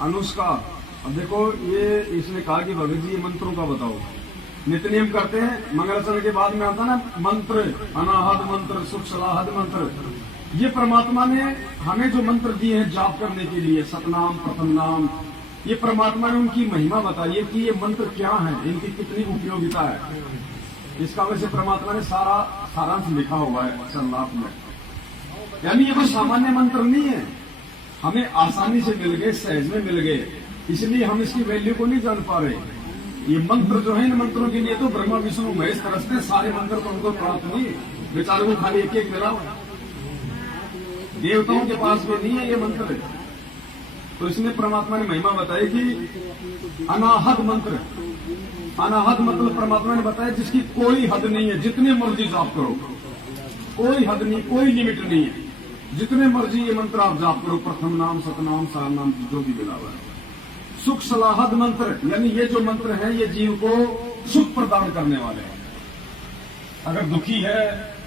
अनुष्का। अब देखो ये इसने कहा कि भगत जी ये मंत्रों का बताओ। नित्य नियम करते हैं, मंगलाचरण के बाद में आता ना मंत्र, अनाहद मंत्र, सुख सलाहद मंत्र। ये परमात्मा ने हमें जो मंत्र दिए हैं जाप करने के लिए, सतनाम प्रथम नाम, ये परमात्मा ने उनकी महिमा बताई है कि ये मंत्र क्या है, इनकी कितनी उपयोगिता है। इसका वैसे परमात्मा ने सारा सारांश लिखा हुआ है संलाप में। यानी ये कोई सामान्य मंत्र नहीं है, हमें आसानी से मिल गए, सहज में मिल गए, इसलिए हम इसकी वैल्यू को नहीं जान पा रहे। ये मंत्र जो है, इन मंत्रों के लिए तो ब्रह्मा विष्णु महेश तरसते, सारे मंत्र तो उनको प्राप्त नहीं, बेचारे को खाली एक एक मिला। देवताओं के पास भी नहीं है ये मंत्र। तो इसमें परमात्मा ने महिमा बताई कि अनाहद मंत्र, अनाहद मतलब परमात्मा ने बताया जिसकी कोई हद नहीं है, जितने मर्जी जाप करो, कोई हद नहीं, कोई लिमिट नहीं है, जितने मर्जी ये मंत्र आप जाप करो, प्रथम नाम, सतनाम, सार नाम, जो भी मिला हुआ है। सुख सलाहद मंत्र, यानी ये जो मंत्र है ये जीव को सुख प्रदान करने वाले हैं। अगर दुखी है,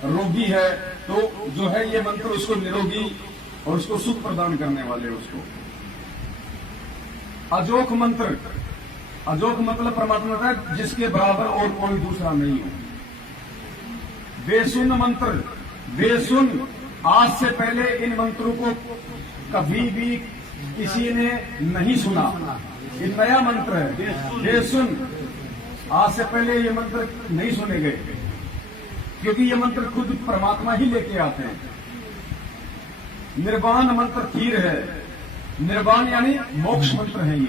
रोगी है, तो जो है ये मंत्र उसको निरोगी और उसको सुख प्रदान करने वाले हैं उसको। अजोख मंत्र, अजोख मतलब परमात्मा का जिसके बराबर और कोई दूसरा नहीं हो। बेसुन मंत्र, बेसुन, आज से पहले इन मंत्रों को कभी भी किसी ने नहीं सुना, ये नया मंत्र है। बेसुन, आज से पहले ये मंत्र नहीं सुने गए, क्योंकि ये मंत्र खुद परमात्मा ही लेके आते हैं। निर्वाण मंत्र तीर है, निर्वाण यानी मोक्ष मंत्र है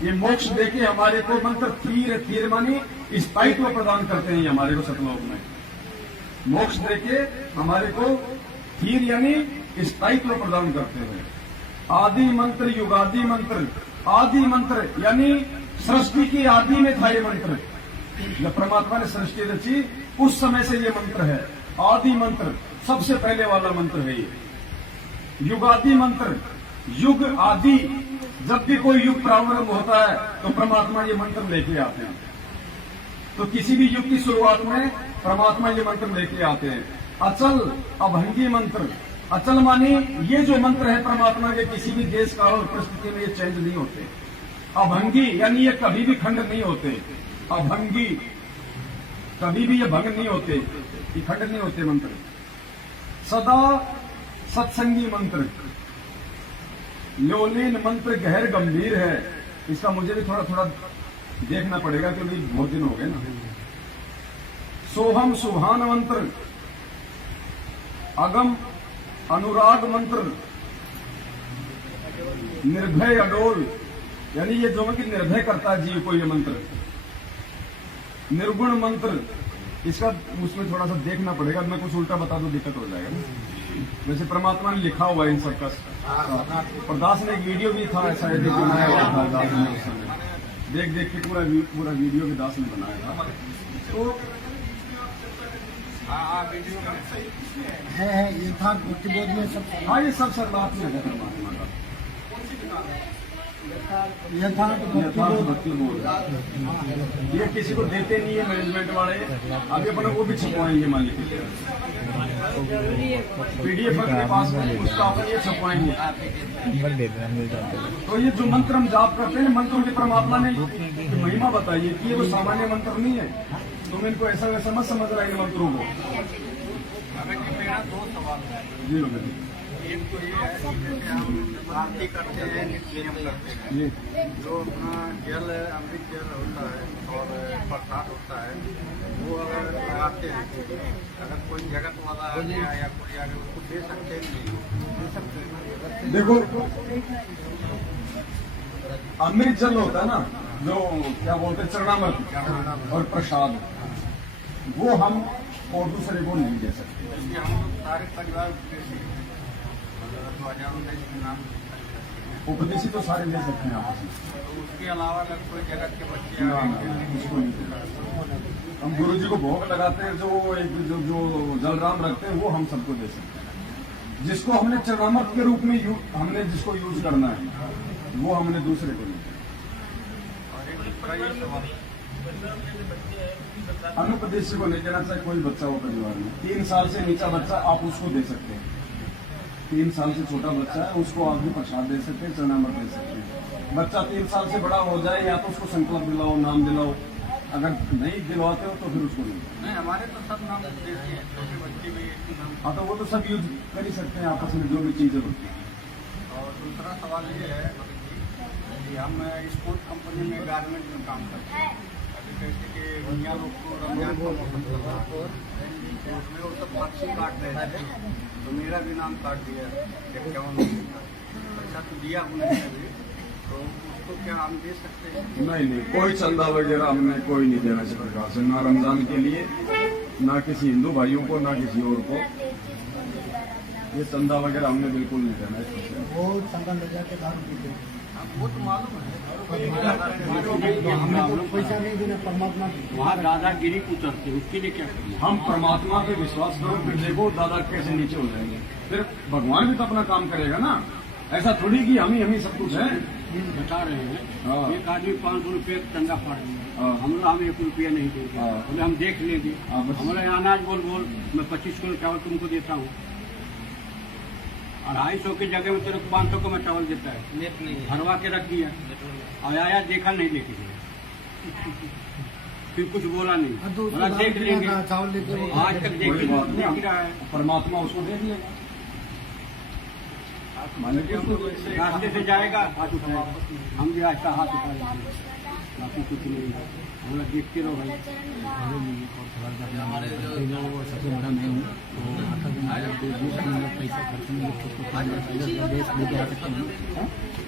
ये मोक्ष देके हमारे को मंत्र तीर, तीर मानी स्थायित्व प्रदान करते हैं ये हमारे को सतलोक में। मोक्ष देके हमारे को तीर यानी स्थायित्व प्रदान करते हैं। आदि मंत्र, युगादि मंत्र, आदि मंत्र यानी सृष्टि की आदि में था ये मंत्र। जब परमात्मा ने सृष्टि रची उस समय से ये मंत्र है। आदि मंत्र सबसे पहले वाला मंत्र है ये। युगादि मंत्र, युग आदि, जब भी कोई युग प्रारंभ होता है तो परमात्मा ये मंत्र लेके आते हैं। तो किसी भी युग की शुरुआत में परमात्मा ये मंत्र लेके आते हैं। अचल अभंगी मंत्र, अचल मानी ये जो मंत्र है परमात्मा के, किसी भी देश काल और परिस्थिति में ये चेंज नहीं होते। अभंगी यानी ये कभी भी खंड नहीं होते। अभंगी, कभी भी ये भंग नहीं होते, ये खंड नहीं होते मंत्र। सदा सत्संगी मंत्र, लोलीन मंत्र गहर गंभीर है। इसका मुझे भी थोड़ा थोड़ा देखना पड़ेगा क्योंकि बहुत दिन हो गए ना। सोहम सुहान मंत्र, अगम अनुराग मंत्र, निर्भय अडोल, यानी ये जो कि निर्भय करता है जीव को ये मंत्र। निर्गुण मंत्र, इसका उसमें थोड़ा सा देखना पड़ेगा, मैं कुछ उल्टा बता दूं दिक्कत हो जाएगा ना। वैसे परमात्मा ने लिखा हुआ है इन सबका। और दास ने एक वीडियो भी था ऐसा बनाया हुआ था दास ने उस समय, देख देख के पूरा वीडियो भी दास ने बनाया था। तो है यथार्थ भक्तिबोध में सब। हाँ, ये सब सर्वात में है परमात्मा का यथार्थ भक्तिबोध। ये किसी को देते नहीं है मैनेजमेंट वाले, अभी अपने वो भी छपवाएंगे मान लीजिए पीडीएफ अपने पास में, उसका अपन ये छपवाएंगे। तो ये जो मंत्र हम जाप करते हैं, मंत्रों की परमात्मा ने महिमा बताई है कि ये कोई सामान्य मंत्र नहीं है। तुम इनको ऐसा वैसा मत समझ रहा है इन मंत्रों को। जी एक तो ये है कि जैसे हम आरती करते हैं, नित्य नियम करते हैं, जो अपना जल अमृत जल होता है और प्रसाद होता है, वो अगर लगाते हैं, अगर कोई जगत वाला आ गया या कोई आ गया उसको दे सकते हैं, नहीं दे सकते। देखो अमृत जल होता है ना, जो क्या बोलते हैं चरणामृत और प्रसाद, वो हम और दूसरे को नहीं दे सकते। हम सारे परिवार उपदेशी तो सारे ले सकते हैं आपस में, तो उसके अलावा अगर कोई जगत के बच्चे उसको नहीं देना। हम गुरु जी को भोग लगाते हैं, जो जलराम रखते हैं वो हम सबको दे सकते हैं। जिसको हमने चरणामृत के रूप में हमने जिसको यूज करना है वो हमने दूसरे को नहीं। अनुपदेशी को नहीं देना चाहिए कोई बच्चा हो परिवार में। 3 साल से नीचा बच्चा आप उसको दे सकते हैं, 3 साल से छोटा बच्चा है, उसको आप भी प्रसाद दे सकते हैं, चना मत दे सकते हैं। बच्चा 3 साल से बड़ा हो जाए या तो उसको संकल्प दिलाओ, नाम दिलाओ, अगर नहीं दिलवाते हो तो फिर उसको नहीं। हमारे तो सब नाम देते हैं, छोटे बच्चे भी नाम। हाँ, तो वो तो सब यूज कर ही सकते हैं आपस में जो भी चीजें होती हैं। और दूसरा सवाल ये है कि हम स्पोर्ट कंपनी में गारमेंट में काम करते हैं। अभी जैसे कि दुनिया लोग को रमजान का मौसम चल रहा है, तो उसमें वो सब पर्ची काट रहे थे, तो मेरा भी नाम काट दिया 51 पैसा तो दिया उन्होंने अभी, तो उसको क्या हम दे सकते हैं? नहीं, कोई चंदा वगैरह हमने कोई नहीं देना इस प्रकार से, ना रमजान के लिए, ना किसी हिंदू भाइयों को, ना किसी और को। ये चंदा वगैरह हमने बिल्कुल नहीं देना है। वो चंदा ले जाके दारू पीते हैं। वो तो मालूम है, हमें तो पैसा नहीं देना, परमात्मा की। वहाँ दादागिरी उतरते, उसके लिए क्या करें? हम परमात्मा पे विश्वास करो, फिर देखो दादा कैसे नीचे हो जाएंगे। फिर भगवान भी तो अपना काम करेगा ना, ऐसा थोड़ी कि हम ही सब कुछ है। बता रहे हाँ। हैं एक आदमी 500 रुपये चंदा फाड़ दिया, हाँ। हम लोग हमें 1 रुपया नहीं देंगे, हाँ। बोले हम देख लेंगे। हाँ, बस। हमारे अनाज बोल मैं 25 किलो चावल तुमको देता हूँ, 250 की जगह में तेरे को 500 का मैं चावल देता है, भरवा के रख दिया और आया देखा नहीं लेके गया, फिर कुछ बोला नहीं, तो बोला देख लेंगे। चावल लेके वो आज तक कोई बात देख नहीं, रहा है, परमात्मा उसको दे दिएगा। माने कि उसको रास्ते से जाएगा हाथ उठाएगा, हम भी ऐसा हाथ उठाएंगे, बाकी कुछ नहीं। हम लोग देखते रहो भाई। हमारे जो सबसे बड़ा मैं हूँ, तो माता को पैसा खर्च में देश लेके आ सकते हैं,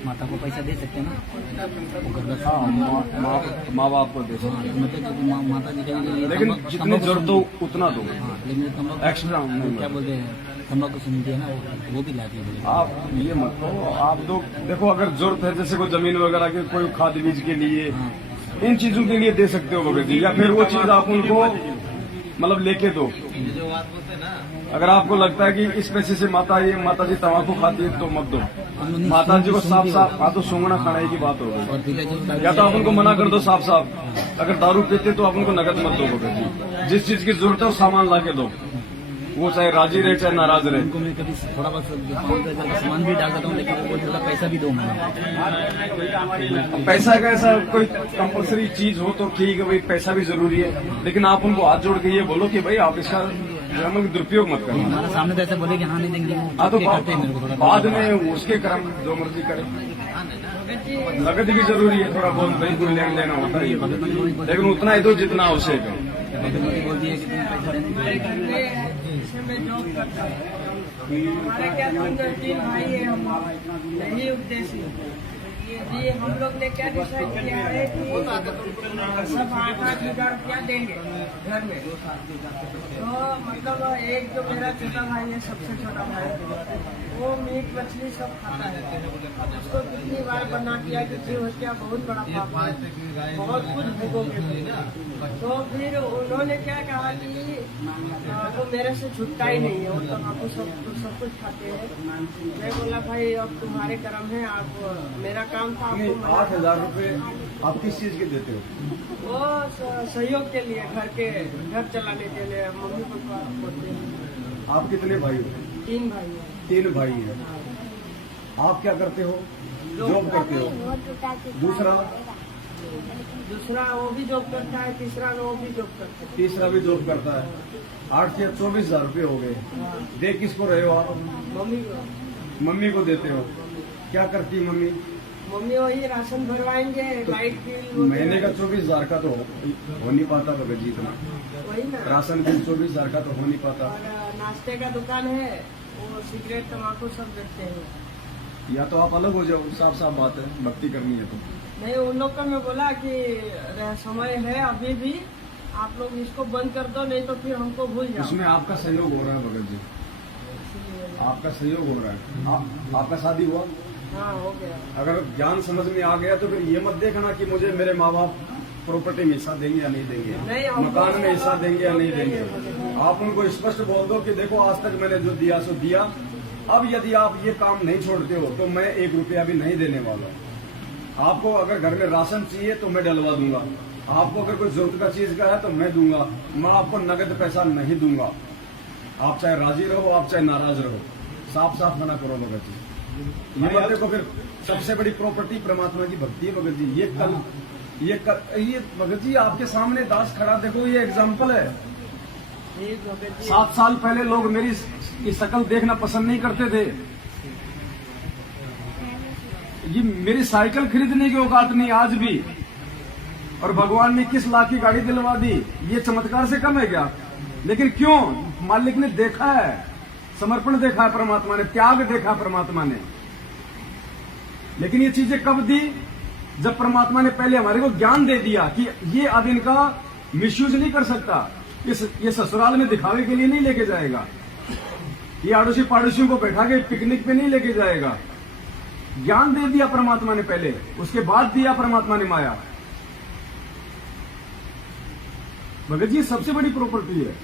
माता को पैसा दे सकते हैं ना, वो घर का। हाँ, माँ बाप को दे सकते हैं। मतलब माता जी के लिए लेकिन जितनी जरूरत हो उतना दो, हाँ, लेकिन तम्बाकू एक्स्ट्रा नहीं। क्या बोलते हैं, तम्बाकू सुनती है ना, वो भी लाके बोले। आप ये मत करो, आप तो देखो अगर जरूरत है, जैसे कोई जमीन वगैरह के, कोई खाद बीज के लिए, इन चीजों के लिए दे सकते हो भगत जी, या फिर वो चीज आप उनको मतलब लेके दो। अगर आपको लगता है कि इस पैसे से माता जी तम्बाकू खाती है तो मत दो। माता जी को साफ साफ हाँ तो सूंघना खाने की बात हो गई, और पीले जो या तो आप उनको मना कर दो साफ साफ। अगर दारू पीते तो आप उनको नकद मत दो भगत जी, जिस चीज की जरूरत है वो सामान ला के दो, वो चाहे राजी रहे चाहे नाराज रहे। उनको मैं कभी थोड़ा बहुत सामान भी डाल देता हूँ, लेकिन वो बोलता पैसा भी दो मैंने। पैसा का ऐसा कोई कंपलसरी चीज हो तो ठीक है भाई, पैसा भी जरूरी है, लेकिन आप उनको हाथ जोड़ के ये बोलो कि भाई आप इसका दुरुपयोग मत करना। हमारे सामने तो ऐसे बोले कि हाँ नहीं देंगे, हाँ तो करते हैं मेरे को थोड़ा। बाद में उसके कर्म जो मर्जी करे। नकद भी जरूरी है, थोड़ा बहुत बिल्कुल लेन देना होता है, लेकिन उतना ही दो जितना आवश्यक है। बोलती है कि तुम्हें पैसा देने हमारे क्या 3 भाई है, हम यही उद्देश्य है। ये हम लोग ने क्या डिसाइड किया है कि सब 8-8 हजार रुपया देंगे घर में। तो मतलब एक जो मेरा छोटा भाई है, सबसे छोटा भाई, वो मीट मछली सब खाता है, उसको कितनी बार बना किया कि जीव हत्या बहुत बड़ा पाप है, बहुत कुछ भोगोगे। तो फिर उन्होंने क्या कहा कि वो मेरे से छुटता ही नहीं है, वो तम्बाकू सब कुछ खाते हैं। मैं बोला भाई अब तुम्हारे कर्म है, आप मेरा काम था आपको 8,000 रुपए आप किस चीज के देते हो? वो सहयोग के लिए, घर चलाने के लिए, मम्मी पापा बोलते हैं। आप कितने भाई हो? 3 भाई हैं। 3 भाई हैं। आप क्या करते हो? जॉब करते हो? दूसरा वो भी जॉब करता है, तीसरा वो भी जॉब करता है। तीसरा भी जॉब करता है। 8 से 24,000 रुपये हो गए। दे किसको रहे हो आप? मम्मी को। मम्मी को देते हो। क्या करती है मम्मी? मम्मी वही राशन भरवाएंगे, लाइट बिल महीने का 24,000 का तो हो नहीं पाता भगत जी इतना। वही ना। राशन बिल 24,000 का तो हो नहीं पाता। और नाश्ते का दुकान है, वो सिगरेट तम्बाकू सब बेचते हैं। या तो आप अलग हो जाओ, साफ साफ बात है, भक्ति करनी है तो। नहीं, उन लोग का मैं बोला कि समय है अभी भी, आप लोग इसको बंद कर दो, नहीं तो फिर हमको भूल जाओ। उसमें आपका सहयोग हो रहा है भगत जी, आपका सहयोग हो रहा है। आपका शादी हुआ? हाँ, हो गया। अगर ज्ञान समझ में आ गया तो फिर ये मत देखना कि मुझे मेरे माँ बाप प्रॉपर्टी में हिस्सा देंगे या नहीं देंगे, नहीं, हम मकान में हिस्सा देंगे या नहीं देंगे। देंगे। आप उनको स्पष्ट बोल दो कि देखो आज तक मैंने जो दिया सो दिया, अब यदि आप ये काम नहीं छोड़ते हो तो मैं 1 रुपया भी नहीं देने वाला हूँ। आपको अगर घर में राशन चाहिए तो मैं डलवा दूंगा, आपको अगर कोई जरूरत का चीज का है तो मैं दूंगा, मैं आपको नगद पैसा नहीं दूंगा। आप चाहे राजी रहो, आप चाहे नाराज रहो, साफ साफ मना करो भगत जी। ये बातें को फिर सबसे बड़ी प्रॉपर्टी परमात्मा की भक्ति है भगत जी। ये भगत जी आपके सामने दास खड़ा, देखो ये एग्जाम्पल है। ठीक भगत जी 7 साल पहले लोग मेरी ये शक्ल देखना पसंद नहीं करते थे। ये मेरी साइकिल खरीदने की औकात नहीं आज भी, और भगवान ने किस लाख की गाड़ी दिलवा दी, ये चमत्कार से कम है क्या? लेकिन क्यों? मालिक ने देखा है, समर्पण देखा है परमात्मा ने, त्याग देखा परमात्मा ने। लेकिन ये चीजें कब दी? जब परमात्मा ने पहले हमारे को ज्ञान दे दिया कि ये अब इनका मिसयूज नहीं कर सकता, ये ससुराल में दिखावे के लिए नहीं लेके जाएगा, ये आड़ोसी पाड़ोसियों को बैठा के पिकनिक पे नहीं लेके जाएगा। ज्ञान दे दिया परमात्मा ने पहले, उसके बाद दिया परमात्मा ने माया। भगत जी सबसे बड़ी प्रॉपर्टी है।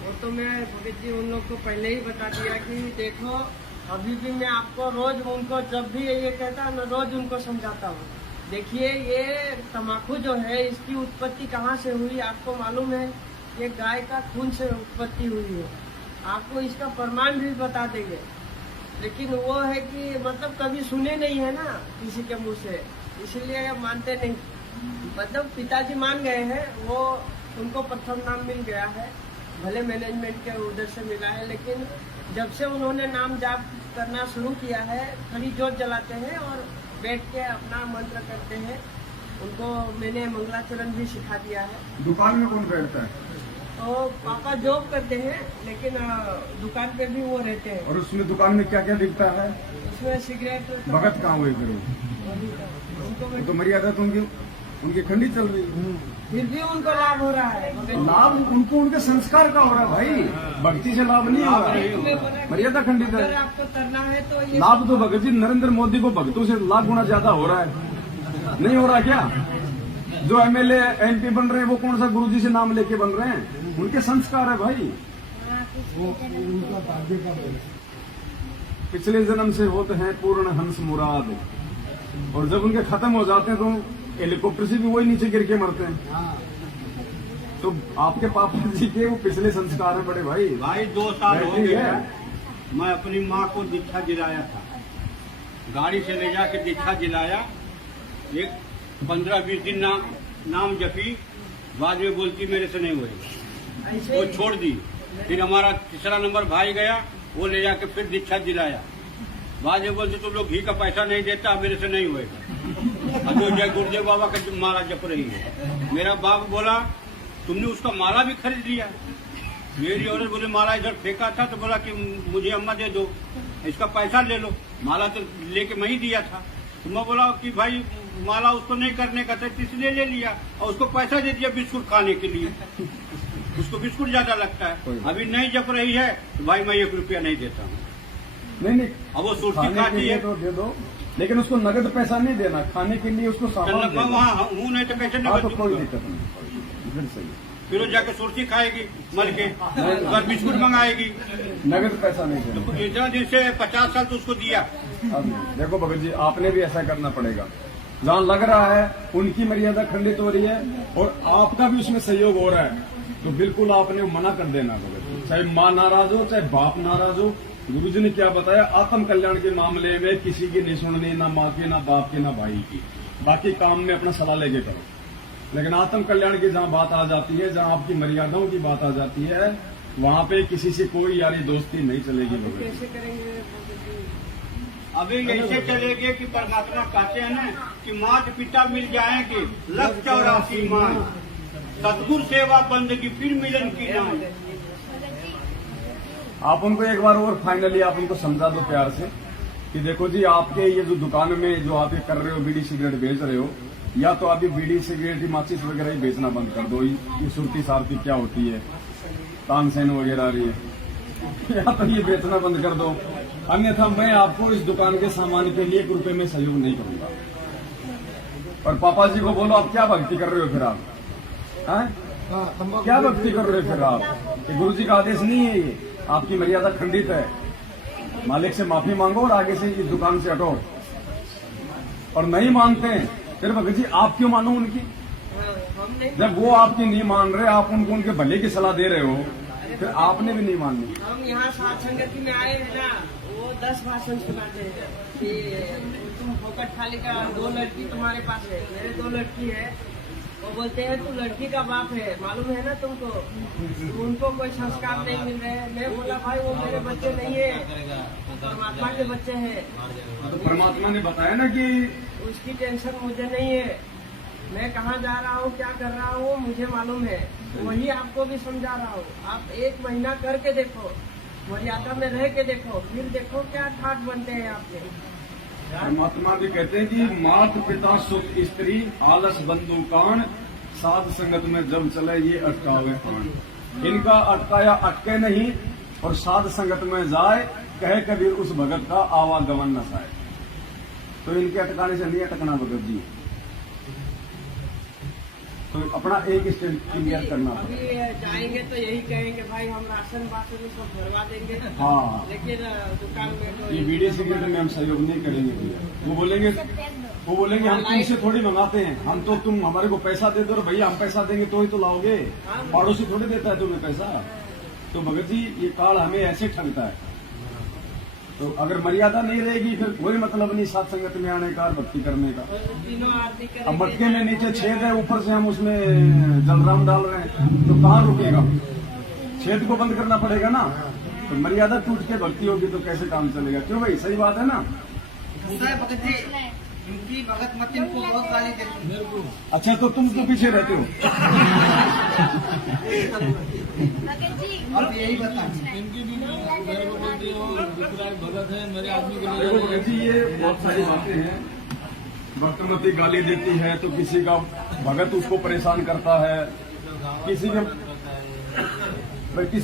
वो तो मैं भगत जी उन लोग को पहले ही बता दिया कि देखो अभी भी मैं आपको रोज उनको जब भी ये कहता है मैं रोज उनको समझाता हूँ। देखिए ये तम्बाकू जो है इसकी उत्पत्ति कहाँ से हुई आपको मालूम है? ये गाय का खून से उत्पत्ति हुई है। आपको इसका प्रमाण भी बता देंगे, लेकिन वो है कि मतलब कभी सुने नहीं है ना किसी के मुंह से, इसलिए मानते नहीं। मतलब पिताजी मान गए हैं, वो उनको प्रथम नाम मिल गया है, भले मैनेजमेंट के उधर से मिला है, लेकिन जब से उन्होंने नाम जाप करना शुरू किया है, खड़ी जोत जलाते हैं और बैठ के अपना मंत्र करते हैं। उनको मैंने मंगलाचरण भी सिखा दिया है। दुकान में कौन बैठता है? तो पापा जॉब करते हैं, लेकिन दुकान पे भी वो रहते हैं। और उसमें दुकान में क्या क्या बिकता है? उसमें सिगरेट भगत कहाँ हुए फिर? उनको वो तो मर्यादा तो उनकी खंडी चल रही है। फिर भी उनको लाभ हो रहा है। लाभ उनको उनके संस्कार का हो रहा है भाई, भक्ति से लाभ नहीं हो रहा। मर्यादा खंडित अगर है। आपको करना है तो ये लाभ तो भगत जी नरेंद्र मोदी को भक्तों से लाख गुना ज्यादा हो रहा है, नहीं हो रहा क्या? जो एमएलए एमपी बन रहे हैं वो कौन सा गुरुजी से नाम लेके बन रहे हैं? उनके संस्कार है भाई। वो उनका भाग्य का बल। पिछले जन्म से होते हैं पूर्ण हंस मुराद, और जब उनके खत्म हो जाते हैं तो हेलीकॉप्टर से भी वही नीचे गिर के मरते हैं। हाँ, तो आपके पापा जी के वो पिछले संस्कार है बड़े भाई। भाई 2 साल हो ठीक गए है। मैं अपनी माँ को दीक्षा दिलाया था, गाड़ी से ले जाके दीक्षा दिलाया। एक 15-20 दिन नाम जपी, बाद में बोलती मेरे से नहीं हुए, ऐसे वो छोड़ दी। फिर हमारा तीसरा नंबर भाई गया, वो ले जाके फिर दीक्षा दिलाया। बाद में बोलते तुम लोग घी का पैसा नहीं देता, मेरे से नहीं होएगा। अब जो जय गुरुदेव बाबा का माला जप रही है। मेरा बाप बोला तुमने उसका माला भी खरीद लिया। मेरी औरत बोले माला इधर फेंका था, तो बोला कि मुझे अम्मा दे दो, इसका पैसा ले लो। माला तो लेके मैं ही दिया था। तो मैं बोला कि भाई माला उसको नहीं करने का था, इसलिए ले लिया और उसको पैसा दे दिया बिस्कुट खाने के लिए। उसको बिस्कुट ज्यादा लगता है। अभी नहीं जप रही है तो भाई मैं 1 रुपया नहीं देता हूँ। नहीं अब वो सुर्ती खाने के खाती लिए है तो दे दो, लेकिन उसको नगद पैसा नहीं देना, खाने के लिए उसको सामान मैं देना। वहाँ हूँ नहीं तो कैसे हाँ तो नगद कोई दूंगा? दिक्कत नहीं, फिर सही। फिर वो जाके सुर्ती खाएगी मर के, अगर बिस्कुट मंगाएगी। नगद पैसा नहीं देना। तो इतना दिन से 50 साल तो उसको दिया। अब देखो भगत जी आपने भी ऐसा करना पड़ेगा। जहाँ लग रहा है उनकी मर्यादा खंडित हो रही है और आपका भी उसमें सहयोग हो रहा है, तो बिल्कुल आपने मना कर देना भगत जी। चाहे माँ नाराज हो, चाहे बाप नाराज हो। गुरुजी ने क्या बताया? आत्म कल्याण के मामले में किसी की नहीं सुननी, ना माँ की, ना बाप की, ना भाई की। बाकी काम में अपना सलाह लेके करो, लेकिन आत्म कल्याण की जहाँ बात आ जाती है, जहाँ आपकी मर्यादाओं की बात आ जाती है, वहाँ पे किसी से कोई यारी दोस्ती नहीं चलेगी भगत जी। कैसे करेंगे? अभी ऐसे चलेगे कि परमात्मा कहते हैं ना कि माता पिता मिल जाएंगे, 184 मान, सतगुरु सेवा बंदगी फिर मिलन की नाम। आप उनको एक बार और फाइनली आप उनको समझा दो प्यार से कि देखो जी आपके ये जो दुकान में जो आप ये कर रहे हो, बीड़ी सिगरेट बेच रहे हो, या तो आप ये बीड़ी सिगरेट माचिस वगैरह ही बेचना बंद कर दो। ये सुरती सारती क्या होती है, तानसेन वगैरह रही है, या तो ये बेचना बंद कर दो, अन्यथा मैं आपको इस दुकान के सामान के लिए 1 रुपए में सहयोग नहीं करूंगा। और पापा जी को बोलो आप क्या भक्ति कर रहे हो फिर आप? हाँ, तंबाकू क्या भक्ति कर रहे हो फिर आप? ये गुरु जी का आदेश नहीं है, ये आपकी मर्यादा खंडित है। मालिक से माफी मांगो और आगे से इस दुकान से हटो। और नहीं मानते हैं फिर भगत जी आप क्यों मानो उनकी? हम नहीं। जब वो आपकी नहीं मान रहे, आप उनको उनके भले की सलाह दे रहे हो, अरे फिर आपने भी नहीं माननी। हम यहाँ सात संगति में आए हैं ना, वो 10 भाषण सुनाते हैं कि तुम फोकट खाली का 2 लड़की तुम्हारे पास है, मेरे 2 लड़की है। वो बोलते हैं तू लड़की का बाप है, मालूम है ना तुमको, उनको कोई संस्कार नहीं मिल रहे हैं। मैं बोला भाई वो मेरे बच्चे नहीं है, परमात्मा के बच्चे हैं। तो परमात्मा ने बताया ना कि उसकी टेंशन मुझे नहीं है, मैं कहाँ जा रहा हूँ, क्या कर रहा हूँ मुझे मालूम है। वही आपको भी समझा रहा हूँ। आप 1 महीना करके देखो, मर्यादा में रह के देखो, फिर देखो क्या ठाट बनते हैं आपके। परमात्मा भी कहते हैं कि मात पिता सुख स्त्री आलस बंधु कान साध संगत में जब चले ये अटकावे कान। इनका अटकाया अटके नहीं और साध संगत में जाए, कहे कबीर उस भगत का आवागमन न साए। तो इनके अटकाने से नहीं अटकना भगत जी, तो अपना एक स्टेज क्लियर करना अभी जाएंगे तो यही कहेंगे भाई हम राशन वाशन सब भरवा देंगे, हाँ। लेकिन दुकान में तो ये बीडी सिगरेट में हम सहयोग नहीं करेंगे भैया। वो बोलेंगे हम तुमसे थोड़ी मंगाते हैं, हम तो तुम हमारे को पैसा दे दो और भैया हम पैसा देंगे तो ही तो लाओगे, पड़ोसी थोड़ी देता है तुम्हें पैसा। तो भगत जी ये काल हमें ऐसे ठगता है। तो अगर मर्यादा नहीं रहेगी फिर कोई मतलब नहीं साथ संगत में आने का, भक्ति करने का। तीनों आरती अब करेंगे। मटके में नीचे छेद है, ऊपर से हम उसमें जलराम डाल रहे हैं, तो कहाँ रुकेगा? छेद को बंद करना पड़ेगा ना। तो मर्यादा टूट के भक्ति होगी तो कैसे काम चलेगा? क्यों भाई, सही बात है ना? भगत जी इनकी भगत मत इनको बहुत गाली देती है। अच्छा तो तुम तो पीछे रहते हो। अब यही बता देखो भगत जी ये बहुत सारी बातें हैं। भक्तमती गाली देती है तो किसी का भगत उसको परेशान करता है, किसी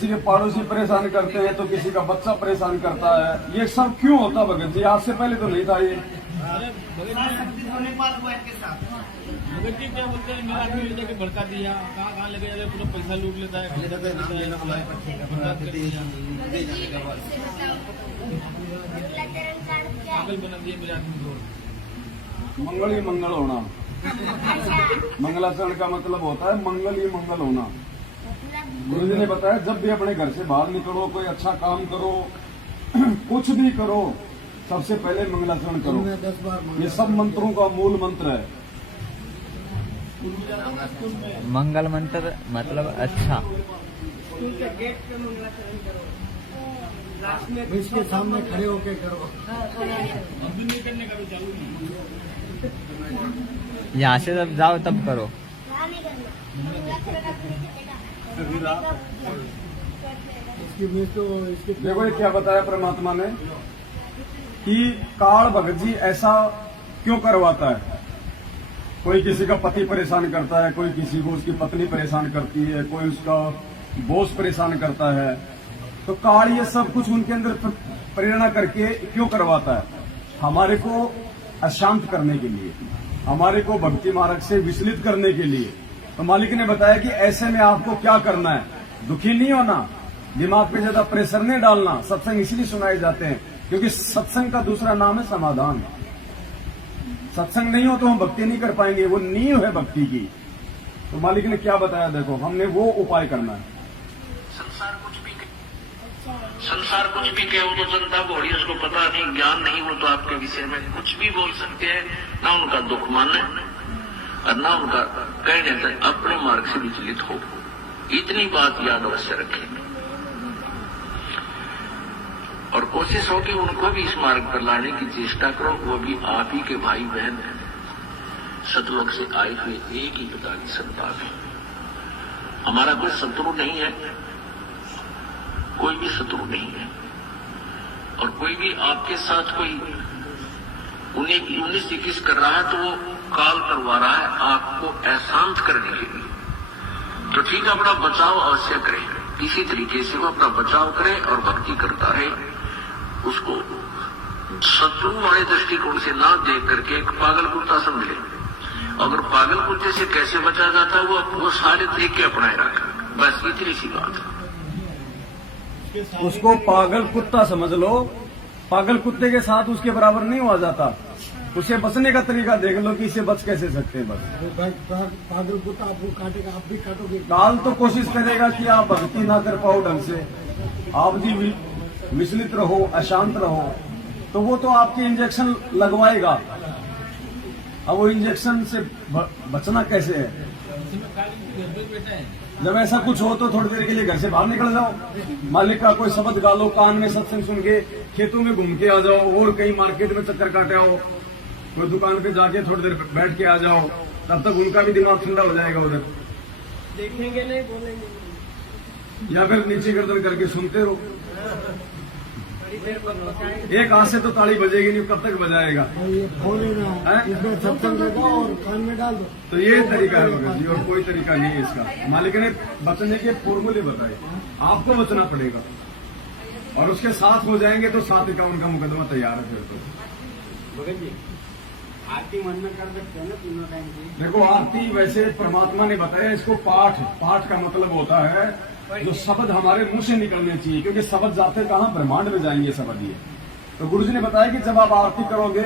के पड़ोसी परेशान करते हैं तो किसी का बच्चा परेशान करता है। ये सब क्यों होता भगत जी? आज से पहले तो नहीं था ये। भगत जी क्या बोलते हैं, मेरा आदमी ले जाके भड़का दिया, कहाँ लेके जाके पूरा पैसा लूट लेता है, पागल बना दिया मेरे आदमी को। मंगल ही मंगल होना, मंगलाचरण का मतलब होता है मंगल ही मंगल होना। गुरु जी ने बताया जब भी अपने घर से बाहर निकलो, कोई अच्छा काम करो, कुछ भी करो, सबसे पहले मंगलाचरण करो। ये सब मंत्रों का मूल मंत्र है। मंगल मंत्र मतलब अच्छा। स्कूल के गेट पे मंगलाचरण करो, लास्ट में इसके सामने खड़े होके करो। अभी नहीं करने का तो चालू नहीं। यहाँ से जब जाओ तब करो। इसकी में तो इसके देखो ये क्या बताया परमात्मा ने कि काल भगत जी ऐसा क्यों करवाता है। कोई किसी का पति परेशान करता है, कोई किसी को उसकी पत्नी परेशान करती है, कोई उसका बॉस परेशान करता है। तो काल ये सब कुछ उनके अंदर प्रेरणा करके क्यों करवाता है? हमारे को अशांत करने के लिए, हमारे को भक्ति मार्ग से विचलित करने के लिए। तो मालिक ने बताया कि ऐसे में आपको क्या करना है, दुखी नहीं होना, दिमाग पे ज्यादा प्रेशर नहीं डालना। सत्संग इसलिए सुनाए जाते हैं क्योंकि सत्संग का दूसरा नाम है समाधान। सत्संग नहीं हो तो हम भक्ति नहीं कर पाएंगे, वो नींव है भक्ति की। तो मालिक ने क्या बताया, देखो हमने वो उपाय करना है। संसार कुछ भी कहो तो जनता बोली उसको पता नहीं, ज्ञान नहीं हो तो आपके विषय में कुछ भी बोल सकते हैं, ना उनका दुख माने और ना उनका कहने से अपने मार्ग से विचलित हो। इतनी बात याद अवश्य रखें और कोशिश हो कि उनको भी इस मार्ग पर लाने की चेष्टा करो। वो भी आप ही के भाई बहन सतलोक से आए हुए एक ही पिता की संतान है। हमारा कोई शत्रु नहीं है, कोई भी शत्रु नहीं है। और कोई भी आपके साथ कोई 19-21 कर रहा है तो वो काल करवा रहा है आपको अशांत करने के लिए। तो ठीक है, अपना बचाव अवश्य करें, किसी तरीके से वो अपना बचाव करे और भक्ति करता रहे। उसको शत्रु वाले दृष्टिकोण से ना देख करके एक पागल कुत्ता समझ ले। अगर पागल कुत्ते से कैसे बचा जाता है वो सारे देख के अपनाए रखा। बस इतनी सी बात है। उसको पागल कुत्ता समझ लो, पागल कुत्ते के साथ उसके बराबर नहीं हुआ जाता। उससे बचने का तरीका देख लो कि इससे बच कैसे सकते हैं। बस भाद्र पुत्र आपको काटेगा, आप भी काटोगे। काल तो कोशिश करेगा कि आप भक्ति ना कर पाओ ढंग से, आप जी विचलित रहो, अशांत रहो, तो वो तो आपके इंजेक्शन लगवाएगा। अब वो इंजेक्शन से बचना कैसे है? जब ऐसा कुछ हो तो थोड़ी देर के लिए घर से बाहर निकल जाओ, मालिक का कोई शब्द गा लो, कान में सत्संग सुन के खेतों में घूम के आ जाओ, और कहीं मार्केट में चक्कर काटे आओ, कोई दुकान पे जाके थोड़ी देर बैठ के आ जाओ, तब तक उनका भी दिमाग ठंडा हो जाएगा। उधर देखेंगे नहीं, बोलेंगे, या फिर नीचे गर्दन करके सुनते रहो। थोड़ी देर बाद बताएंगे। एक हाथ से तो ताली बजेगी नहीं, कब तक बजाएगा? और ये खोले ना, हैं? इसमें सत्संग लगाओ और कान में डाल दो। तो ये तरीका है भगत जी, और कोई तरीका नहीं है इसका। मालिक ने बचने के फॉर्मूले बताए, आपको बचना पड़ेगा, और उसके साथ हो जाएंगे तो 751 का मुकदमा तैयार है। फिर तो भगत जी आरती मन में कर सकते हैं ना तीनों टाइम की? देखो, आरती वैसे परमात्मा ने बताया इसको पाठ का मतलब होता है जो शब्द हमारे मुंह से निकलने चाहिए, क्योंकि शब्द जाते कहाँ? ब्रह्मांड में जाएंगे शब्द ये। तो गुरु जी ने बताया कि जब आप आरती करोगे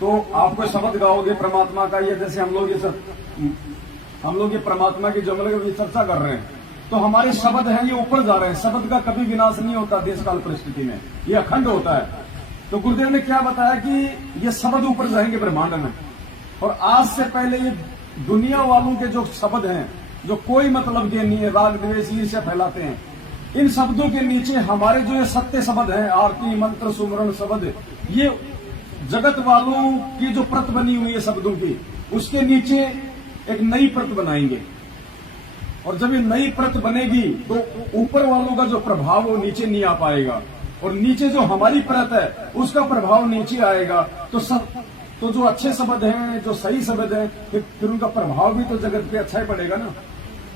तो आप कोई शब्द गाओगे परमात्मा का, ये जैसे हम लोग ये परमात्मा की जमल की चर्चा कर रहे हैं, तो हमारे शब्द हैं ये ऊपर जा रहे हैं। शब्द का कभी विनाश नहीं होता देश काल परिस्थिति में, ये अखंड होता है। तो गुरुदेव ने क्या बताया कि ये शब्द ऊपर जाएंगे ब्रह्मांड में, और आज से पहले ये दुनिया वालों के जो शब्द हैं, जो कोई मतलब के नहीं है, राग द्वेष ईर्ष्या फैलाते हैं, इन शब्दों के नीचे हमारे जो ये सत्य शब्द हैं, आरती मंत्र सुमरण शब्द, ये जगत वालों की जो प्रत बनी हुई है शब्दों की, उसके नीचे एक नई प्रत बनाएंगे। और जब ये नई प्रत बनेगी तो ऊपर वालों का जो प्रभाव वो नीचे नहीं आ पाएगा, और नीचे जो हमारी प्रत है उसका प्रभाव नीचे आएगा। तो जो अच्छे शब्द हैं, जो सही शब्द हैं, फिर उनका प्रभाव भी तो जगत पे अच्छा ही पड़ेगा ना।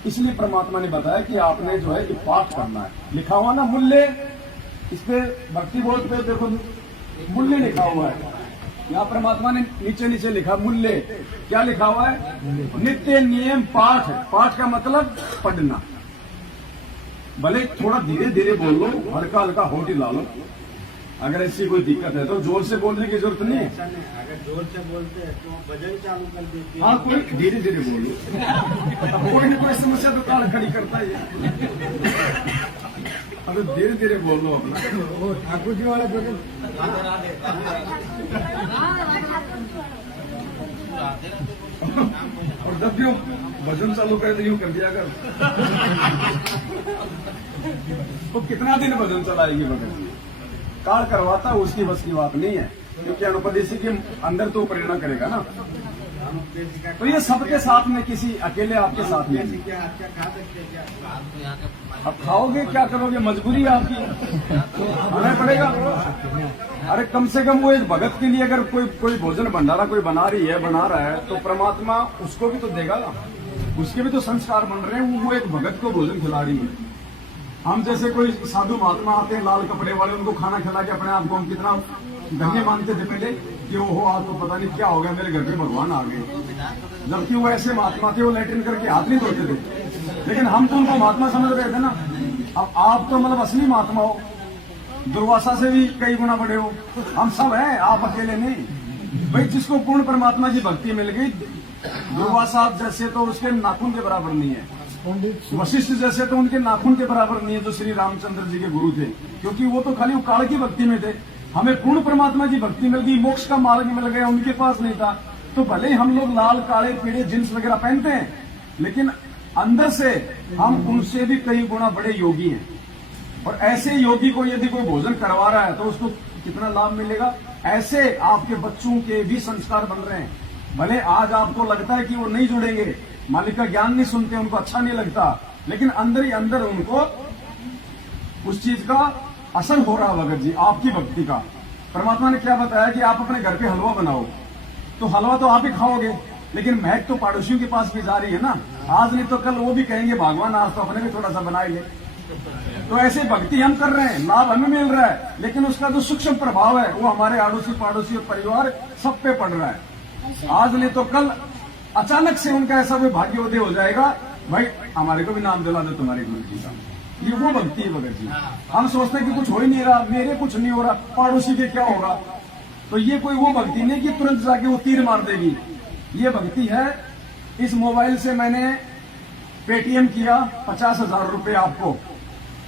इसलिए परमात्मा ने बताया कि आपने जो है ये पाठ करना है। लिखा हुआ ना मूल्य, इस पे भक्ति बोर्ड पे देखो मूल्य लिखा हुआ है। यहाँ परमात्मा ने नीचे नीचे लिखा मूल्य। क्या लिखा हुआ है? नित्य नियम पाठ। पाठ का मतलब पढ़ना। भले थोड़ा धीरे धीरे बोल लो, हल्का हल्का होठ हिला लो। अगर ऐसी कोई दिक्कत है तो जोर से बोलने की जरूरत नहीं है। अगर जोर से बोलते हैं तो भजन चालू कर देते हैं। हाँ, कोई धीरे धीरे बोलो। कोई न कोई समस्या तो काल खड़ी करता ही है। अगर धीरे धीरे बोल लो अपना। वो ठाकुर जी वाला भजन और जब भी भजन चालू करे तो यूं कर दिया कर। तो कितना दिन भजन चलाएगी भगत जी? काल करवाता उसकी बस की बात नहीं है, क्योंकि अनुपदेशी के अंदर तो प्रेरणा करेगा ना। तो ये सबके साथ में, किसी अकेले आपके साथ में नहीं। क्या खा सकते हैं क्या? अब खाओगे क्या करोगे? मजबूरी है आपकी, खाना पड़ेगा। अरे कम से कम वो एक भगत के लिए अगर कोई भोजन भंडारा कोई बना रहा है तो परमात्मा उसको भी तो देगा ना। उसके भी तो संस्कार बन रहे हैं। वो एक भगत को भोजन खिला रही है। हम जैसे कोई साधु महात्मा आते हैं लाल कपड़े वाले, उनको खाना खिला के अपने आप को हम कितना धन्य मानते थे पहले कि वो आज तो पता नहीं क्या हो गया, मेरे घर पे भगवान आ गए। जबकि वो ऐसे महात्मा थे, वो लैट्रिन करके हाथ नहीं धोते थे, लेकिन हम तो उनको महात्मा समझ रहे थे ना। अब आप तो मतलब असली महात्मा हो, दुर्वासा से भी कई गुना बड़े हो। हम सब हैं, आप अकेले नहीं। भाई जिसको पूर्ण परमात्मा की भक्ति मिल गई, दुर्वासा जैसे तो उसके नाखून के बराबर नहीं है, वशिष्ठ जैसे तो उनके नाखून के बराबर नहीं है जो श्री रामचंद्र जी के गुरु थे, क्योंकि वो तो खाली काल की भक्ति में थे। हमें पूर्ण परमात्मा की भक्ति मिल गई, मोक्ष का मार्ग मिल गया, उनके पास नहीं था। तो भले ही हम लोग लाल काले पीले जींस वगैरह पहनते हैं, लेकिन अंदर से हम उनसे भी कई गुना बड़े योगी हैं। और ऐसे योगी को यदि कोई भोजन करवा रहा है तो उसको कितना लाभ मिलेगा? ऐसे आपके बच्चों के भी संस्कार बन रहे हैं। भले आज आपको लगता है कि वो नहीं जुड़ेंगे, मालिक का ज्ञान नहीं सुनते, उनको अच्छा नहीं लगता, लेकिन अंदर ही अंदर उनको उस चीज का असर हो रहा भगत जी, आपकी भक्ति का। परमात्मा ने क्या बताया कि आप अपने घर पे हलवा बनाओ, तो हलवा तो आप ही खाओगे, लेकिन महक तो पड़ोसियों के पास भी जा रही है ना। आज नहीं तो कल वो भी कहेंगे भगवान आज तो अपने भी थोड़ा सा बना ही ले। तो ऐसे भक्ति हम कर रहे हैं, लाभ हमें मिल रहा है, लेकिन उसका जो सूक्ष्म प्रभाव है वो हमारे अड़ोसी पड़ोसी और परिवार सब पे पड़ रहा है। आज नहीं तो कल अचानक से उनका ऐसा भी भाग्योदय हो जाएगा, भाई हमारे को भी नाम दिला दो तुम्हारे गुरु जी का। ये वो भक्ति है भगत जी। हम सोचते हैं कि कुछ हो ही नहीं रहा, मेरे कुछ नहीं हो रहा, पड़ोसी के क्या होगा। तो ये कोई वो भक्ति नहीं कि तुरंत जाके वो तीर मार देगी। ये भक्ति है, इस मोबाइल से मैंने पेटीएम किया 50,000 रुपए आपको,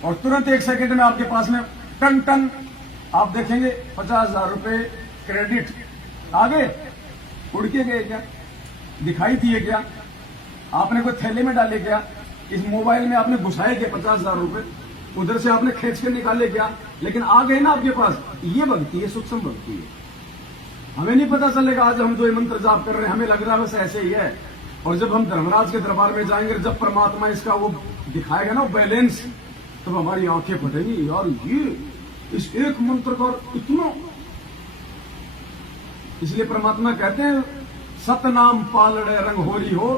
और तुरंत 1 सेकंड में आपके पास में टन टन आप देखेंगे 50,000 रुपए क्रेडिट आ गए। उड़ के गए क्या? दिखाई दिए क्या? आपने कोई थैले में डाले क्या? इस मोबाइल में आपने घुसाए क्या 50,000 रुपए? उधर से आपने खींच के निकाले क्या? लेकिन आ गए ना आपके पास। ये भक्ति है, सूक्ष्म भक्ति है। हमें नहीं पता चलेगा आज हम जो ये मंत्र जाप कर रहे हैं, हमें लग रहा है बस ऐसे ही है। और जब हम धर्मराज के दरबार में जाएंगे, जब परमात्मा इसका वो दिखाएगा ना बैलेंस, तब तो हमारी आंखें फटेंगी, यार ये इस एक मंत्र का इतना। इसलिए परमात्मा कहते हैं सतनाम पालड़े रंग होरी हो,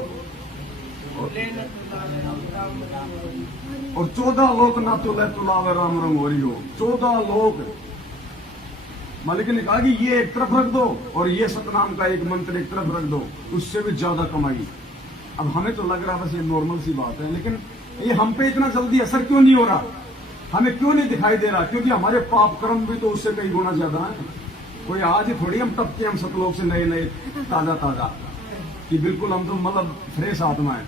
और 14 लोक ना तुले तुलावे राम रंग होरी हो। 14 लोक मालिक ने कहा कि ये एक तरफ रख दो और ये सतनाम का एक मंत्र एक तरफ रख दो, उससे भी ज्यादा कमाई। अब हमें तो लग रहा है बस ये नॉर्मल सी बात है, लेकिन ये हम पे इतना जल्दी असर क्यों नहीं हो रहा? हमें क्यों नहीं दिखाई दे रहा? क्योंकि हमारे पाप कर्म भी तो उससे कई गुना ज्यादा है। कोई आज ही थोड़ी हम टपके हम सतलोक से नए नए ताजा ताजा कि बिल्कुल हम तो मतलब फ्रेश आत्मा है।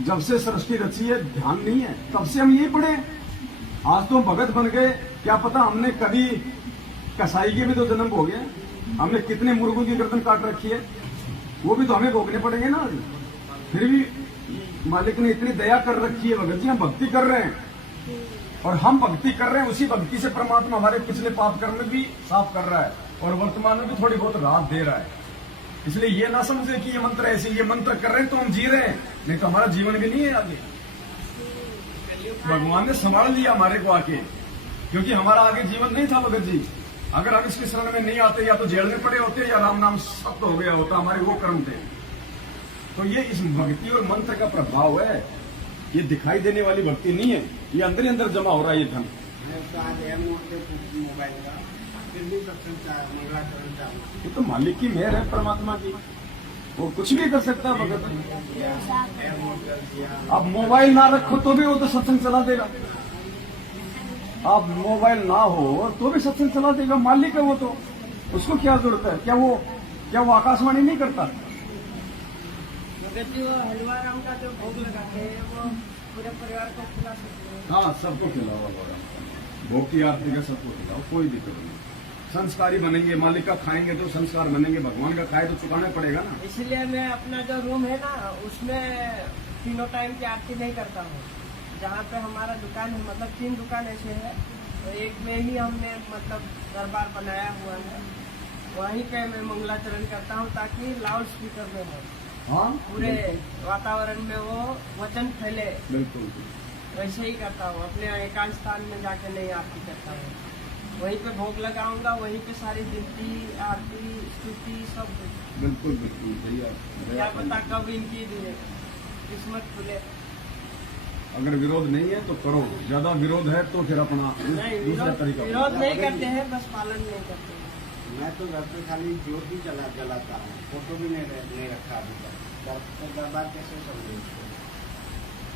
जब से सृष्टि रची है ध्यान नहीं है, तब से हम यही पढ़े। आज तो हम भगत बन गए, क्या पता हमने कभी कसाई के भी तो जन्म हो गया, हमने कितने मुर्गों की गर्दन काट रखी है, वो भी तो हमें भोगने पड़ेंगे ना। फिर भी मालिक ने इतनी दया कर रखी है। भगत जी हम भक्ति कर रहे हैं, और हम भक्ति कर रहे हैं, उसी भक्ति से परमात्मा हमारे पिछले पाप कर्म भी साफ कर रहा है और वर्तमान में भी थोड़ी बहुत राहत दे रहा है। इसलिए ये ना समझे कि ये मंत्र ऐसे, ये मंत्र कर रहे हैं तो हम जी रहे हैं, नहीं तो हमारा जीवन भी नहीं है आगे। भगवान ने संभाल लिया हमारे को आके, क्योंकि हमारा आगे जीवन नहीं था भगत जी। अगर हम इसके शरण में नहीं आते, या तो जेल में पड़े होते या राम नाम सत्य हो गया होता, हमारे वो कर्म थे। तो ये इस भक्ति और मंत्र का प्रभाव है, ये दिखाई देने वाली भक्ति नहीं है, ये अंदर ही अंदर जमा हो रहा है ये धन। मोबाइल का फिर भी सत्संग ये तो मालिक की मेहर है, परमात्मा की, वो कुछ भी कर सकता है भगत। आप मोबाइल ना रखो तो भी वो तो सत्संग चला देगा, आप मोबाइल ना हो तो भी सत्संग चला देगा। मालिक है वो तो, उसको क्या जरूरत है? क्या वो आकाशवाणी नहीं करता? जो हलवा राम का जो भोग लगाते हैं वो पूरे परिवार को खिला सकते हैं। हाँ, सबको खिलाओ, भोग की आरती का सबको खिलाओ, कोई दिक्कत नहीं। संस्कारी बनेंगे, मालिक का खाएंगे तो संस्कार बनेंगे, भगवान का खाए तो चुकाना पड़ेगा ना। इसलिए मैं अपना जो रूम है ना, उसमें तीनों टाइम की आरती नहीं करता हूँ। जहाँ पे हमारा दुकान है, मतलब 3 दुकान ऐसे है, तो एक में ही हमने मतलब दरबार बनाया हुआ है, वहीं पे मैं मंगलाचरण करता हूँ, ताकि लाउड स्पीकर में हो, हाँ, पूरे वातावरण में वो वचन फैले। बिल्कुल वैसे ही करता हूँ, अपने एकांत स्थान में जाके नहीं आरती करता हूँ, वहीं पे भोग लगाऊंगा, वहीं पे सारी गिनती आरती स्तुति सब। बिल्कुल बिल्कुल भैया, क्या पता कब इनकी किस्मत खुले। अगर विरोध नहीं है तो करो, ज्यादा विरोध है तो फिर अपना नहीं, दूसरा तरीका। विरोध नहीं करते हैं, बस पालन नहीं करते हैं। मैं तो घर पे खाली ज्योत ही जलाता हूँ, फोटो भी नहीं रखा अभी तक। तो दरबार कैसे समझे?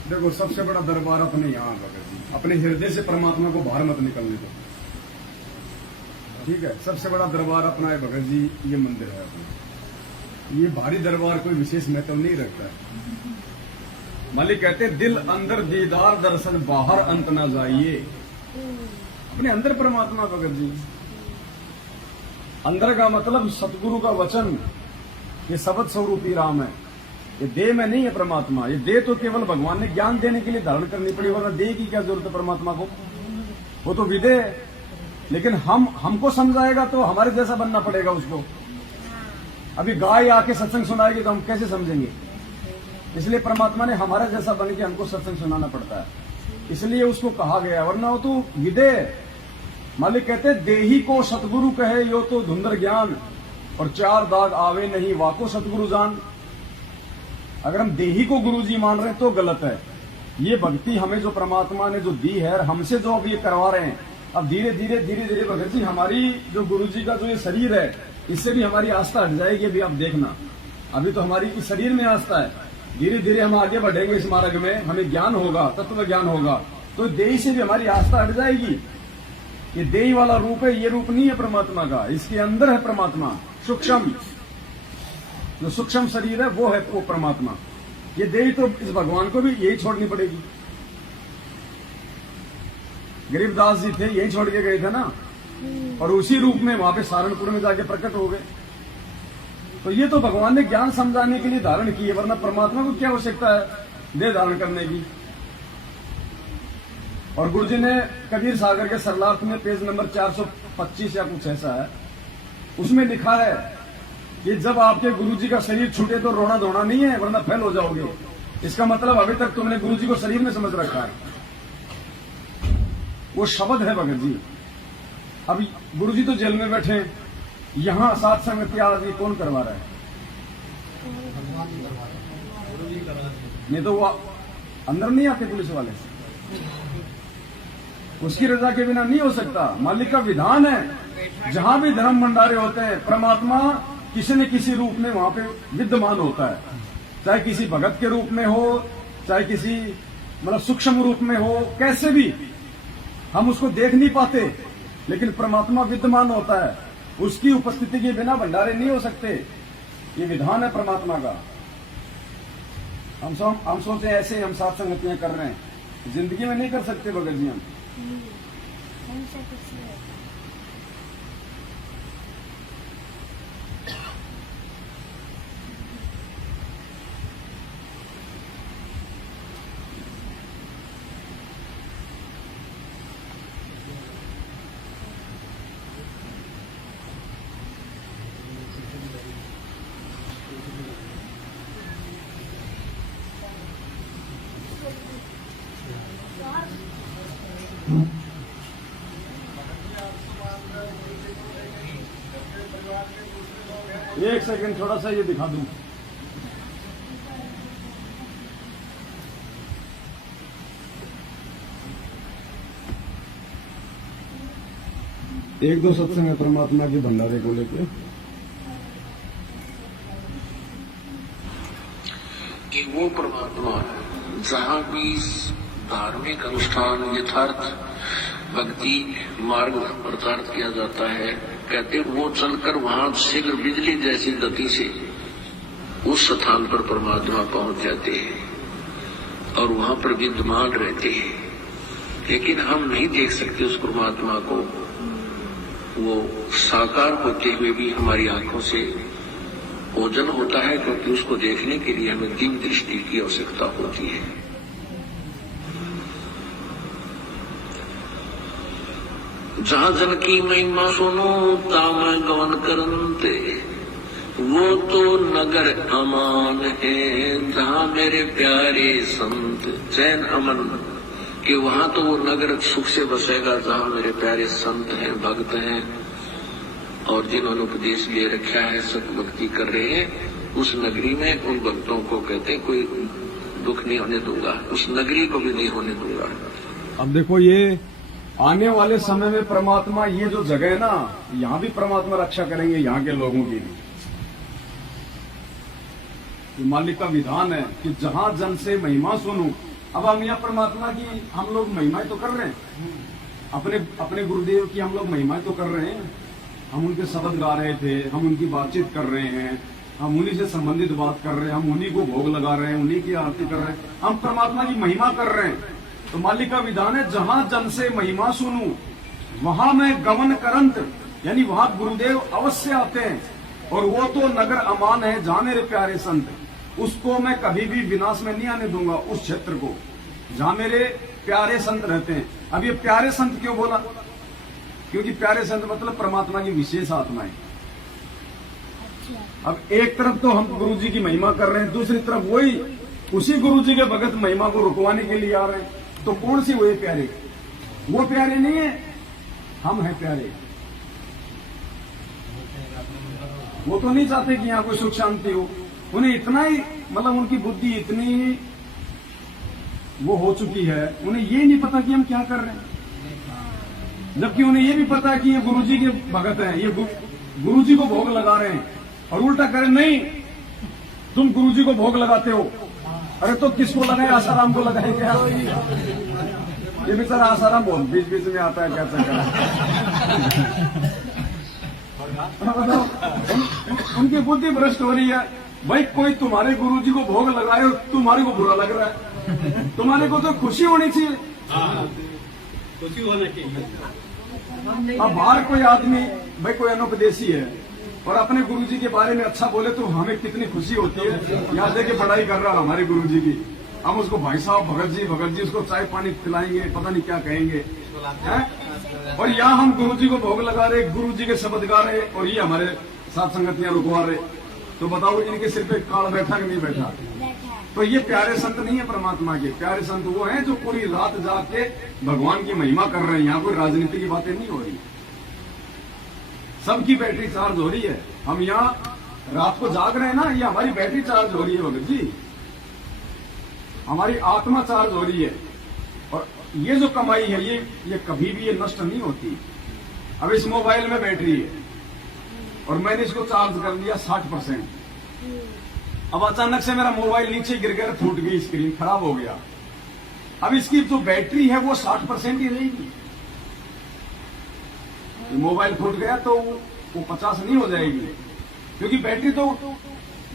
देखो, सबसे बड़ा दरबार अपने यहाँ भगत जी, अपने हृदय से परमात्मा को बाहर मत निकलने दो, ठीक है? सबसे बड़ा दरबार अपना है भगत जी, ये मंदिर है अपना। ये भारी दरबार कोई विशेष महत्व नहीं रखता है। मालिक कहते हैं दिल अंदर दीदार दर्शन, बाहर अंत ना जाइए। अपने अंदर परमात्मा भगत जी, अंदर का मतलब सतगुरु का वचन, ये शब्द स्वरूपी राम है। ये देह में नहीं है परमात्मा, ये देह तो केवल भगवान ने ज्ञान देने के लिए धारण करनी पड़ी, वरना देह की क्या जरूरत है परमात्मा को? वो तो विदेह है। लेकिन हमको समझाएगा तो हमारे जैसा बनना पड़ेगा उसको। अभी गाय आके सत्संग सुनाएगी तो हम कैसे समझेंगे? इसलिए परमात्मा ने हमारा जैसा बन के हमको सत्संग सुनाना पड़ता है, इसलिए उसको कहा गया, वरना वो तो विदेह। मालिक कहते देही को सतगुरु कहे यो तो धुंधर ज्ञान, और 4 दाग आवे नहीं वाको सतगुरु जान। अगर हम देही को गुरु जी मान रहे हैं तो गलत है। ये भक्ति हमें जो परमात्मा ने जो दी है, हमसे जो अब ये करवा रहे हैं, अब धीरे धीरे भगत जी हमारी जो गुरु जी का जो ये शरीर है, इससे भी हमारी आस्था हट जाएगी। अभी आप देखना, अभी तो हमारी इस शरीर में आस्था है, धीरे धीरे हम आगे बढ़ेंगे इस मार्ग में, हमें ज्ञान होगा, तत्व ज्ञान होगा, तो देही से भी हमारी आस्था हट जाएगी। ये देही वाला रूप है, ये रूप नहीं है परमात्मा का, इसके अंदर है परमात्मा सूक्ष्म। जो सूक्ष्म शरीर है वो है वो परमात्मा। ये देही तो इस भगवान को भी यही छोड़नी पड़ेगी। गरीबदास जी थे, यही छोड़ के गए थे ना, और उसी रूप में वहां पे सहारनपुर में जाके प्रकट हो गए। तो ये तो भगवान ने ज्ञान समझाने के लिए धारण किए, वरना परमात्मा को क्या आवश्यकता है देह धारण करने की। और गुरु जी ने कबीर सागर के सरलार्थ में पेज नंबर 425 या कुछ ऐसा है, उसमें लिखा है कि जब आपके गुरु जी का शरीर छूटे तो रोना धोना नहीं है, वरना फेल हो जाओगे। इसका मतलब अभी तक तुमने गुरु जी को शरीर में समझ रखा है। वो शब्द है भगत जी। अब गुरु जी तो जेल में बैठे हैं, यहां सात संगति आदि कौन करवा रहा है? नहीं तो वो अंदर नहीं आते पुलिस वाले, उसकी रजा के बिना नहीं हो सकता। मालिक का विधान है, जहां भी धर्म भंडारे होते हैं परमात्मा किसी न किसी रूप में वहां पे विद्यमान होता है, चाहे किसी भगत के रूप में हो, चाहे किसी मतलब सूक्ष्म रूप में हो, कैसे भी हम उसको देख नहीं पाते, लेकिन परमात्मा विद्यमान होता है। उसकी उपस्थिति के बिना भंडारे नहीं हो सकते। ये विधान है परमात्मा का। हम सोचते ऐसे ही हम सात संगतियां कर रहे हैं, जिंदगी में नहीं कर सकते भगत जी हम। एक सेकंड थोड़ा सा ये दिखा दूं। एक दो सत्संग है परमात्मा के भंडारे को लेके कि वो परमात्मा जहां भी धार्मिक अनुष्ठान यथार्थ भक्ति मार्ग प्रचारित किया जाता है, कहते वो चलकर वहां शीघ्र बिजली जैसी गति से उस स्थान पर परमात्मा पहुंच जाते हैं और वहां पर विद्यमान रहते हैं। लेकिन हम नहीं देख सकते उस परमात्मा को, वो साकार होते हुए भी हमारी आंखों से ओझल होता है, क्योंकि उसको देखने के लिए हमें दिव्य दृष्टि की आवश्यकता होती है। जहां जन की महिमा सुनो ताम गवन करनते, वो तो नगर अमान है जहां मेरे प्यारे संत। चैन अमन कि वहां तो वो नगर सुख से बसेगा जहां मेरे प्यारे संत हैं, भक्त हैं और जिन्होंने उपदेश ले रखा है, सत भक्ति कर रहे हैं। उस नगरी में उन भक्तों को कहते हैं कोई दुख नहीं होने दूंगा, उस नगरी को भी नहीं होने दूंगा। अब देखो ये आने वाले समय में परमात्मा ये जो जगह है ना, यहां भी परमात्मा रक्षा करेंगे यहाँ के लोगों की भी। मालिक का विधान है कि जहां जन से महिमा सुनूं। अब हम यहाँ परमात्मा की हम लोग महिमाएं तो कर रहे हैं, अपने गुरुदेव की हम लोग महिमाएं तो कर रहे हैं। हम उनके शब्द गा रहे थे, हम उनकी बातचीत कर रहे हैं, हम उन्हीं से संबंधित बात कर रहे हैं, हम उन्हीं को भोग लगा रहे हैं, उन्हीं की आरती कर रहे हैं, हम परमात्मा की महिमा कर रहे हैं। तो मालिक का विधान है जहां जन से महिमा सुनूं वहां मैं गमन करंत, यानी वहां गुरुदेव अवश्य आते हैं। और वो तो नगर अमान है जहां मेरे प्यारे संत, उसको मैं कभी भी विनाश में नहीं आने दूंगा। उस क्षेत्र को जहां मेरे प्यारे संत रहते हैं। अब ये प्यारे संत क्यों बोला? क्योंकि प्यारे संत मतलब परमात्मा की विशेष आत्माएं। अब एक तरफ तो हम गुरु जी की महिमा कर रहे हैं, दूसरी तरफ वही उसी गुरु जी के भगत महिमा को रुकवाने के लिए आ रहे हैं। तो कौन सी हुए प्यारे? वो प्यारे नहीं है, हम हैं प्यारे। वो तो नहीं चाहते कि यहां कोई सुख शांति हो। उन्हें इतना ही मतलब उनकी बुद्धि इतनी वो हो चुकी है, उन्हें ये नहीं पता कि हम क्या कर रहे हैं। जबकि उन्हें ये भी पता है कि ये गुरुजी के भगत हैं, ये गुरुजी को भोग लगा रहे हैं। और उल्टा करें, नहीं तुम गुरुजी को भोग लगाते हो, अरे तो किसको लगाए? आसाराम को लगाए क्या? ये बेचारा आसाराम बहुत बीच बीच में आता है, क्या चक्कर बताओ, उनकी बुद्धि भ्रष्ट हो रही है। भाई कोई तुम्हारे गुरुजी को भोग लगाए और तुम्हारे को बुरा लग रहा है, तुम्हारे को तो खुशी होनी चाहिए। खुशी होना चाहिए। अब बाहर कोई आदमी, भाई कोई अनुपदेशी है और अपने गुरुजी के बारे में अच्छा बोले तो हमें कितनी खुशी होती है। यहाँ देखे पढ़ाई कर रहा हमारे गुरुजी की, हम उसको भाई साहब भगत जी उसको चाय पानी पिलाएंगे, पता नहीं क्या कहेंगे हैं? और यहाँ हम गुरुजी को भोग लगा रहे, गुरुजी के शब्द गा रहे और ये हमारे साथ संगतियां रुकवा रहे। तो बताओ इनके सिर पे काल बैठा कि नहीं बैठा? तो ये प्यारे संत नहीं है परमात्मा के। प्यारे संत वो हैं जो पूरी रात जाग के भगवान की महिमा कर रहे हैं। यहाँ कोई राजनीति की बातें नहीं हो रही, सबकी बैटरी चार्ज हो रही है। हम यहाँ रात को जाग रहे हैं ना, ये हमारी बैटरी चार्ज हो रही है भगत जी, हमारी आत्मा चार्ज हो रही है। और ये जो कमाई है ये कभी भी ये नष्ट नहीं होती। अब इस मोबाइल में बैटरी है और मैंने इसको चार्ज कर लिया 60%। अब अचानक से मेरा मोबाइल नीचे गिर गया, फूट गई स्क्रीन, खराब हो गया। अब इसकी जो बैटरी है वो 60% ही रहेगी। मोबाइल फूट गया तो वो 50 नहीं हो जाएगी, क्योंकि बैटरी तो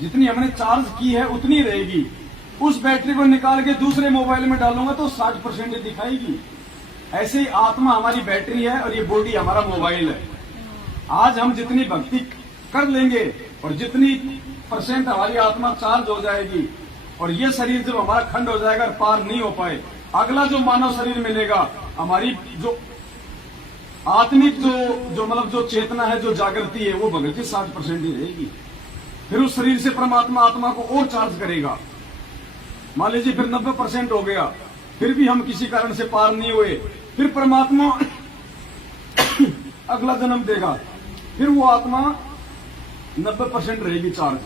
जितनी हमने चार्ज की है उतनी रहेगी। उस बैटरी को निकाल के दूसरे मोबाइल में डालूंगा तो 60% दिखाएगी। ऐसे ही आत्मा हमारी बैटरी है और ये बॉडी हमारा मोबाइल है। आज हम जितनी भक्ति कर लेंगे और जितनी % हमारी आत्मा चार्ज हो जाएगी और ये शरीर जब हमारा खंड हो जाएगा और पार नहीं हो पाए, अगला जो मानव शरीर मिलेगा, हमारी जो आत्मिक जो मतलब जो चेतना है, जो जागृति है, वो भगत जी 60% ही रहेगी। फिर उस शरीर से परमात्मा आत्मा को और चार्ज करेगा। मान लीजिए फिर 90% हो गया, फिर भी हम किसी कारण से पार नहीं हुए, फिर परमात्मा अगला जन्म देगा, फिर वो आत्मा 90% रहेगी चार्ज।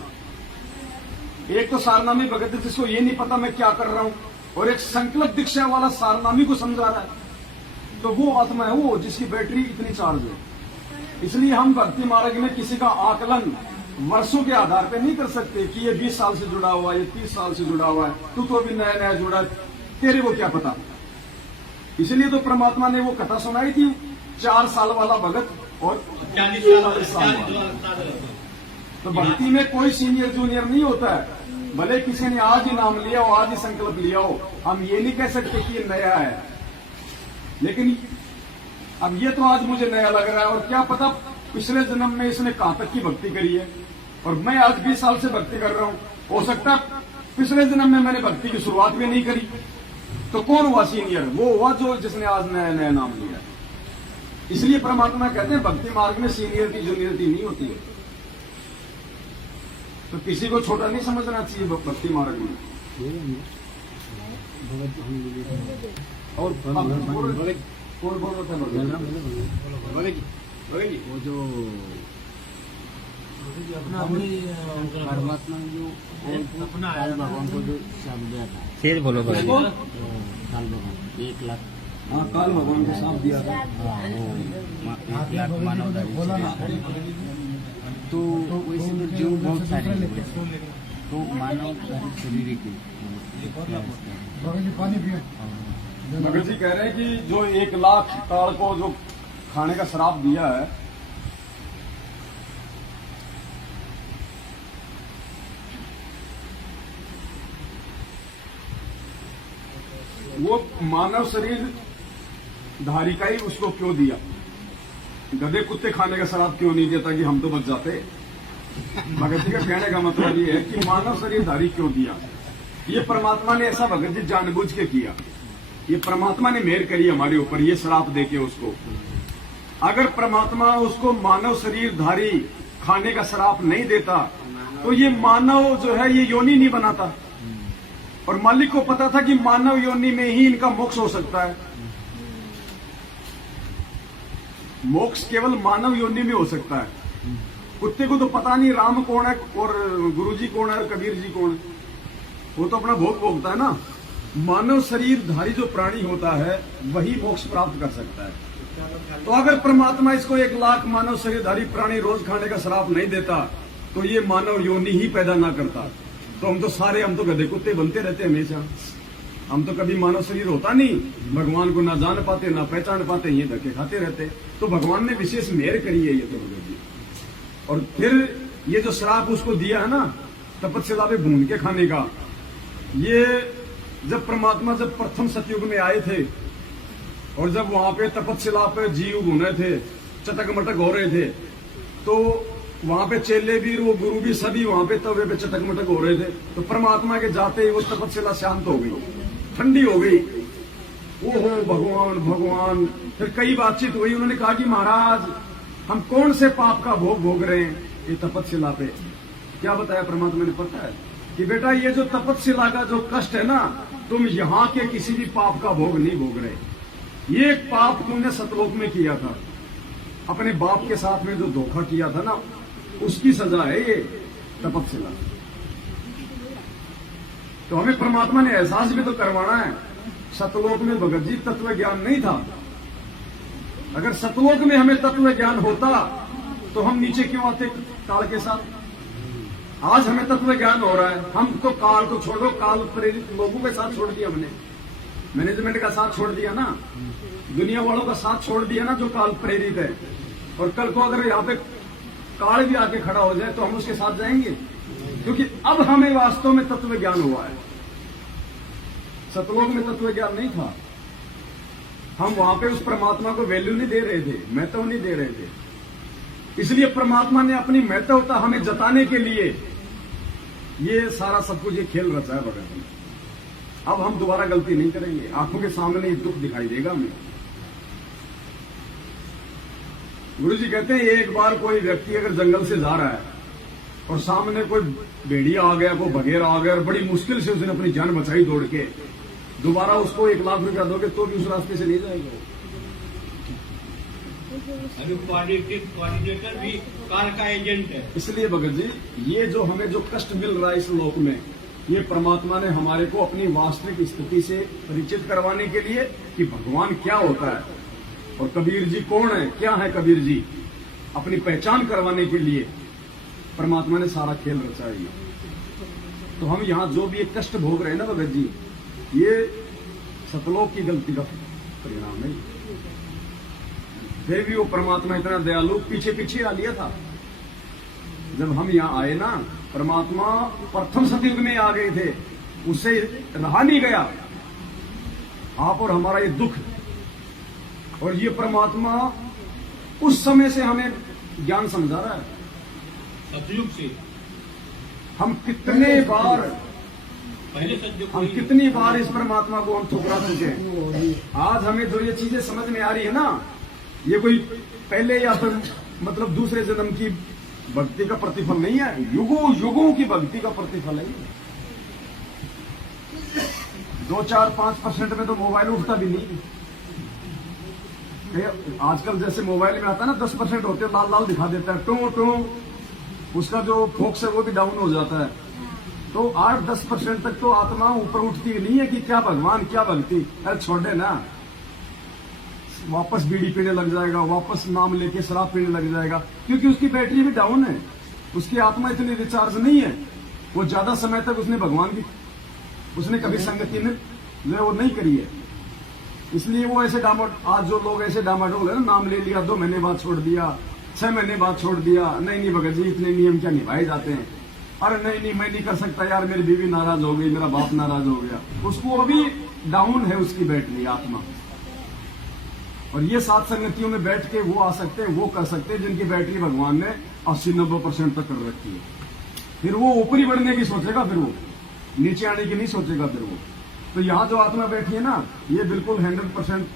एक तो सारनामी भगत जिसको ये नहीं पता मैं क्या कर रहा हूं, और एक संकल्प दीक्षा वाला सारनामी को समझा रहा है, तो वो आत्मा है वो जिसकी बैटरी इतनी चार्ज है। इसलिए हम भक्ति मार्ग में किसी का आकलन वर्षों के आधार पे नहीं कर सकते कि ये 20 साल से जुड़ा हुआ है, ये 30 साल से जुड़ा हुआ है, तू तो अभी नया नया जुड़ा है, तेरे को क्या पता। इसलिए तो परमात्मा ने वो कथा सुनाई थी, 4 साल वाला भगत और 40 साल वाला। तो भक्ति में कोई सीनियर जूनियर नहीं होता है। भले किसी ने आज ही नाम लिया हो, आज ही संकल्प लिया हो, हम ये नहीं कह सकते कि ये नया है। लेकिन अब ये तो आज मुझे नया लग रहा है, और क्या पता पिछले जन्म में इसने कहां तक की भक्ति करी है, और मैं आज 20 साल से भक्ति कर रहा हूं। हो सकता है पिछले जन्म में मैंने भक्ति की शुरुआत भी नहीं करी। तो कौन हुआ सीनियर? वो हुआ जो जिसने आज नया नया नाम लिया। इसलिए परमात्मा कहते हैं भक्ति मार्ग में सीनियरिटी जूनियरिटी नहीं होती है। तो किसी को छोटा नहीं समझना चाहिए भक्ति मार्ग में। और वो जो परमात्मा जो अपना काल भगवान को जो शाप दिया था, फिर बोलो भाई। काल भगवान 1 लाख, हाँ काल भगवान को साफ दिया था, वो 1 लाख मानव, तो वैसे में जो बहुत सारे लोग हैं, तो मानव शरीर की मगर जी कह रहे हैं कि जो 1 लाख काल को जो खाने का श्राप दिया है, वो मानव शरीर धारी का ही उसको क्यों दिया? गधे कुत्ते खाने का श्राप क्यों नहीं देता कि हम तो बच जाते? भगत जी का कहने का मतलब ये है कि मानव शरीर धारी क्यों दिया? ये परमात्मा ने ऐसा भगत जी जानबूझ के किया। ये परमात्मा ने मेहर करी हमारे ऊपर, ये श्राप देके उसको। अगर परमात्मा उसको मानव शरीरधारी खाने का श्राप नहीं देता तो ये मानव जो है ये योनि नहीं बनाता। और मालिक को पता था कि मानव योनि में ही इनका मोक्ष हो सकता है। मोक्ष केवल मानव योनि में हो सकता है। कुत्ते को तो पता नहीं राम कौन है और गुरुजी कौन है और कबीर जी कौन है, वो तो अपना भोग भोगता है ना। मानव शरीरधारी जो प्राणी होता है वही मोक्ष प्राप्त कर सकता है। तो अगर परमात्मा इसको 1 लाख मानव शरीरधारी प्राणी रोज खाने का श्राप नहीं देता तो ये मानव योनि ही पैदा ना करता। तो हम तो गधे कुत्ते बनते रहते हमेशा। हम तो कभी मानव शरीर होता नहीं, भगवान को ना जान पाते ना पहचान पाते, ये धक्के खाते रहते। तो भगवान ने विशेष मेहर करी है ये तो भगत जी। और फिर ये जो श्राप उसको दिया है ना तपस्या पे भून के खाने का, ये जब परमात्मा जब प्रथम सतयुग में आए थे और जब वहां पे तपस्या पे जीव भूने थे, चटक मटक हो रहे थे, तो वहां पे चेले भी वो गुरु भी सभी वहां पे तवे पे चटक मटक हो रहे थे। तो परमात्मा के जाते ही वो तपस्या शांत हो गई, ठंडी हो गई। ओहो भगवान भगवान। फिर कई बातचीत हुई, उन्होंने कहा कि महाराज हम कौन से पाप का भोग भोग रहे हैं ये तपस्या पे। क्या बताया परमात्मा ने, पता है कि बेटा ये जो तपस्या का जो कष्ट है ना, तुम यहाँ के किसी भी पाप का भोग नहीं भोग रहे। ये एक पाप तुमने सतलोक में किया था, अपने बाप के साथ में जो धोखा किया था ना, उसकी सजा है ये तपस्या। तो हमें परमात्मा ने एहसास भी तो करवाना है। सतलोक में भगत जी तत्व ज्ञान नहीं था। अगर सतलोक में हमें तत्व ज्ञान होता तो हम नीचे क्यों आते काल के साथ। आज हमें तत्व ज्ञान हो रहा है, हम तो काल को छोड़ो, काल प्रेरित लोगों के साथ छोड़ दिया हमने, मैनेजमेंट का साथ छोड़ दिया ना, दुनिया वालों का साथ छोड़ दिया ना जो काल प्रेरित है। और कल को अगर यहाँ पे काल भी आके खड़ा हो जाए तो हम उसके साथ जाएंगे, क्योंकि अब हमें वास्तव में तत्व ज्ञान हुआ है। सतलोक में तत्व ज्ञान नहीं था, हम वहां पे उस परमात्मा को वैल्यू नहीं दे रहे थे, महत्व नहीं दे रहे थे। इसलिए परमात्मा ने अपनी महत्वता हमें जताने के लिए ये सारा सब कुछ ये खेल रचा है भगत ने। अब हम दोबारा गलती नहीं करेंगे, आंखों के सामने ये दुख दिखाई देगा हमें। गुरु जी कहते हैं एक बार कोई व्यक्ति अगर जंगल से जा रहा है और सामने कोई भेड़िया आ गया, कोई बघेरा आ गया और बड़ी मुश्किल से उसने अपनी जान बचाई दौड़ के, दोबारा उसको 1 लाख रुपया दोगे तो भी उस रास्ते से नहीं जाएगा। अभी कोऑर्डिनेटर भी काल का एजेंट है। इसलिए भगत जी ये जो हमें जो कष्ट मिल रहा है इस लोक में, ये परमात्मा ने हमारे को अपनी वास्तविक स्थिति से परिचित करवाने के लिए कि भगवान क्या होता है और कबीर जी कौन है, क्या है कबीर जी, अपनी पहचान करवाने के लिए परमात्मा ने सारा खेल रचा है। तो हम यहाँ जो भी एक कष्ट भोग रहे हैं ना भगत जी, ये सतलोक की गलती का परिणाम है। फिर भी वो परमात्मा इतना दयालु पीछे पीछे आ लिया था। जब हम यहाँ आए ना, परमात्मा प्रथम सतयुग में आ गए थे, उससे रहा नहीं गया आप और हमारा ये दुख। और ये परमात्मा उस समय से हमें ज्ञान समझा रहा है। सतयुग से हम कितने बार पहले सतयुग हम कितनी बार इस परमात्मा को हम ठुकरा चुके हैं। आज हमें जो ये चीजें समझ में आ रही है ना, ये कोई पहले या फिर मतलब दूसरे जन्म की भक्ति का प्रतिफल नहीं है, युगों युगों की भक्ति का प्रतिफल है। 2-4-5% में तो मोबाइल उठता भी नहीं। आजकल जैसे मोबाइल में आता है ना 10% होते हैं, लाल लाल दिखा देता है, टू टू, उसका जो फोकस है वो भी डाउन हो जाता है। तो 8-10% तक तो आत्मा ऊपर उठती नहीं है कि क्या भगवान क्या भक्ति। अरे छोड़े ना, वापस बीड़ी पीने लग जाएगा, वापस नाम लेके शराब पीने लग जाएगा, क्योंकि उसकी बैटरी भी डाउन है, उसकी आत्मा इतनी रिचार्ज नहीं है। वो ज्यादा समय तक उसने भगवान की उसने कभी संगति में जो वो नहीं करी है। इसलिए वो ऐसे आज जो लोग ऐसे डामाडोल है ना, नाम ले लिया, 2 महीने बाद छोड़ दिया, 6 महीने बाद छोड़ दिया, नहीं भगत जी इतने नियम क्या निभाए जाते हैं। अरे नहीं मैं नहीं कर सकता यार, मेरी बीवी नाराज हो गई, मेरा बाप नाराज हो गया, उसको अभी डाउन है उसकी बैटरी आत्मा। और ये 7 संगतियों में बैठ के वो आ सकते हैं, वो कर सकते हैं जिनकी बैटरी भगवान ने 80-90% तक कर रखी है। फिर वो ऊपरी बढ़ने की सोचेगा, फिर वो नीचे आने की नहीं सोचेगा फिर वो। तो यहाँ जो आत्मा बैठी है ना, ये बिल्कुल 100%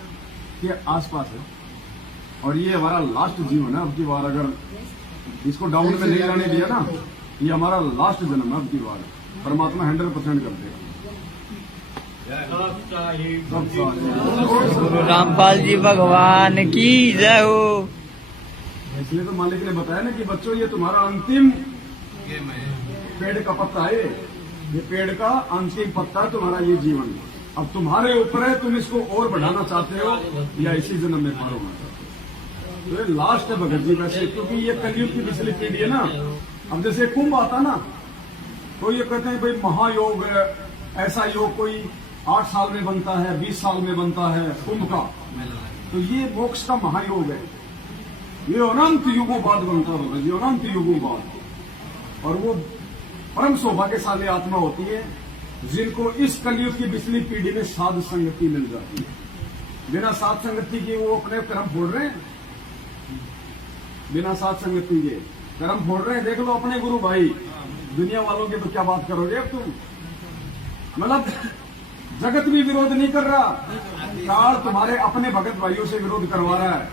के आसपास है। और ये हमारा लास्ट जीवन है। अब की बार अगर इसको डाउन में नहीं जाने दिया ना, ये हमारा लास्ट जन्म है। अब की बार परमात्मा 100% कर देगा। गुरु रामपाल जी भगवान की जय हो। इसलिए तो मालिक ने बताया ना कि बच्चों ये तुम्हारा अंतिम पेड़ का पत्ता है, ये पेड़ का अंतिम पत्ता है तुम्हारा ये जीवन। अब तुम्हारे ऊपर है, तुम इसको और बढ़ाना चाहते हो या इसी जन्म में पार होना चाहते हो। तो ये लास्ट है भगत जी वैसे, क्योंकि ये कलयुग की पिछली पीढ़ी है ना। अब जैसे कुंभ आता ना, तो ये कहते हैं भाई महायोग है, ऐसा योग कोई 8 साल में बनता है, 20 साल में बनता है कुंभ का। तो ये मोक्ष का महायोग है, ये अनंत युगों बाद बनता होगा, ये अनंत युगों बाद। और वो परम सौभाग्यशाली आत्मा होती है जिनको इस कलयुग की पिछली पीढ़ी में साध संगति मिल जाती है। बिना साध संगति के वो अपने कर्म फोड़ रहे हैं, बिना साध संगति के कर्म फोड़ रहे हैं। देख लो अपने गुरु भाई, दुनिया वालों की तो क्या बात करोगे अब तुम। मतलब जगत भी विरोध नहीं कर रहा, काल तुम्हारे अपने भगत भाइयों से विरोध करवा रहा है,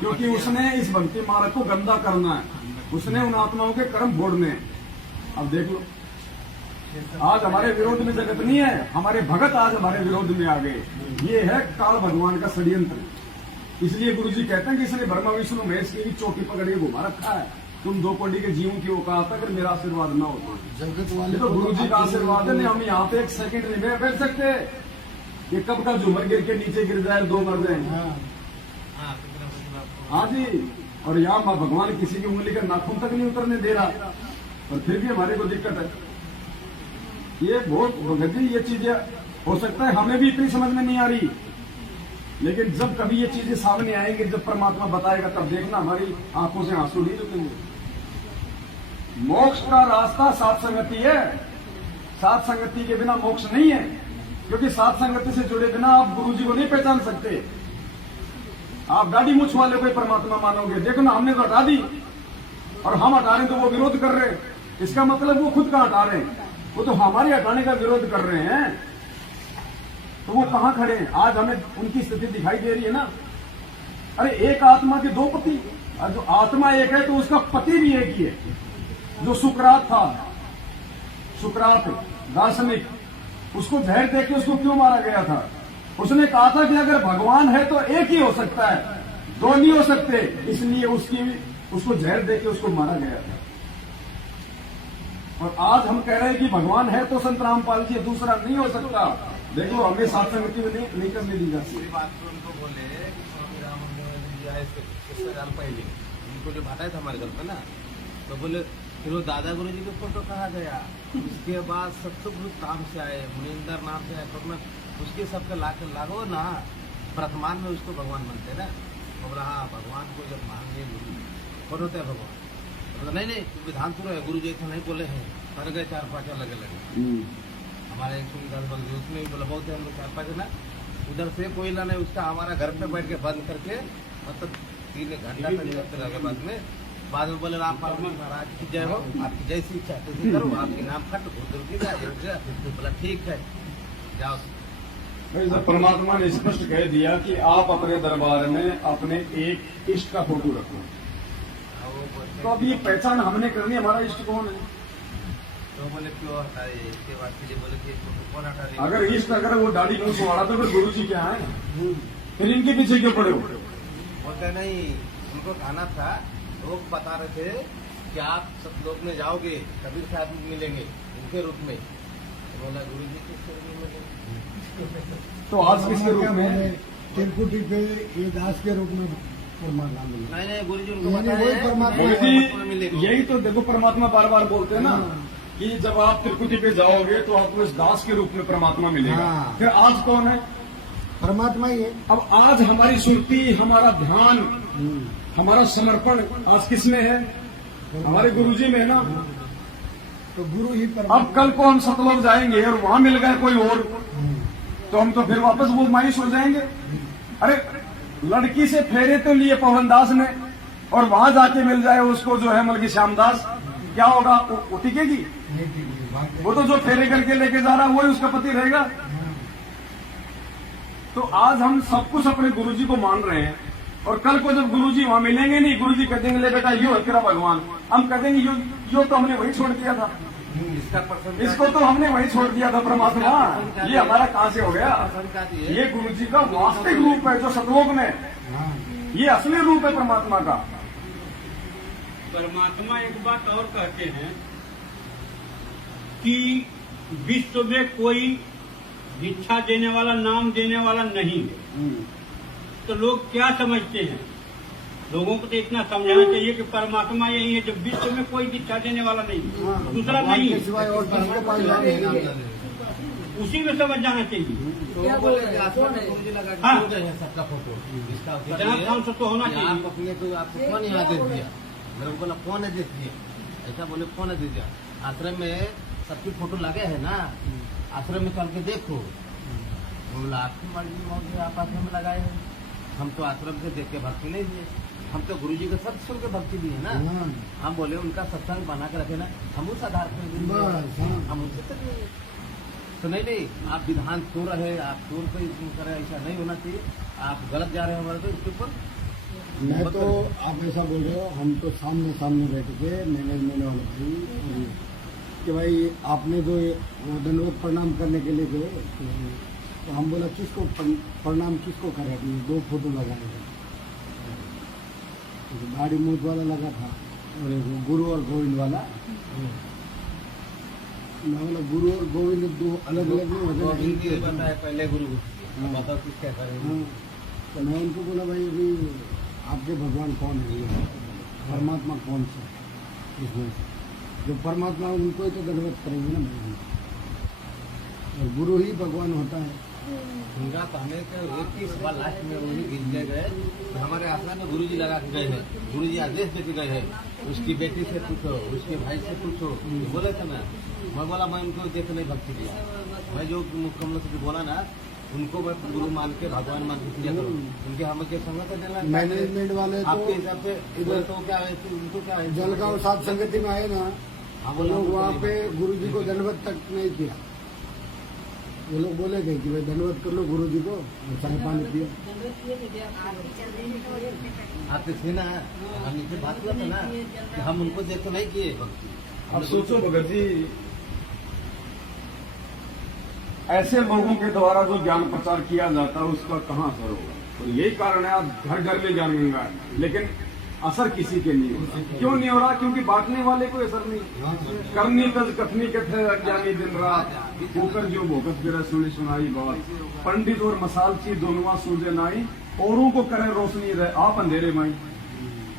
क्योंकि उसने इस भक्ति मार्ग को गंदा करना है, उसने उन आत्माओं के कर्म फोड़ने हैं। अब देख लो, आज हमारे विरोध में जगत नहीं है, हमारे भगत आज हमारे विरोध में आ गए। ये है काल भगवान का षड्यंत्र। इसलिए गुरु जी कहते हैं कि इसने ब्रह्मा विष्णु महेश की भी चोटी पकड़े घुमा रखा है। तुम 2 कोटि के जीवों की औकात अगर मेरा आशीर्वाद ना हो जगत ये वाले तो गुरु जी का आशीर्वाद है। नहीं, हम यहाँ पे 1 सेकंड नहीं बैठ सकते। ये कब का झूमर गिर के नीचे गिर जाए, 2 मर जाए। हाँ जी, और यहाँ माँ भगवान किसी की उंगली का नाखून तक नहीं उतरने दे रहा, और फिर भी हमारे को दिक्कत है। ये बहुत भगत जी, ये चीजें हो सकता है हमें भी इतनी समझ में नहीं आ रही, लेकिन जब कभी ये चीजें सामने आएंगी, जब परमात्मा बताएगा, तब देखना हमारी आंखों से आंसू नहीं रुकेंगे। मोक्ष का रास्ता साथ संगति है, साथ संगति के बिना मोक्ष नहीं है, क्योंकि साथ संगति से जुड़े बिना आप गुरु जी को नहीं पहचान सकते। आप दाढ़ी मूछ वाले को परमात्मा मानोगे, देखो ना हमने तो हटा दी, और हम हटा रहे तो वो विरोध कर रहे हैं। इसका मतलब वो खुद का हटा रहे हैं, वो तो हमारे हटाने का विरोध कर रहे हैं। तो वो कहां खड़े हैं? आज हमें उनकी स्थिति दिखाई दे रही है ना। अरे एक आत्मा के 2 पति, और जो आत्मा एक है तो उसका पति भी एक ही है। जो सुकरात था, सुकरात दार्शनिक, उसको जहर देके उसको क्यों मारा गया था? उसने कहा था कि अगर भगवान है तो एक ही हो सकता है, 2 नहीं हो सकते, इसलिए उसको जहर देके उसको मारा गया था। और आज हम कह रहे हैं कि भगवान है तो संत रामपाल जी, दूसरा नहीं हो सकता। देखो हमें साथ संगति में नहीं करने दी जाती। बात तो उनको बोले, स्वामी रामानंद जी आए थे 6 साल पहले, उनको जो बताया था हमारे घर पे ना, तो बोले फिर वो दादा गुरु जी के फोटो कहा गया। उसके बाद सत्सुगुरु नाम से आए, मुनिंदर नाम से आए, तो मैं उसके सबके लागो ना, वर्तमान में उसको भगवान बनते ना। तो बोला हाँ, भगवान को जब मांगे गुरु कौन होता है भगवान? तो नहीं विधान तो है, गुरु जी ऐसा नहीं बोले हैं, कर गए 4-5 अलग अलग। हमारे एक सुंदर बंद उसमें भी बोला बहुत है, हम लोग 4-5 ना उधर से कोयला नहीं, उसका हमारा घर पे बैठ के बंद करके मतलब 3 घंटा तक निकलते रहे। बाद में बोले रामपाल महाराज की जय हो, आपकी जैसी इच्छा है करो, आपके नाम खट बोला ठीक है जाओ। परमात्मा ने स्पष्ट कह दिया कि आप अपने दरबार में अपने एक इष्ट का फोटो रखो। तो अब ये पहचान हमने करनी, हमारा इष्ट कौन है? तो बोले क्यों हटाए? इसके बाद फिर बोले कि कौन हटा रहे? अगर इष्ट अगर वो दाढ़ी मुंह से वाड़ा तो फिर गुरु जी क्या है? फिर इनके पीछे क्यों पड़े हो? बोलते नहीं, उनको कहना था, लोग बता रहे थे कि आप सतलोक में जाओगे, कबीर साहब मिलेंगे उनके रूप में। तो बोला गुरु जी किसके रूप में मिलेंगे? तो आज किसके रूप में? तिरकुटी पे ये दास के रूप में परमात्मा मिले। नहीं गुरु जी उनको यानी बताया वही है, परमात्मा गुरु परमात्मा जी मिलेगा। यही तो देखो परमात्मा बार बार बोलते हैं ना कि जब आप त्रिकुटी पे जाओगे तो आपको इस दास के रूप में परमात्मा मिलेगा। हाँ। फिर आज कौन है? परमात्मा ही है। अब आज हमारी सुरती, हमारा ध्यान, हमारा समर्पण आज किसमें है? हमारे गुरु जी में है ना। तो गुरु ही परमात्मा। अब कल को हम सतलोक जाएंगे और वहां मिल गए कोई और, तो हम तो फिर वापस वो मायूस हो जाएंगे। अरे लड़की से फेरे तो लिए पवनदास ने, और वहां जाके मिल जाए उसको जो है मतलब श्यामदास, क्या होगा? वो टिकेगी? वो तो जो फेरे करके लेके जा रहा है वही उसका पति रहेगा। तो आज हम सब कुछ अपने गुरुजी को मान रहे हैं, और कल को जब गुरुजी वहां मिलेंगे नहीं, गुरुजी कह देंगे ले बेटा यो है तेरा भगवान, हम कह देंगे यो तो हमने वही छोड़ दिया था, इसको तो हमने वही छोड़ दिया था परमात्मा, ये हमारा कहां से हो गया? ये गुरुजी का वास्तविक रूप है जो सतलोक में, ये असली रूप है परमात्मा का। परमात्मा एक बात और कहते हैं कि विश्व में कोई दीक्षा देने वाला, नाम देने वाला नहीं है। तो लोग क्या समझते हैं? लोगों को तो इतना समझाना चाहिए कि परमात्मा यही है, जब विश्व में कोई दीक्षा देने वाला नहीं, दूसरा नहीं है। उसी में समझ जाना चाहिए। क्या बोल रहे हैं? कौन है? हाँ। सबका फोटो इसका इतना काम सब तो होना आप चाहिए। अपने को आपको कौन यहाँ दे दिया? मेरे को बोला कौन है दे दिया, ऐसा बोले कौन है दे दिया? आश्रम में सबकी फोटो लगे है ना, आश्रम में चल के देखो। बोला आपकी मर्जी मौजी, आप आश्रम में लगाए हैं, हम तो आश्रम से देख के भक्ति नहीं दिए, हम तो गुरुजी के सत्य सुन के भक्ति दी है ना। हाँ। हम बोले उनका सत्संग बना के रखे ना, हम उस आधार पर बस, हाँ। हम उनसे तक तो नहीं आप विधान तोड़ रहे, आप तोड़ पे करे, ऐसा नहीं होना चाहिए। आप गलत जा रहे हैं हमारे तो इसके ऊपर मैं तो आप ऐसा बोल रहे हो, हम तो सामने सामने बैठ के मैनेजमेंट वाले भाई कि भाई आपने जो वो दंडवत प्रणाम करने के लिए गए, तो हम बोला किसको प्रणाम किसको करे? अपने 2 फोटो लगाए थे, दाढ़ी मूछ वाला लगा था और एक गुरु और गोविंद वाला। मैं बोला गुरु और गोविंद 2 अलग अलग नहीं होते। बताया पहले गुरु बताओ किस क्या करेंगे। हाँ, तो मैं उनको बोला भाई अभी आपके भगवान कौन है? ये परमात्मा कौन सा इसमें से? जो परमात्मा उनको ही तो दंडवत करेंगे ना भाई, और गुरु ही भगवान होता है। उनका कहने के एक ही सवाल लास्ट में वही गिरते गए कि हमारे आश्रम में गुरुजी लगा के गए हैं, गुरुजी आदेश देके गए हैं, उसकी बेटी से पूछो, उसके भाई से पूछो, बोले थे ना। मैं बोला मैं उनको देख नहीं भक्ति किया, मैं जो मुकम्मल से बोला ना उनको मैं गुरु मान के भगवान मान के पूजा करूँ, उनके हमें क्या संगत देना। मैनेजमेंट वाले आपके तो हिसाब से इधर तो क्या है, उनको क्या है, जलगांव सात संगति में आए ना, हाँ वो लोग वहाँ पे गुरुजी को दंडवत तक नहीं किया। वो लोग बोले थे कि भाई दंडवत कर लो गुरुजी को, और चाय पानी पिया। आते थे ना, हम इनसे बात हुआ था ना कि हम उनको देख तो नहीं किए। अब सोचो भगत जी, ऐसे लोगों के द्वारा जो ज्ञान प्रचार किया जाता है उसका कहाँ असर होगा? तो यही कारण है आप घर घर में ज्ञान गंगा है, लेकिन असर किसी के नहीं हो रहा। क्यों नहीं हो रहा? क्योंकि बांटने वाले को असर नहीं। करनी तज कथनी कथे अज्ञानी दिन रात, होकर जो भोगत गिरा सुनी सुनाई बात, पंडित और मसालची दोनों सूझे नाई, औरों को करे रोशनी रहे आप अंधेरे में,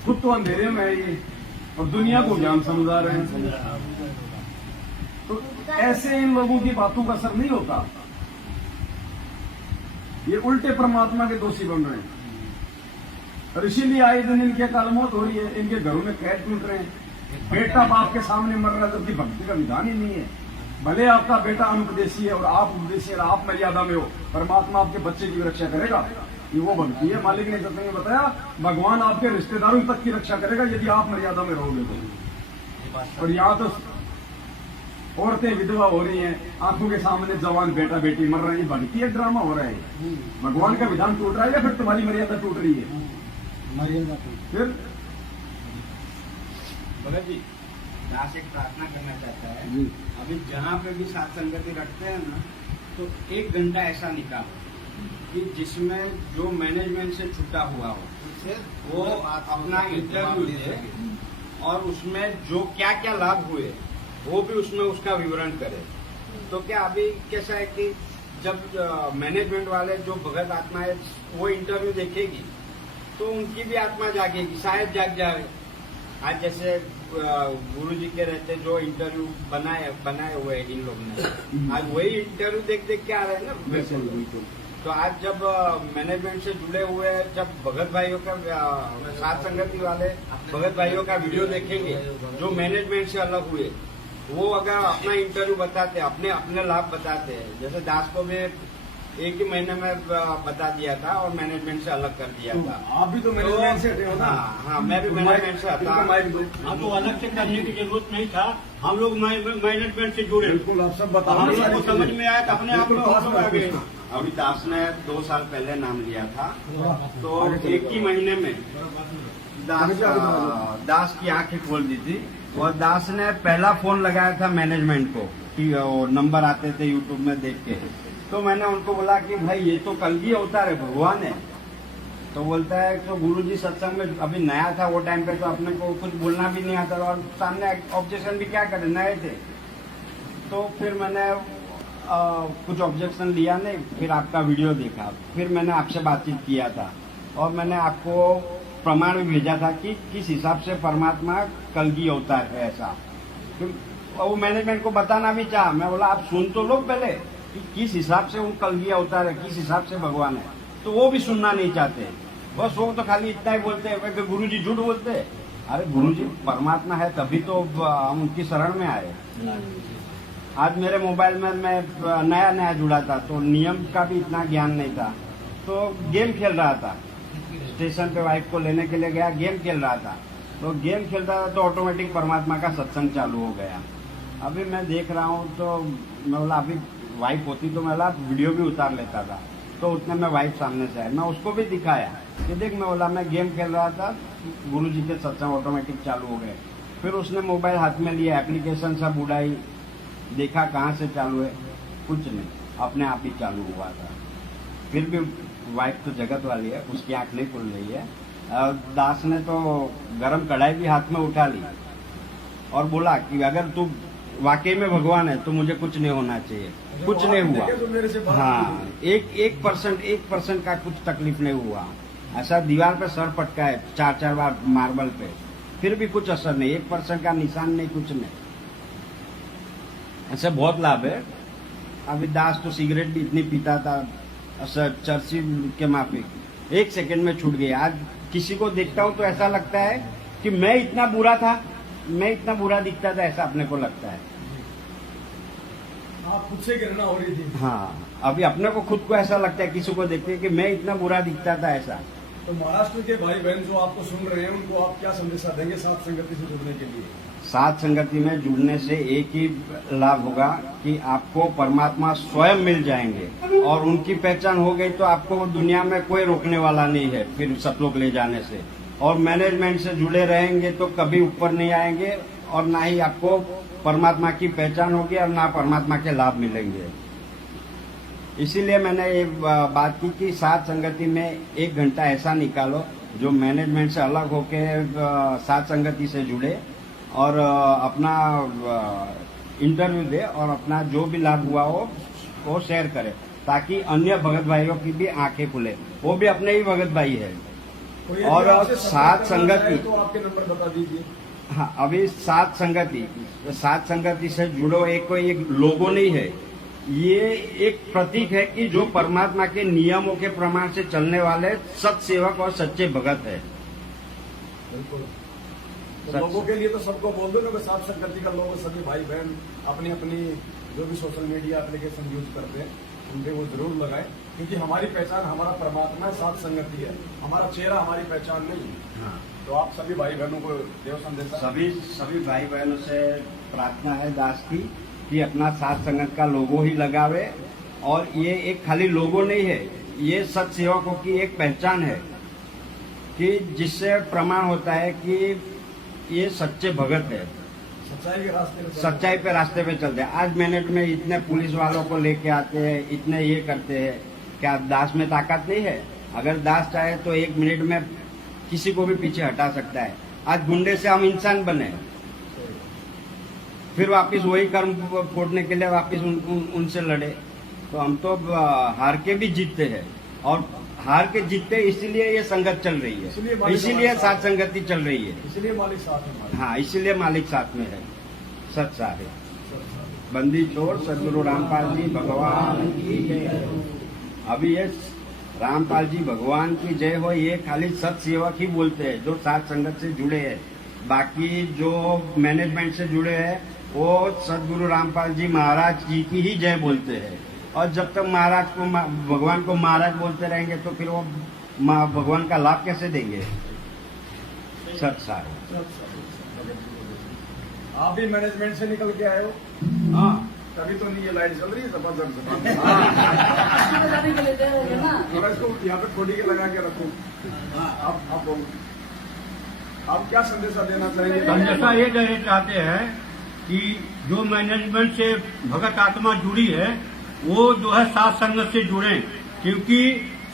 खुद तो अंधेरे में है ये, और दुनिया को ज्ञान समझा रहे हैं। तो ऐसे इन लोगों की बातों का असर नहीं होता, ये उल्टे परमात्मा के दोषी बन रहे हैं। और इसीलिए आए दिन इनके काल मौत हो रही है, इनके घरों में कैद टूट रहे हैं। बेटा बाप के सामने मर रहा है, जबकि भक्ति का विधान ही नहीं है। भले आपका बेटा अनुपदेशी है और आप उपदेशी है, आप मर्यादा में हो, परमात्मा आपके बच्चे की रक्षा करेगा, ये वो भक्ति है। मालिक ने सत्संग में बताया भगवान आपके रिश्तेदारों तक की रक्षा करेगा यदि आप मर्यादा में रहोगे तो। और यहाँ तो औरतें विधवा हो रही हैं, आंखों के सामने जवान बेटा बेटी मर रहे हैं, भक्ति एक ड्रामा हो रहा है। भगवान का विधान टूट रहा है या फिर तुम्हारी मर्यादा टूट रही है? मर्यादा फिर भगत जी दास एक प्रार्थना करना चाहता है। जी। अभी जहाँ पे भी सात संगति रखते हैं ना, तो 1 घंटा ऐसा निकालो कि जिसमें जो मैनेजमेंट से छुटा हुआ हो वो अपना इंटरव्यू दे, और उसमें जो क्या क्या लाभ हुए वो भी उसमें उसका विवरण करे। तो क्या अभी कैसा है कि जब मैनेजमेंट वाले जो भगत आत्मा है वो इंटरव्यू देखेगी तो उनकी भी आत्मा जागेगी, शायद जाग जाए। आज जैसे गुरु जी के रहते जो इंटरव्यू बनाए हुए हैं इन लोगों ने, आज वही इंटरव्यू देख देख के आ रहे हैं ना। बिल्कुल। तो आज जब मैनेजमेंट से जुड़े हुए जब भगत भाइयों का सात संगति वाले भगत भाइयों का वीडियो देखेंगे जो मैनेजमेंट से अलग हुए, वो अगर अपना इंटरव्यू बताते हैं, अपने अपने लाभ बताते हैं, जैसे दास को भी 1 ही महीने में बता दिया था और मैनेजमेंट से अलग कर दिया था। आप भी तो मैनेजमेंट से हटे हो ना? हाँ, मैं भी मैनेजमेंट से हटा। हाँ, तो अलग से करने की जरूरत नहीं था, हम लोग मैनेजमेंट से जुड़े। बिल्कुल, आप सब बता। हम लोग को समझ में आया तो अपने आप बिल्कुल, को आ गए। अभी दास ने 2 साल पहले नाम लिया था, तो 1 ही महीने में दास की आंखें खोल दी थी। और दास ने पहला फोन लगाया था मैनेजमेंट को कि नंबर आते थे यूट्यूब में देख के। तो मैंने उनको बोला कि भाई ये तो कलगी अवतार है, भगवान है। तो बोलता है तो गुरुजी सत्संग में अभी नया था वो टाइम पे, तो अपने को कुछ बोलना भी नहीं आता और सामने ऑब्जेक्शन भी क्या करे, नए थे। तो फिर मैंने कुछ ऑब्जेक्शन लिया नहीं, फिर आपका वीडियो देखा, फिर मैंने आपसे बातचीत किया था और मैंने आपको प्रमाण भी भेजा था कि किस हिसाब से परमात्मा कलगी अवतार है ऐसा। और वो मैनेजमेंट को बताना भी चाहा, मैं बोला आप सुन तो लो पहले, कि किस हिसाब से वो कलगी अवतार है, किस हिसाब से भगवान है, तो वो भी सुनना नहीं चाहते। बस वो तो खाली इतना ही बोलते हैं कि गुरु जी झूठ बोलते हैं। अरे गुरु जी परमात्मा है तभी तो हम उनकी शरण में आए। आज मेरे मोबाइल में मैं नया जुड़ा था तो नियम का भी इतना ज्ञान नहीं था, तो गेम खेल रहा था। स्टेशन पे वाइफ को लेने के लिए गया, गेम खेल रहा था, तो गेम खेलता था तो ऑटोमेटिक परमात्मा का सत्संग चालू हो गया। अभी मैं देख रहा हूँ तो मैं बोला अभी वाइफ होती तो मैं बोला वीडियो भी उतार लेता था। तो उतने में वाइफ सामने से आई, मैं उसको भी दिखाया कि देख, मैं बोला मैं गेम खेल रहा था, गुरु जी के सत्संग ऑटोमेटिक चालू हो गए। फिर उसने मोबाइल हाथ में लिया, एप्लीकेशन सब उड़ाई, देखा कहाँ से चालू है, कुछ नहीं, अपने आप ही चालू हुआ था। फिर भी वाइफ तो जगत वाली है, उसकी आंख नहीं खुल रही है। दास ने तो गरम कढ़ाई भी हाथ में उठा ली और बोला कि अगर तू वाकई में भगवान है तो मुझे कुछ नहीं होना चाहिए। कुछ नहीं हुआ। हाँ, 1% का कुछ तकलीफ नहीं हुआ। ऐसा दीवार पे सर पटका है 4 बार मार्बल पे, फिर भी कुछ असर नहीं, 1% का निशान नहीं, कुछ नहीं। ऐसे बहुत लाभ है। अभी दास तो सिगरेट भी इतनी पीता था, चर्ची के माफिक, 1 सेकंड में छूट गई। आज किसी को देखता हूँ तो ऐसा लगता है कि मैं इतना बुरा था, मैं इतना बुरा दिखता था, ऐसा अपने को लगता है। आप खुद से घृणा हो रही थी। हाँ, अभी अपने को खुद को ऐसा लगता है, किसी को देखते कि मैं इतना बुरा दिखता था, ऐसा। तो महाराष्ट्र के भाई बहन जो आपको सुन रहे हैं उनको आप क्या संदेशा देंगे साथ संगति से जुड़ने के लिए? साथ संगति में जुड़ने से एक ही लाभ होगा कि आपको परमात्मा स्वयं मिल जाएंगे, और उनकी पहचान हो गई तो आपको दुनिया में कोई रोकने वाला नहीं है फिर सतलोक ले जाने से। और मैनेजमेंट से जुड़े रहेंगे तो कभी ऊपर नहीं आएंगे, और ना ही आपको परमात्मा की पहचान होगी और ना परमात्मा के लाभ मिलेंगे। इसीलिए मैंने ये बात की कि साथ संगति में 1 घंटा ऐसा निकालो जो मैनेजमेंट से अलग होके साथ संगति से जुड़े और अपना इंटरव्यू दे और अपना जो भी लाभ हुआ हो वो शेयर करे, ताकि अन्य भगत भाइयों की भी आंखें खुले। वो भी अपने ही भगत भाई है। और साथ संगति, तो आपके नंबर बता दीजिए। हाँ, अभी साथ संगति से जुड़ो, एक कोई एक लोगो नहीं है, ये एक प्रतीक है कि जो परमात्मा के नियमों के प्रमाण से चलने वाले सत्सेवक और सच्चे भगत है। बिल्कुल। तो लोगों के लिए तो सबको बोल दो ना, साथ संगति का लोग सभी भाई बहन अपनी अपनी जो भी सोशल मीडिया एप्लीकेशन यूज करते हैं उनके वो जरूर लगाए, क्योंकि हमारी पहचान हमारा परमात्मा है, साथ संगति है, हमारा चेहरा हमारी पहचान नहीं है। हाँ। तो आप सभी भाई बहनों को देव संदेश। सभी भाई बहनों से प्रार्थना है दास की कि अपना साथ संगत का लोगो ही लगावे। और ये एक खाली लोगो नहीं है, ये सत सेवकों की एक पहचान है कि जिससे प्रमाण होता है कि ये सच्चे भगत है, सच्चाई पे रास्ते पे चलते हैं। आज मिनट में इतने पुलिस वालों को लेके आते हैं, इतने ये करते हैं, क्या दास में ताकत नहीं है? अगर दास चाहे तो 1 मिनट में किसी को भी पीछे हटा सकता है। आज गुंडे से हम इंसान बने, फिर वापस वही कर्म फोड़ने के लिए वापस उनसे लड़े। तो हम तो हार के भी जीतते हैं, और हार के जीतते इसीलिए ये संगत चल रही है, इसीलिए साथ संगति चल रही है, इसलिए मालिक साथ में। हाँ, इसीलिए मालिक साथ में है। सच साहे बंदी छोड़ सदगुरु रामपाल जी भगवान की जय। अभी ये रामपाल जी भगवान की जय हो, ये खाली सत सेवक ही बोलते हैं जो साथ संगत से जुड़े हैं। बाकी जो मैनेजमेंट से जुड़े हैं वो सदगुरु रामपाल जी महाराज जी की ही जय बोलते हैं। और जब तक महाराज को भगवान को महाराज बोलते रहेंगे तो फिर वो भगवान का लाभ कैसे देंगे? सच सारे। आप भी मैनेजमेंट से निकल के आए हो? हाँ, तभी तो नहीं ये लाइट चल रही है जबरदस्त। थोड़ा इसको यहाँ पे खोली के लगा के रखो। आप बोलो, आप क्या संदेशा देना चाहेंगे? संदेशा ये देना चाहते हैं कि जो मैनेजमेंट से भगत आत्मा जुड़ी है वो जो है साथ संगत से जुड़े, क्योंकि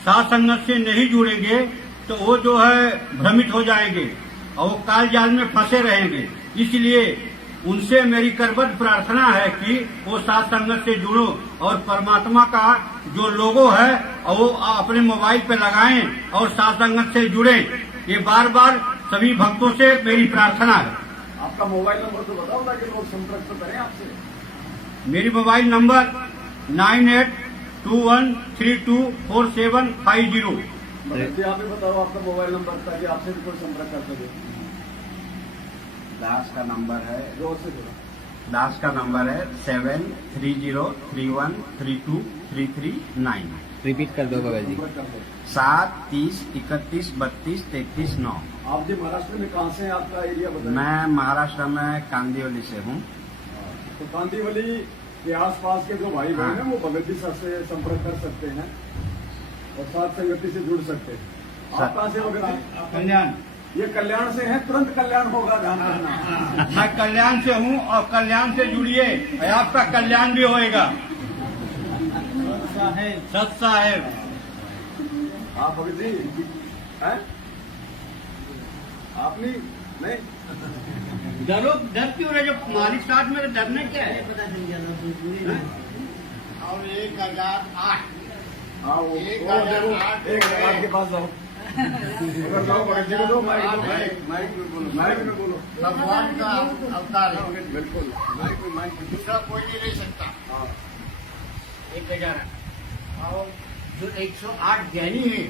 साथ संगत से नहीं जुड़ेंगे तो वो जो है भ्रमित हो जाएंगे और वो काल जाल में फंसे रहेंगे। इसलिए उनसे मेरी करबद्ध प्रार्थना है कि वो साथ संगत से जुड़ो और परमात्मा का जो लोगो है वो अपने मोबाइल पे लगाएं और साथ संगत से जुड़ें। ये बार बार सभी भक्तों से मेरी प्रार्थना है। आपका मोबाइल नंबर तो बताओ ताकि लोग संपर्क तो करें आपसे। मेरी मोबाइल नंबर 9821324750। भगत जी आप ही बताओ आपका मोबाइल नंबर ताकि आपसे भी कोई संपर्क कर सके। दास का नंबर है जोर से जोड़ा। 730131323339। रिपीट कर दो भगत जी। संपर्क कर दो। 7 30 31 32 33 9। आप जी महाराष्ट्र में कहाँ से हैं, आपका एरिया बताइए। मैं महाराष्ट्र में कांदिवली से हूँ। तो कांदीवली के आसपास के जो भाई बहन हैं वो भगत जी सर से संपर्क कर सकते हैं और साथ संगति से जुड़ सकते हैं। आप कहाँ से भगत जी? कल्याण। ये कल्याण से है, तुरंत कल्याण होगा, ध्यान रखना। मैं कल्याण से हूँ और कल्याण से जुड़िए, आपका कल्याण भी होएगा। सत साहेब। आप भगत जी हैं? आप नहीं डरो, डर क्यों रहे? जब मालिक साथ में डरने क्या है? और 1008। हाँ वो देखो, एक हजार के पास जाओ। अगर जाओ भगत जी को दो, माइक में बोलो। भगवान का अवतार है। बिल्कुल दूसरा कोई नहीं ले सकता। हाँ 1000। और जो 108 ज्ञानी है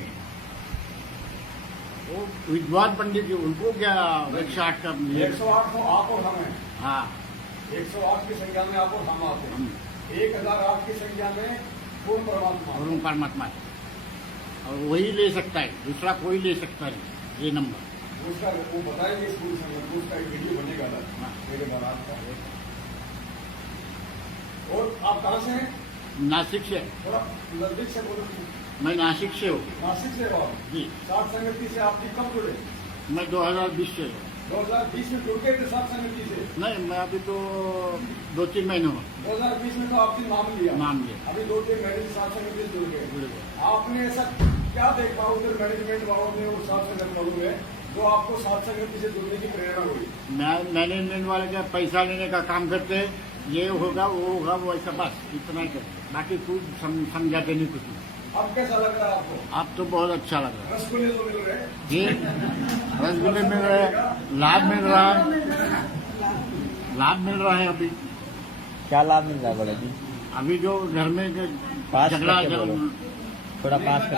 वो विद्वान पंडित जी, उनको क्या 108 का 108 तो आप और हम हैं। हाँ 108 की संख्या में आप और हम आते हैं। 1008 की संख्या में पूर्ण परमात्मा। और उन परमात्मा है। और वही ले सकता है, दूसरा कोई ले सकता नहीं ये नंबर। उसका वो बताएंगे इस पूरी संगत को, उसका एक वीडियो बनेगा अलग मेरे बारात का। और आप कहाँ से हैं? नासिक से। थोड़ा नजदीक से बोलो। मैं नासिक से हूँ नासिक से हो जी। सात संगति से आपकी कब जुड़े? मैं 2020 से हूँ। 2020 में जुड़ गए थे सात संगति से। नहीं, मैं अभी तो 2-3 महीने हुआ 2020 में तो आपने नाम लिया। नाम लिया। अभी 2-3 महीने से सात संगति से जुड़ गए। आपने ऐसा क्या देखा उधर मैनेजमेंट वालों ने और सात संगत वालों में जो आपको सात संगति से जुड़ने की प्रेरणा हुई? मैनेजमेंट वाले क्या पैसा लेने का काम करते हैं, ये होगा वो होगा वो ऐसा, बस इतना ही करते, बाकी कुछ समझाते नहीं कुछ नहीं। अब कैसा लग रहा है आपको? अब तो बहुत अच्छा लग रहा है रसगुल्ले तो मिल रहे हैं। जी। रसगुल्ले मिल रहे हैं, लाभ मिल रहा है, लाभ मिल रहा है। अभी क्या लाभ मिल रहा है भगत जी? अभी जो घर में जो पास झगड़ा करके बोलो। थोड़ा पास कर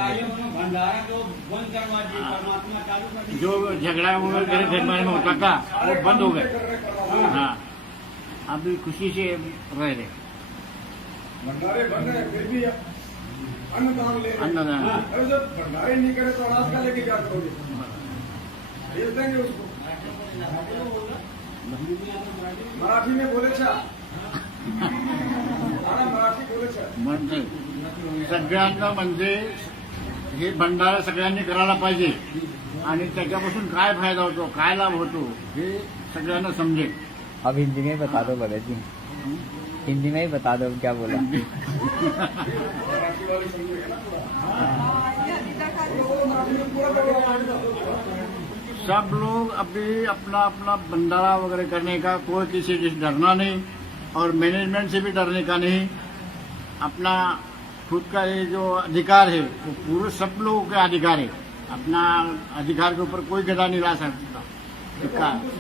जो झगड़ा वो घर में होता था वो बंद हो गया। हाँ अभी खुशी से रह रहे। भंडारे बन रहे हैं, फिर भी अन्नदान ले रहे हैं। अन्नदान। अरे जब भंडारे नहीं करे तो अनाज का लेके क्या करोगे? भेज देंगे उसको। मराठी में बोले छा मराठी बोले छा म्हणजे सगळ्यांना म्हणजे हे भंडारा सगळ्यांनी करायला पाहिजे आणि त्याच्यापासून काय फायदा होतो, काय लाभ होतो हे सगळ्यांना समजेल। अब हिंदी में बता दो भगत जी, हिंदी में ही बता दो क्या बोला। मराठी वाली समझेगा ना पूरा। मराठी में पूरा सब लोग अभी अपना अपना भंडारा वगैरह करने का, कोई किसी से डरना नहीं और मैनेजमेंट से भी डरने का नहीं। अपना खुद का ये जो अधिकार है वो पूरे सब लोगों का अधिकार है। अपना अधिकार के ऊपर कोई गदा नहीं ला सकता। कुछ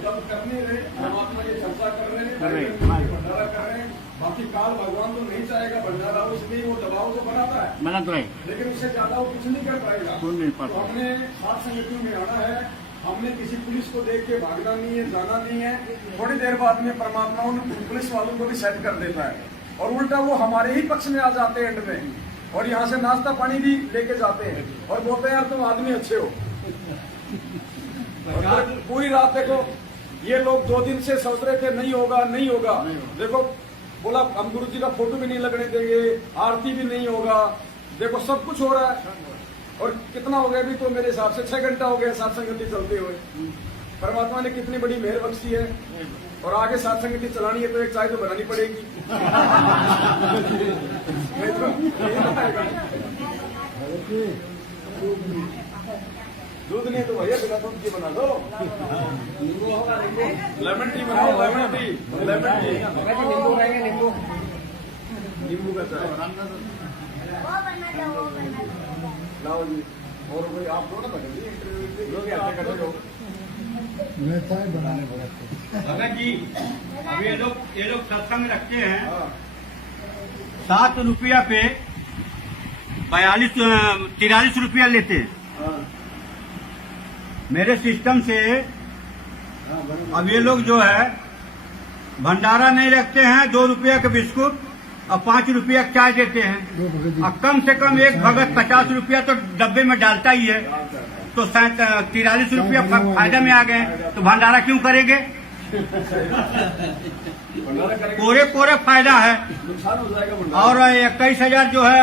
गप करने रहे, परमात्मा की चर्चा कर रहे हैं, भंडारा कर रहे हैं। बाकी काल भगवान तो नहीं चाहेगा भंडारा, उसमें वो दबाव तो बनाता है, मनात रहे लेकिन उससे ज्यादा वो कुछ नहीं कर पाएगा। कोई नहीं तो पाता। हमने सात संगतियों में आना है, हमने किसी पुलिस को देख के भागना नहीं है, जाना नहीं है। थोड़ी देर बाद में परमात्मा उन पुलिस वालों को भी सेट कर देता है और उल्टा वो हमारे ही पक्ष में आ जाते हैं एंड में, और यहाँ से नाश्ता पानी भी लेके जाते हैं और बोलते हैं यार तुम आदमी अच्छे हो। और पूरी रात देखो ये लोग 2 दिन से सोच रहे थे नहीं होगा नहीं होगा, देखो बोला हम गुरु जी का फोटो भी नहीं लगने देंगे, आरती भी नहीं होगा, देखो सब कुछ हो रहा है। और कितना हो गया अभी तो मेरे हिसाब से 6 घंटा हो गया सात संगति चलते हुए। परमात्मा ने कितनी बड़ी मेहर बख्शी है। और आगे सात संगति चलानी है तो एक चाय तो बनानी पड़ेगी। नहीं तो दूध नहीं तो भैया बिना दूध की बना दो। लेमन टी बनाओ, लेमन टी, लेमन टी, नींबू रहेंगे, नींबू का चाय लाओ जी। और कोई आप दो ना भगत जी, इंटरव्यू लोग आते करते हो। मैं चाय बनाने वाला भगत जी अब ये लोग सत्संग रखते हैं, 7 रुपया पे 43 रुपया लेते हैं। मेरे सिस्टम से अब ये लोग जो है भंडारा नहीं रखते हैं, 2 रुपया का बिस्कुट और 5 रुपया चाय देते हैं। और कम से कम एक भगत 50 रुपया तो डब्बे में डालता ही है, तो 43 रुपया फायदा में आ गए, तो भंडारा क्यों करेंगे? पूरे फायदा है। और 21,000 जो है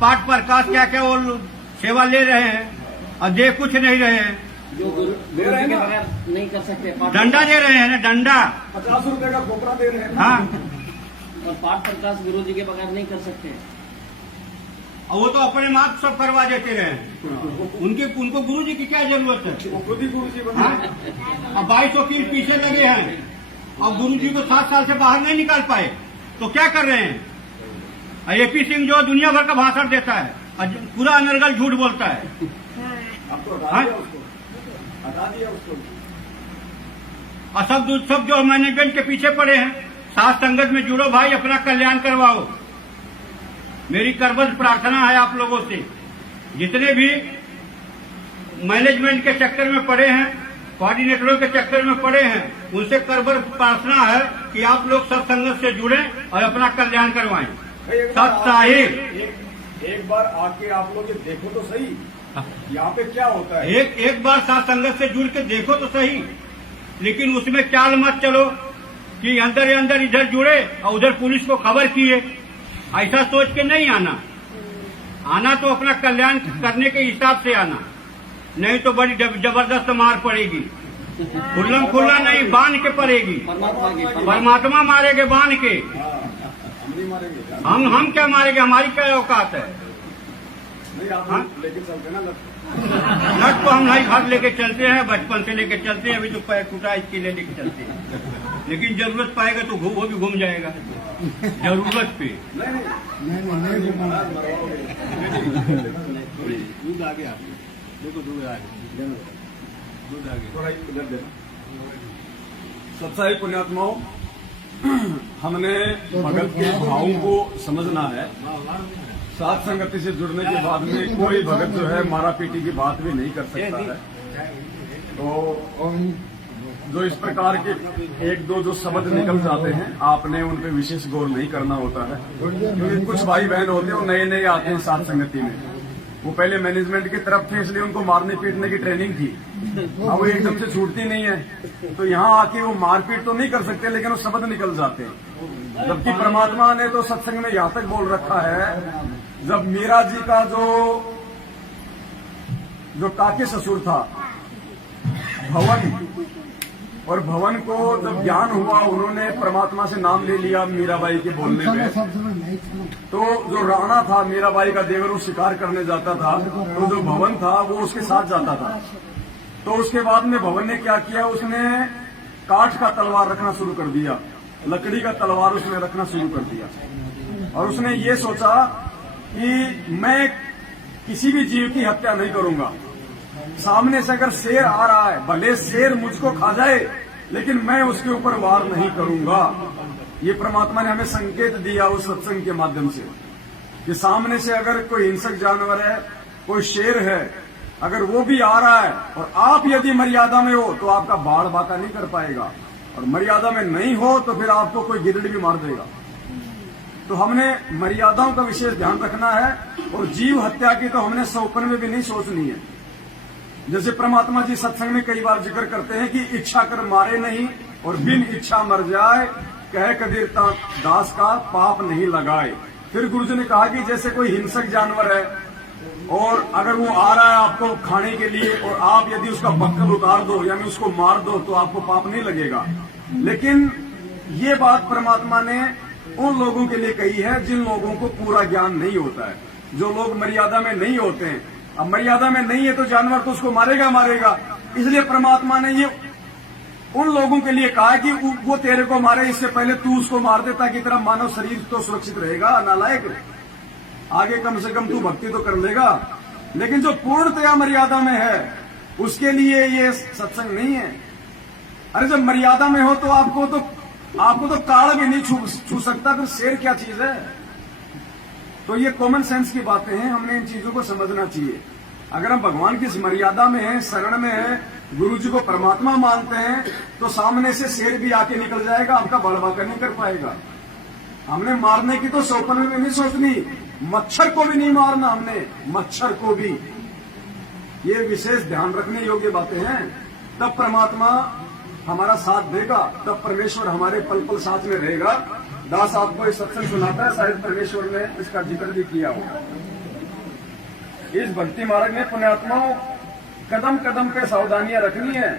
पाठ प्रकाश क्या क्या वो सेवा ले रहे हैं और दे कुछ नहीं रहे हैं, जो गुरु जी के बगैर नहीं कर सकते, डंडा दे रहे हैं ना, डंडा 50 रुपए का खोपड़ा दे रहे हैं। हाँ, और पाठ प्रकाश गुरु जी के बगैर नहीं कर सकते। और वो तो अपने माप सब करवा देते रहे, उनको गुरु जी की क्या जरूरत है? वो खुद ही गुरु जी बने। अब 22 वकील पीछे लगे हैं और गुरु जी को 7 साल से बाहर नहीं निकाल पाए, तो क्या कर रहे हैं? AP सिंह जो दुनिया भर का भाषण देता है और पूरा अनर्गल झूठ बोलता है। अब तो हटा दिया उसको। और सब जो मैनेजमेंट के पीछे पड़े हैं, साथ संगत में जुड़ो भाई, अपना कल्याण करवाओ। मेरी करबद्ध प्रार्थना है आप लोगों से, जितने भी मैनेजमेंट के चक्कर में पड़े हैं, कोऑर्डिनेटरों के चक्कर में पड़े हैं, उनसे करबद्ध प्रार्थना है कि आप लोग सब संगत से जुड़े और अपना कल्याण करवाएं। सब साहिब एक बार आके आप लोग ये देखो तो सही, यहाँ पे क्या होता है। एक बार साथ संगत से जुड़ के देखो तो सही, लेकिन उसमें चाल मत चलो कि अंदर ही अंदर इधर जुड़े और उधर पुलिस को खबर किए। ऐसा सोच के नहीं आना तो अपना कल्याण करने के हिसाब से आना, नहीं तो बड़ी जबरदस्त मार पड़ेगी। खुल्लम खुल्ला नहीं, बांध के पड़ेगी। परमात्मा मारेंगे बांध के, हम क्या मारेंगे? हमारी क्या औकात है? नहीं आप लेके चलते ना लट को हम नहीं घर लेके चलते हैं, बचपन से लेके चलते हैं, अभी तो पैर टूटा इसके लिए लेके चलते हैं, लेकिन जरूरत पाएगा तो वो भी घूम जाएगा जरूरत पे। दूध आ गया, देखो दूध आ गया, दूध आ गया। सत्साई पुण्यात्माओं, हमने भगत के भावों को समझना है। साथ संगति से जुड़ने के बाद में कोई भगत जो है मारा पीटी की बात भी नहीं कर सकता है। तो जो इस प्रकार के 1-2 जो शब्द निकल जाते हैं, आपने उन पे विशेष गौर नहीं करना होता है, क्योंकि कुछ भाई बहन होते हैं वो नए आते हैं साथ संगति में, वो पहले मैनेजमेंट की तरफ थे, इसलिए उनको मारने पीटने की ट्रेनिंग थी, अब वो एकदम से छूटती नहीं है, तो यहाँ आके वो मारपीट तो नहीं कर सकते, लेकिन वो शब्द निकल जाते हैं। जबकि परमात्मा ने तो सत्संग में यहाँ तक बोल रखा है, जब मीरा जी का जो काके ससुर था भवन, और भवन को जब ज्ञान हुआ, उन्होंने परमात्मा से नाम ले लिया मीराबाई के बोलने में, तो जो राणा था मीराबाई का देवर, वो शिकार करने जाता था, तो जो भवन था वो उसके साथ जाता था। तो उसके बाद में भवन ने क्या किया, उसने काठ का तलवार रखना शुरू कर दिया, लकड़ी का तलवार उसने रखना शुरू कर दिया, और उसने ये सोचा कि मैं किसी भी जीव की हत्या नहीं करूंगा। सामने से अगर शेर आ रहा है, भले शेर मुझको खा जाए, लेकिन मैं उसके ऊपर वार नहीं करूंगा। ये परमात्मा ने हमें संकेत दिया उस सत्संग के माध्यम से कि सामने से अगर कोई हिंसक जानवर है, कोई शेर है, अगर वो भी आ रहा है और आप यदि मर्यादा में हो तो आपका बाढ़ बाका नहीं कर पाएगा, और मर्यादा में नहीं हो तो फिर आपको कोई गिदड़ भी मार देगा। तो हमने मर्यादाओं का विशेष ध्यान रखना है, और जीव हत्या की तो हमने सौपन में भी नहीं सोचनी है। जैसे परमात्मा जी सत्संग में कई बार जिक्र करते हैं कि इच्छा कर मारे नहीं और बिन इच्छा मर जाए, कह कबीर दास का पाप नहीं लगाए। फिर गुरु जी ने कहा कि जैसे कोई हिंसक जानवर है और अगर वो आ रहा है आपको खाने के लिए, और आप यदि उसका बक्कल उतार दो यानी उसको मार दो, तो आपको पाप नहीं लगेगा। लेकिन ये बात परमात्मा ने उन लोगों के लिए कही है जिन लोगों को पूरा ज्ञान नहीं होता है, जो लोग मर्यादा में नहीं होते हैं। अब मर्यादा में नहीं है तो जानवर तो उसको मारेगा। इसलिए परमात्मा ने ये उन लोगों के लिए कहा कि वो तेरे को मारे, इससे पहले तू उसको मार दे, ताकि तेरा मानव शरीर तो सुरक्षित रहेगा। नालायक, आगे कम से कम तू भक्ति तो कर लेगा। लेकिन जो पूर्णतया मर्यादा में है उसके लिए ये सत्संग नहीं है। अरे जब मर्यादा में हो तो आपको तो काल भी नहीं छू सकता, फिर शेर क्या चीज है। तो ये कॉमन सेंस की बातें हैं, हमने इन चीजों को समझना चाहिए। अगर हम भगवान की इस मर्यादा में हैं, शरण में हैं, गुरु जी को परमात्मा मानते हैं, तो सामने से शेर भी आके निकल जाएगा, आपका बड़बाका नहीं कर पाएगा। हमने मारने की तो सौपन में नहीं सोचनी, मच्छर को भी नहीं मारना हमने, मच्छर को भी। ये विशेष ध्यान रखने योग्य बातें हैं। तब परमात्मा हमारा साथ देगा, तब परमेश्वर हमारे पल पल साथ में रहेगा। दास आपको इस सत्संग सुनाता है, शायद परमेश्वर ने इसका जिक्र भी किया होगा। इस भक्ति मार्ग में पुण्यात्माओं कदम कदम पे सावधानियां रखनी है,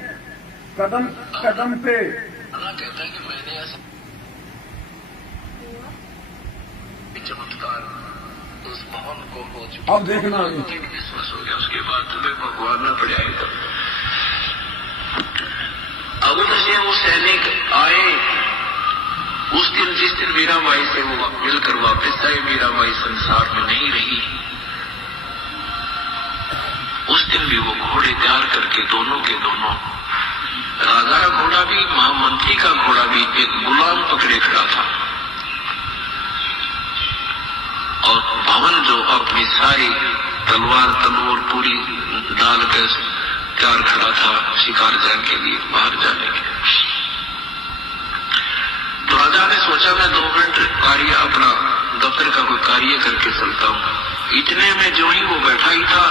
कदम कदम पे। कहता है कि मैंने ऐसा चमत्कार उस माहौल को हो चुका, अब देखना विश्वास हो गया। उसके बाद तुम्हें भगवान में पड़ जाएगा। अब जैसे वो सैनिक आए उस दिन, जिस दिन मीराबाई से वो मिलकर वापस आए, मीराबाई संसार में नहीं रही। उस दिन भी वो घोड़े तैयार करके दोनों के दोनों, राजा का घोड़ा भी, महामंत्री का घोड़ा भी, एक गुलाम पकड़े खड़ा था। और भवन जो अपनी सारी तलवार पूरी डाल कर तैयार खड़ा था शिकार जाने के लिए, बाहर जाने के लिए। तो राजा ने सोचा मैं 2 मिनट कार्य, अपना दफ्तर का कोई कार्य करके चलता हूँ। इतने में जो ही वो बैठा ही था,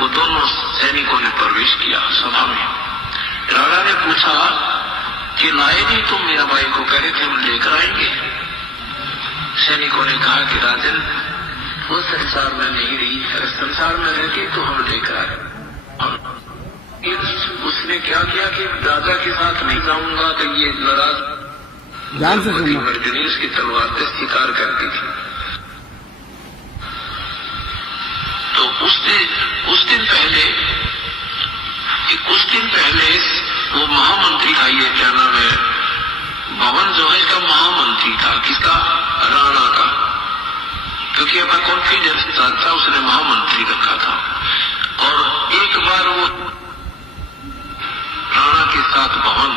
वो दोनों सैनिकों ने प्रवेश किया सभा में। राजा ने पूछा कि लाए नहीं तुम मीराबाई को? कह रहे थे हम लेकर आएंगे। सैनिकों ने कहा कि राजन वो संसार में नहीं रही, अगर संसार में रहती तो हम लेकर आए। उसने क्या किया कि राजा के साथ नहीं जाऊंगा तो ये नाराज ध्यान से सुनना। मर्जनी उसकी तलवार से शिकार करती थी। तो उस दिन पहले वो महामंत्री था, ये क्या नाम है, भवन जो है इसका महामंत्री था। किसका? राणा का। क्योंकि अपना कॉन्फिडेंस था, उसने महामंत्री रखा था। और एक बार वो राणा के साथ भवन,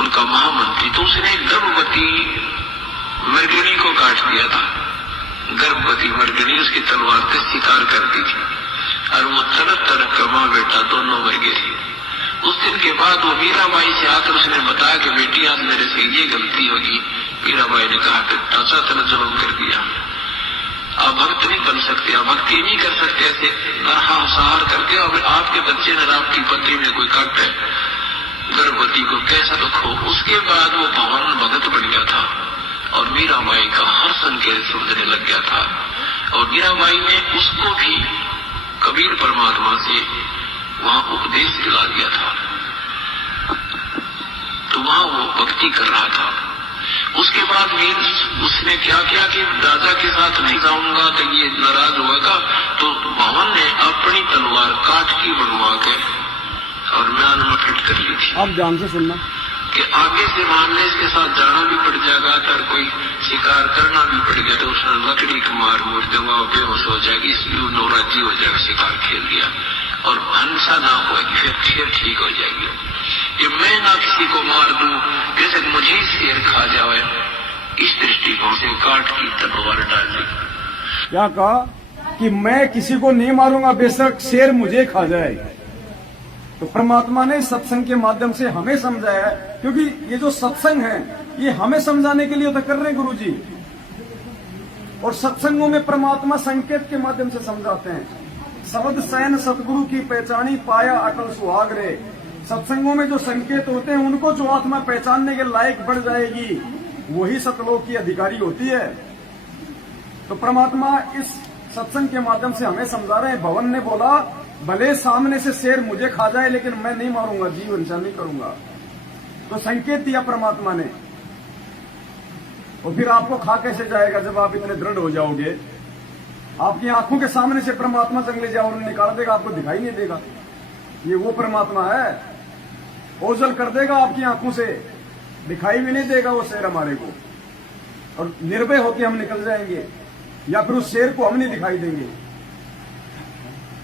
उनका महामंत्री, तो उसने गर्भवती मर्गिणी को काट दिया था। गर्भवती मर्गिणी उसकी तलवार से शिकार करती थी और वो तड़प तड़प कर मां बेटा दोनों मर गए थे। उस दिन के बाद वो मीराबाई से आकर उसने बताया कि बेटी आज मेरे से ये गलती होगी। मीराबाई ने कहा कि चाचा तेरा जुल्म कर दिया, आप भक्त नहीं बन सकते, आप भक्ति नहीं कर सकते ऐसे नरसंहार करके। और आपके बच्चे ने, आपकी पत्नी ने कोई काट है गर्भवती को, कैसा दुख हो। उसके बाद वो भवन भगत बन गया था और मीराबाई का हर संकेत सुनने लग गया था। और मीराबाई ने उसको भी कबीर परमात्मा से वहां उपदेश दिला दिया था, तो वहां वो भक्ति कर रहा था। उसके बाद उसने क्या किया कि राजा के साथ नहीं जाऊंगा तो ये नाराज होगा। तो भवन ने अपनी तलवार काट की बनवा के और म्यान में फिट कर ली थी। आप ध्यान से सुनना कि आगे से मान ले इसके साथ जाना भी पड़ जाएगा, अगर कोई शिकार करना भी पड़ गया तो उसने लकड़ी को मार मोड़ दूंगा, बेहोश हो जाएगी, इसलिए नौराजी हो जाएगा, शिकार खेल दिया और हिंसा ना होगी, फिर ठीक हो जाएगी। कि मैं ना किसी को मार दूं, जैसे मुझे शेर खा जाए, इस दृष्टिकोण से काट की तलवार डाल दी। क्या कहा कि मैं किसी को नहीं मारूंगा, बेशक शेर मुझे खा जाए। तो परमात्मा ने सत्संग के माध्यम से हमें समझाया, क्योंकि ये जो सत्संग है ये हमें समझाने के लिए तो कर रहे हैं गुरु जी। और सत्संगों में परमात्मा संकेत के माध्यम से समझाते हैं। शब्द सैन सतगुरु की पहचानी, पाया अटल सुहाग रे। सत्संगों में जो संकेत होते हैं उनको जो आत्मा पहचानने के लायक बढ़ जाएगी वही सतलोक की अधिकारी होती है। तो परमात्मा इस सत्संग के माध्यम से हमें समझा रहे हैं। भवन ने बोला भले सामने से शेर मुझे खा जाए लेकिन मैं नहीं मारूंगा, जीव हिंसा नहीं करूंगा। तो संकेत दिया परमात्मा ने। और फिर आपको खा कैसे जाएगा जब आप इतने दृढ़ हो जाओगे? आपकी आंखों के सामने से परमात्मा जंगली जानवर निकाल देगा, आपको दिखाई नहीं देगा। ये वो परमात्मा है, ओझल कर देगा आपकी आंखों से, दिखाई भी नहीं देगा वो शेर हमारे को, और निर्भय होकर हम निकल जाएंगे, या फिर उस शेर को हम नहीं दिखाई देंगे।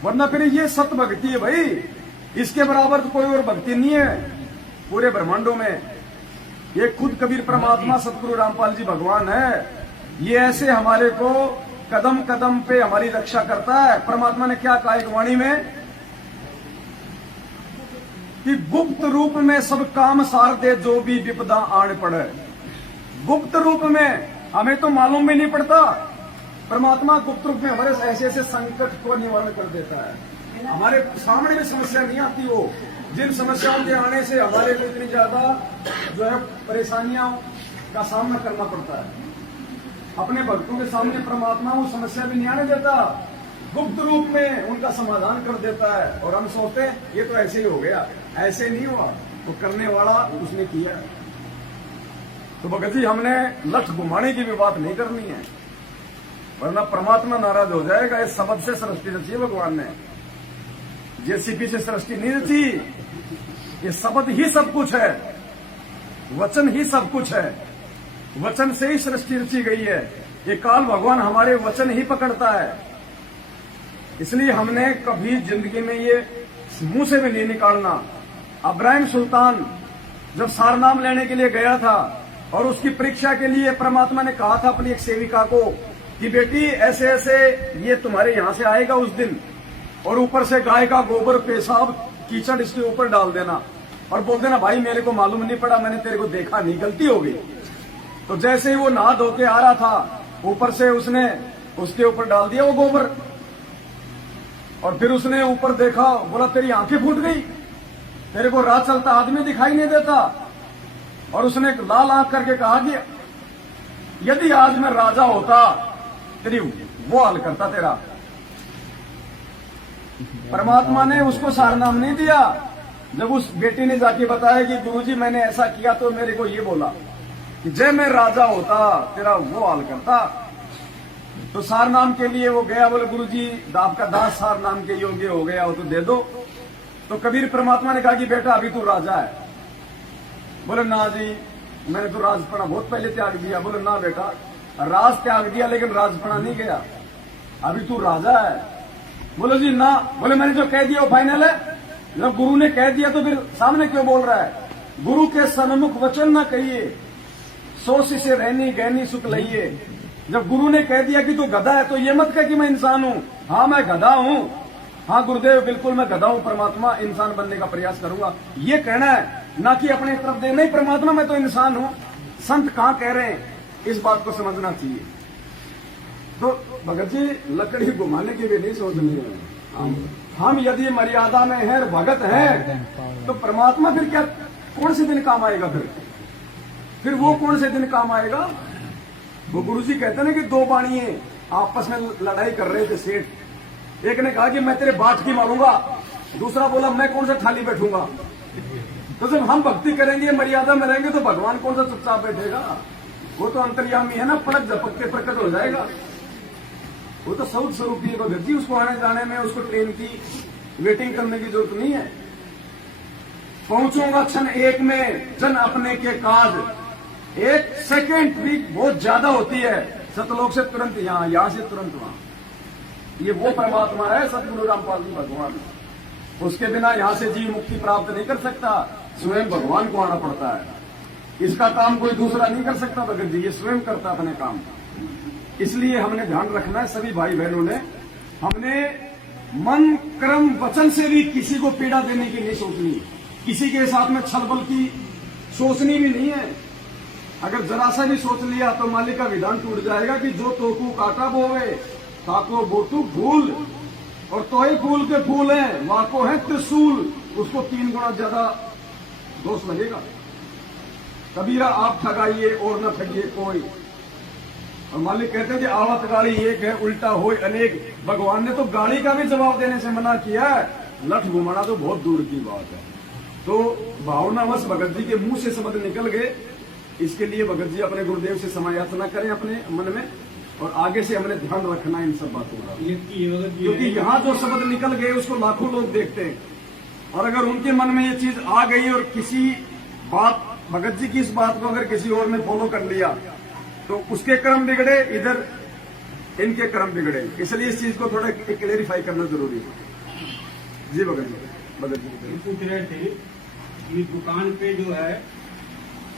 वरना फिर ये सत भक्ति है भाई, इसके बराबर तो कोई और भक्ति नहीं है पूरे ब्रह्मांडों में। ये खुद कबीर परमात्मा सतगुरु रामपाल जी भगवान है। ये ऐसे हमारे को कदम कदम पे हमारी रक्षा करता है। परमात्मा ने क्या कहा एक वाणी में कि गुप्त रूप में सब काम सार दे जो भी विपदा आड़ पड़े। गुप्त रूप में हमें तो मालूम भी नहीं पड़ता, परमात्मा गुप्त रूप में हमारे ऐसे ऐसे संकट को निवारण कर देता है। हमारे सामने भी समस्या नहीं आती हो, जिन समस्याओं के आने से हमारे को इतनी ज्यादा जो है परेशानियों का सामना करना पड़ता है, अपने भक्तों के सामने परमात्मा वो समस्या भी नहीं आने देता, गुप्त रूप में उनका समाधान कर देता है। और हम सोचते हैं ये तो ऐसे ही हो गया, ऐसे नहीं हुआ, वो करने वाला उसने किया। तो भगत जी हमने लठ घुमाने की भी बात नहीं करनी है, वरना परमात्मा नाराज हो जाएगा। इस शब्द से सृष्टि रची है भगवान ने, जेसीपी से सृष्टि नहीं रची। ये शब्द ही सब कुछ है, वचन ही सब कुछ है, वचन से ही सृष्टि रची गई है। ये काल भगवान हमारे वचन ही पकड़ता है, इसलिए हमने कभी जिंदगी में ये मुंह से भी नहीं निकालना। अब्राहिम सुल्तान जब सारनाम लेने के लिए गया था और उसकी परीक्षा के लिए परमात्मा ने कहा था अपनी एक सेविका को कि बेटी ऐसे ऐसे ये तुम्हारे यहां से आएगा उस दिन, और ऊपर से गाय का गोबर पेशाब कीचड़ इसके ऊपर डाल देना और बोल देना भाई मेरे को मालूम नहीं पड़ा, मैंने तेरे को देखा नहीं, गलती हो गई। तो जैसे ही वो नहा धो के आ रहा था, ऊपर से उसने उसके ऊपर डाल दिया वो गोबर, और फिर उसने ऊपर देखा, बोला तेरी आंखें फूट गई, तेरे को राह चलता आदमी दिखाई नहीं देता। और उसने लाल आंख करके कहा कि यदि आज मैं राजा होता तेरी वो हाल करता तेरा। परमात्मा ने उसको सारनाम नहीं दिया। जब उस बेटी ने जाके बताया कि गुरुजी मैंने ऐसा किया, तो मेरे को ये बोला कि जय मैं राजा होता तेरा वो हाल करता। तो सार नाम के लिए वो गया, बोले गुरुजी आपका दास सार नाम के योग्य हो गया हो तो दे दो। तो कबीर परमात्मा ने कहा कि बेटा अभी तू राजा है। बोले ना जी मैंने तो राजपना बहुत पहले त्याग दिया। बोले ना बेटा राज त्याग दिया लेकिन राजपना नहीं गया, अभी तू राजा है। बोले जी ना। बोले मैंने जो कह दिया वो फाइनल है। जब गुरु ने कह दिया तो फिर सामने क्यों बोल रहा है? गुरु के सन्मुख वचन ना कहिए, सोच से रहनी गहनी सुख लइए। जब गुरु ने कह दिया कि तू गधा है तो ये मत कह कि मैं इंसान हूं। हाँ मैं गधा हूं, हाँ गुरुदेव बिल्कुल मैं गधा हूं, परमात्मा इंसान बनने का प्रयास करूंगा, ये कहना है, ना कि अपने तरफ दे नहीं परमात्मा मैं तो इंसान हूं। संत कहां कह रहे हैं, इस बात को समझना चाहिए। तो भगत जी लकड़ी घुमाने की भी नहीं सोचनी है। हम यदि मर्यादा में है भगत है तो परमात्मा फिर क्या कौन से दिन काम आएगा? फिर वो कौन से दिन काम आएगा? वो गुरुजी कहते ना कि दो बाणिये आपस में लड़ाई कर रहे थे सेठ। एक ने कहा कि मैं तेरे बाट की मारूंगा, दूसरा बोला मैं कौन सा थाली बैठूंगा। तो जब हम भक्ति करेंगे मर्यादा में रहेंगे तो भगवान कौन सा चुपचाप बैठेगा? वो तो अंतर्यामी है ना, पलक झपक के प्रकट हो जाएगा। वो तो सौद स्वरूपी है भगत जी, उसको आने जाने में उसको ट्रेन की वेटिंग करने की जरूरत नहीं है। पहुंचूंगा क्षण एक में जन अपने के काज, एक सेकेंड भी बहुत ज्यादा होती है। सतलोक से तुरंत यहाँ, यहाँ से तुरंत वहां। ये वो परमात्मा है सतगुरु रामपाल जी भगवान। उसके बिना यहाँ से जीव मुक्ति प्राप्त नहीं कर सकता, स्वयं भगवान को आना पड़ता है। इसका काम कोई दूसरा नहीं कर सकता भगत जी, ये स्वयं करता अपने काम। इसलिए हमने ध्यान रखना है सभी भाई बहनों ने, हमने मन कर्म वचन से भी किसी को पीड़ा देने की नहीं सोचनी, किसी के साथ में छलबल की सोचनी भी नहीं है। अगर जरा सा भी सोच लिया तो मालिक का विधान टूट जाएगा कि जो तोकू काटा बोवे ताको बोतू फूल, और तोय फूल के फूल हैं वाको है त्रिशूल, उसको 3 गुना ज्यादा दोष लगेगा। कबीरा आप ठगाइए और न ठगिए कोई। और मालिक कहते हैं कि आवत गाड़ी एक है उल्टा हो अनेक। भगवान ने तो गाड़ी का भी जवाब देने से मना किया है, लठ घुमाना तो बहुत दूर की बात है। तो भावनावश भगत जी के मुंह से शब्द निकल गए, इसके लिए भगत जी अपने गुरुदेव से समायाचना करें अपने मन में, और आगे से हमने ध्यान रखना इन सब बातों का, क्योंकि यहाँ जो शब्द निकल गए उसको लाखों लोग देखते हैं। और अगर उनके मन में ये चीज आ गई और किसी बात भगत जी की इस बात को अगर किसी और ने फॉलो कर लिया तो उसके कर्म बिगड़े, इधर इनके कर्म बिगड़े। इसलिए इस चीज को थोड़ा क्लेरिफाई करना जरूरी है। जी भगत जी पूछ रहे थे कि दुकान पे जो है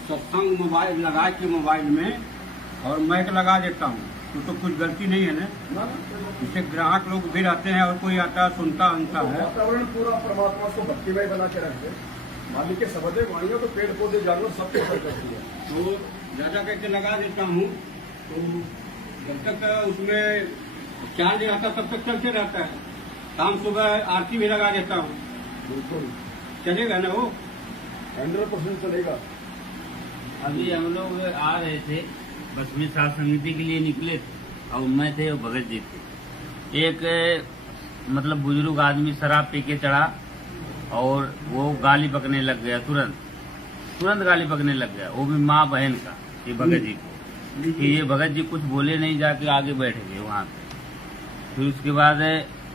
सत्संग मोबाइल लगा के मोबाइल में और मैक लगा देता हूँ, तो कुछ गलती नहीं है ना। इससे ग्राहक लोग भी रहते हैं और कोई आता सुनता अंता है। वातावरण पूरा परमात्मा को भक्तिमय बना के रखते, मालिक के सबदे वाणियों तो पेड़ पौधे जानवर सबको असर करती है। तो ज्यादा करके लगा देता हूँ, तो जब तक उसमें चार्ज नहीं आता तब तक चलते रहता है। शाम सुबह आरती भी लगा देता हूँ, बिल्कुल चलेगा ना वो 100% चलेगा। अभी हम लोग आ रहे थे, बस में सात समिति के लिए निकले थे और मैं थे और भगत जी थे। एक मतलब बुजुर्ग आदमी शराब पी के चढ़ा और वो गाली पकने लग गया, तुरंत गाली पकने लग गया, वो भी माँ बहन का, ये भगत जी को। कि ये भगत जी कुछ बोले नहीं, जाके आगे बैठ गए वहाँ पे। फिर उसके बाद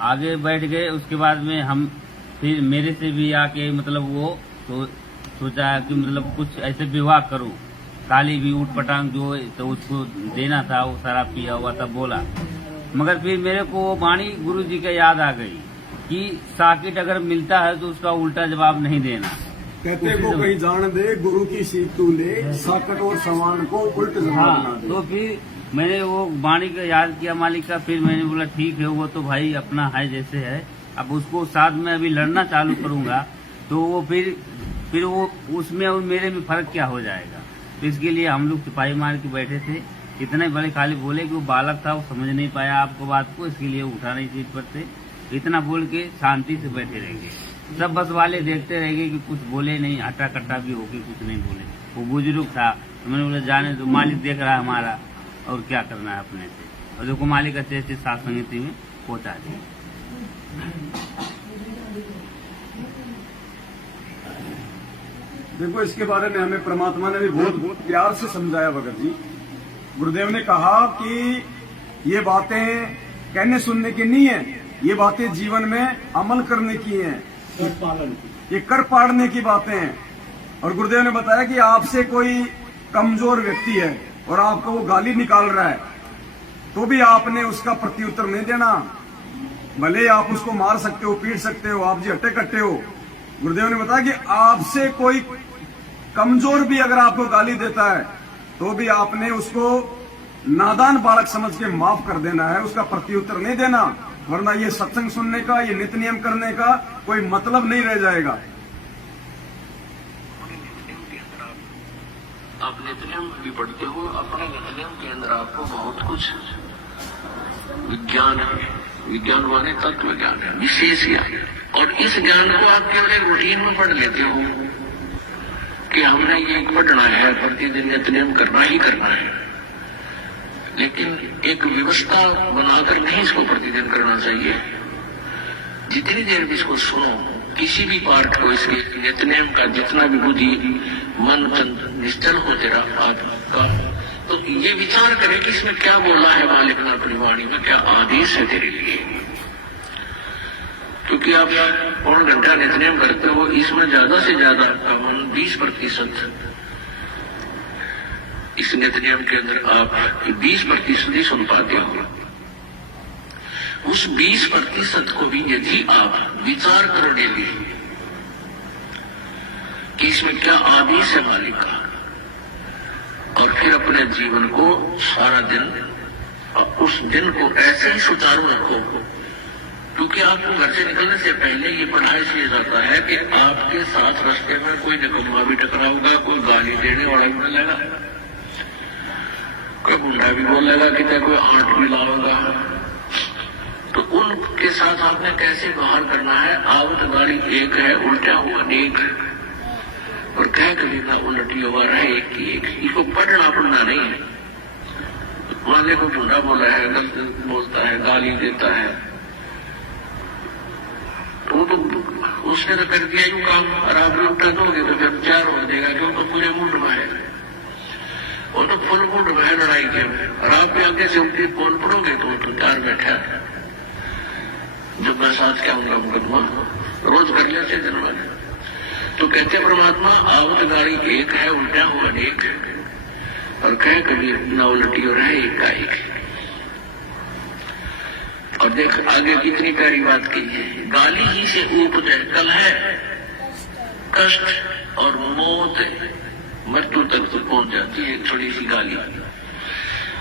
आगे बैठ गए, उसके बाद में हम फिर मेरे से भी आके मतलब वो तो सोचा कि मतलब कुछ ऐसे विवाह करूं, काली भी उठ पटांग जो तो उसको देना था, वो शराब पिया हुआ था बोला। मगर फिर मेरे को वो वाणी गुरु जी का याद आ गई कि साकिट अगर मिलता है तो उसका उल्टा जवाब नहीं देना। कहते को कहीं जान दे, गुरु की सीख तू ले, साकट और समान को उल्ट जवाब ना हाँ, दे। तो फिर मैंने वो वाणी का याद किया मालिक का। फिर मैंने बोला ठीक है, वो तो भाई अपना है जैसे है, अब उसको साथ में अभी लड़ना चालू करूंगा तो वो फिर वो उसमें और मेरे में फर्क क्या हो जाएगा। तो इसके लिए हम लोग सिपाही मार के बैठे थे। इतने बड़े खाली बोले कि वो बालक था, वो समझ नहीं पाया आपको बात को, इसके लिए उठा नहीं सीट पर थे। इतना बोल के शांति से बैठे रहेंगे। सब बस वाले देखते रहेंगे कि कुछ बोले नहीं, हटा कट्टा भी होके कुछ नहीं बोले। वो बुजुर्ग था, तो मैंने बोला जाने तो, मालिक देख रहा है हमारा, और क्या करना है अपने से। और देखो मालिक अच्छे अच्छे सात समिति में पहुंचा दिया। देखो इसके बारे में हमें परमात्मा ने भी बहुत प्यार से समझाया भगत जी। गुरुदेव ने कहा कि ये बातें कहने सुनने की नहीं है, ये बातें जीवन में अमल करने की हैं, ये कर पाड़ने की बातें हैं। और गुरुदेव ने बताया कि आपसे कोई कमजोर व्यक्ति है और आपको वो गाली निकाल रहा है, तो भी आपने उसका प्रत्युत्तर नहीं देना। भले ही आप उसको मार सकते हो, पीट सकते हो, आप जी हट्टे कट्टे हो। गुरुदेव ने बताया कि आपसे कोई कमजोर भी अगर आपको गाली देता है तो भी आपने उसको नादान बालक समझ के माफ कर देना है, उसका प्रत्युत्तर नहीं देना, वरना ये सत्संग सुनने का, ये नित्य नियम करने का कोई मतलब नहीं रह जाएगा। आप नित्य नियम भी पढ़ते हो, अपने नित्य नियम के अंदर आपको बहुत कुछ विज्ञान है, विज्ञान माने तत्व ज्ञान है, विशेष ज्ञान है। और इस ज्ञान को आप केवल एक रूटीन में पढ़ लेते हो कि हमने ये पढ़ना है, प्रतिदिन नित्य नियम करना ही करना है, लेकिन एक व्यवस्था बनाकर नहीं इसको प्रतिदिन करना चाहिए। जितनी देर भी इसको सुनो, किसी भी पाठ को, इसके नित्य नियम का जितना भी बुद्धि मन तन निश्चल हो तेरा आपका, तो ये विचार करे कि इसमें क्या बोला है मालिक ने अपनी वाणी में, क्या आदेश है तेरे लिए। क्योंकि आप पौन घंटा नित्य नियम करते हो, इसमें ज्यादा से ज्यादा आपका मन 20% इस नित्य नियम के अंदर आप 20% ही सुन पाते हो। उस 20% को भी यदि आप विचार कर डेली कि इसमें क्या आदेश है मालिक का, और फिर अपने जीवन को सारा दिन, उस दिन को ऐसे ही सुचारू रखो। क्योंकि आपको घर से निकलने से पहले ये पढ़ा इसलिए जाता है कि आपके साथ रास्ते में कोई निकम्मा भी टकराऊगा, कोई गाली देने वाला भी मिलेगा, कोई गुंडा भी बोलेगा कि कोई आंट भी लाओगा। तो उनके साथ आपने कैसे बाहर करना है। आवत गाड़ी एक है, उल्टा हुआ अनेक, और कह कभी ना उलटी हुआ रहे एक की एक। इसको पढ़ना नहीं है। वाले को गुंडा बोला है, गलत बोलता है, गाली देता है, तो उसने तो कर दिया यूं काम, और आप उल्टा दोगे तो फिर 4 हो जाएगा, क्यों तो पूरे मुंड में है, वो तो फुल मुंड में है लड़ाई के में। और आप भी आगे से उनकी बोल पड़ोगे तो 4 बैठा है। जब मैं साथ क्या हूँ मुकदमा रोज कर लेते दिन में। तो कहते परमात्मा आवत गाड़ी एक है, उल्टा हुआ अनेक, और कहे कभी ना उलटी हो रहे एक का एक। और देख आगे कितनी प्यारी बात की है, गाली ही से उपजे कलह, कष्ट और मौत, मृत्यु तक तो पहुंच जाती है थोड़ी सी गाली।